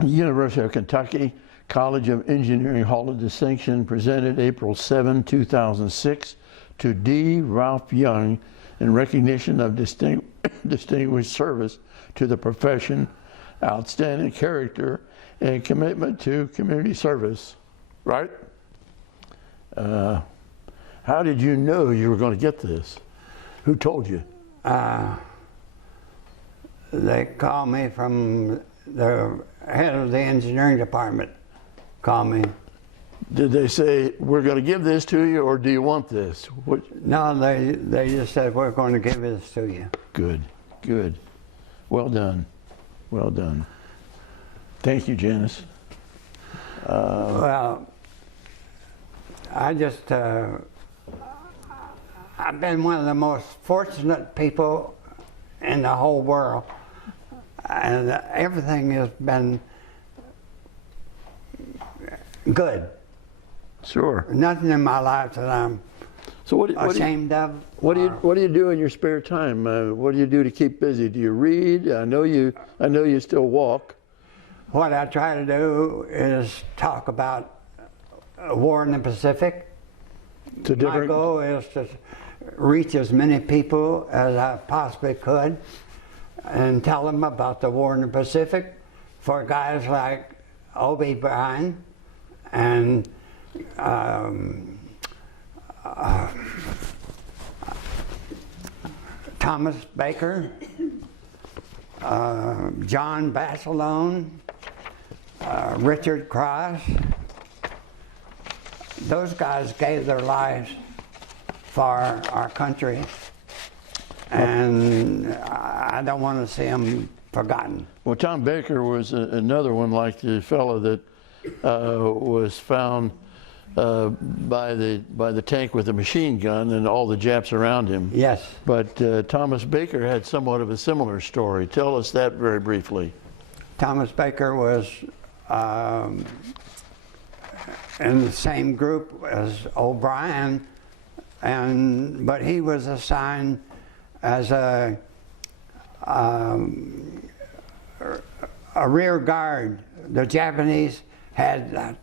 University of Kentucky College of Engineering Hall of Distinction presented April 7, 2006 to D. Ralph Young in recognition of distinguished service to the profession, outstanding character, and commitment to community service. Right? How did you know you were going to get this? Who told you? They called me from the head of the engineering department. Called me. Did they say, we're going to give this to you, or do you want this? What? No, they just said, we're going to give this to you. Good, good. Well done. Well done. Thank you, Janice. Well, I've been one of the most fortunate people in the whole world. And everything has been good. Sure. Nothing in my life that I'm ashamed of. What do you do in your spare time? What do you do to keep busy? Do you read? I know you still walk. What I try to do is talk about a war in the Pacific. My goal is to reach as many people as I possibly could and tell them about the war in the Pacific for guys like O.B. Bryan and Thomas Baker, John Basilone, Richard Cross. Those guys gave their lives for our country, and I don't want to see them forgotten. Well, Tom Baker was another one like the fellow that was found by the tank with a machine gun and all the Japs around him. Yes. But Thomas Baker had somewhat of a similar story. Tell us that very briefly. Thomas Baker was in the same group as O'Brien, but he was assigned as a rear guard. The Japanese had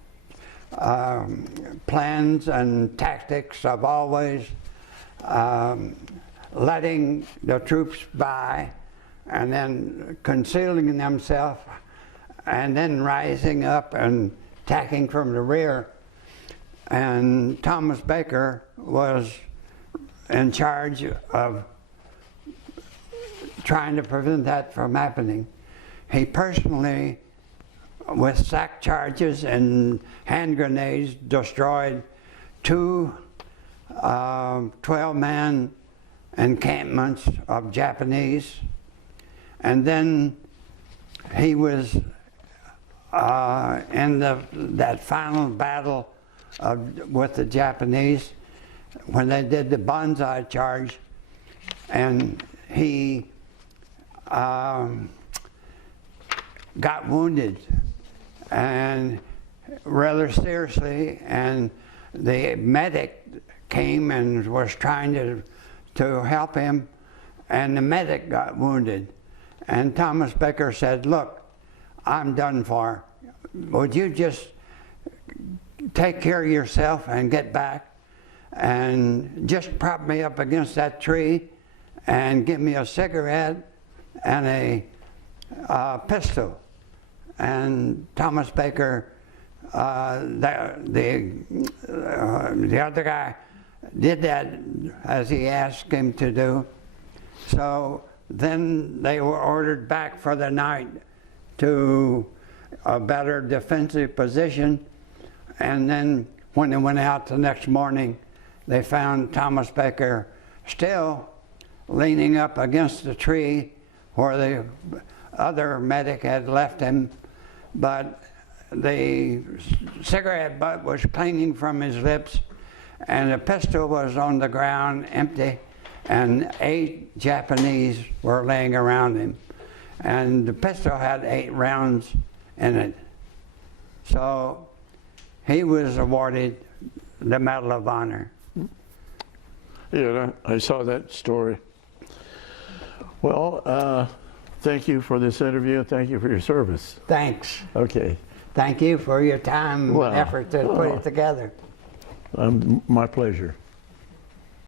plans and tactics of always letting the troops by and then concealing themselves and then rising up and attacking from the rear. And Thomas Baker was in charge of trying to prevent that from happening. He personally, with sack charges and hand grenades, destroyed two 12-man encampments of Japanese. And then he was in that final battle with the Japanese when they did the banzai charge, and he got wounded and rather seriously, and the medic came and was trying to help him, and the medic got wounded. And Thomas Baker said, "Look, I'm done for. Would you just take care of yourself and get back and just prop me up against that tree and give me a cigarette and a pistol?" And Thomas Baker, the other guy, did that as he asked him to do. So then they were ordered back for the night to a better defensive position. And then when they went out the next morning, they found Thomas Baker still leaning up against the tree where the other medic had left him, but the cigarette butt was clinging from his lips, and the pistol was on the ground empty, and 8 Japanese were laying around him. And the pistol had 8 rounds in it. So he was awarded the Medal of Honor. Yeah, I saw that story. Well, thank you for this interview. Thank you for your service. Thanks. Okay. Thank you for your time and effort to put it together. My pleasure.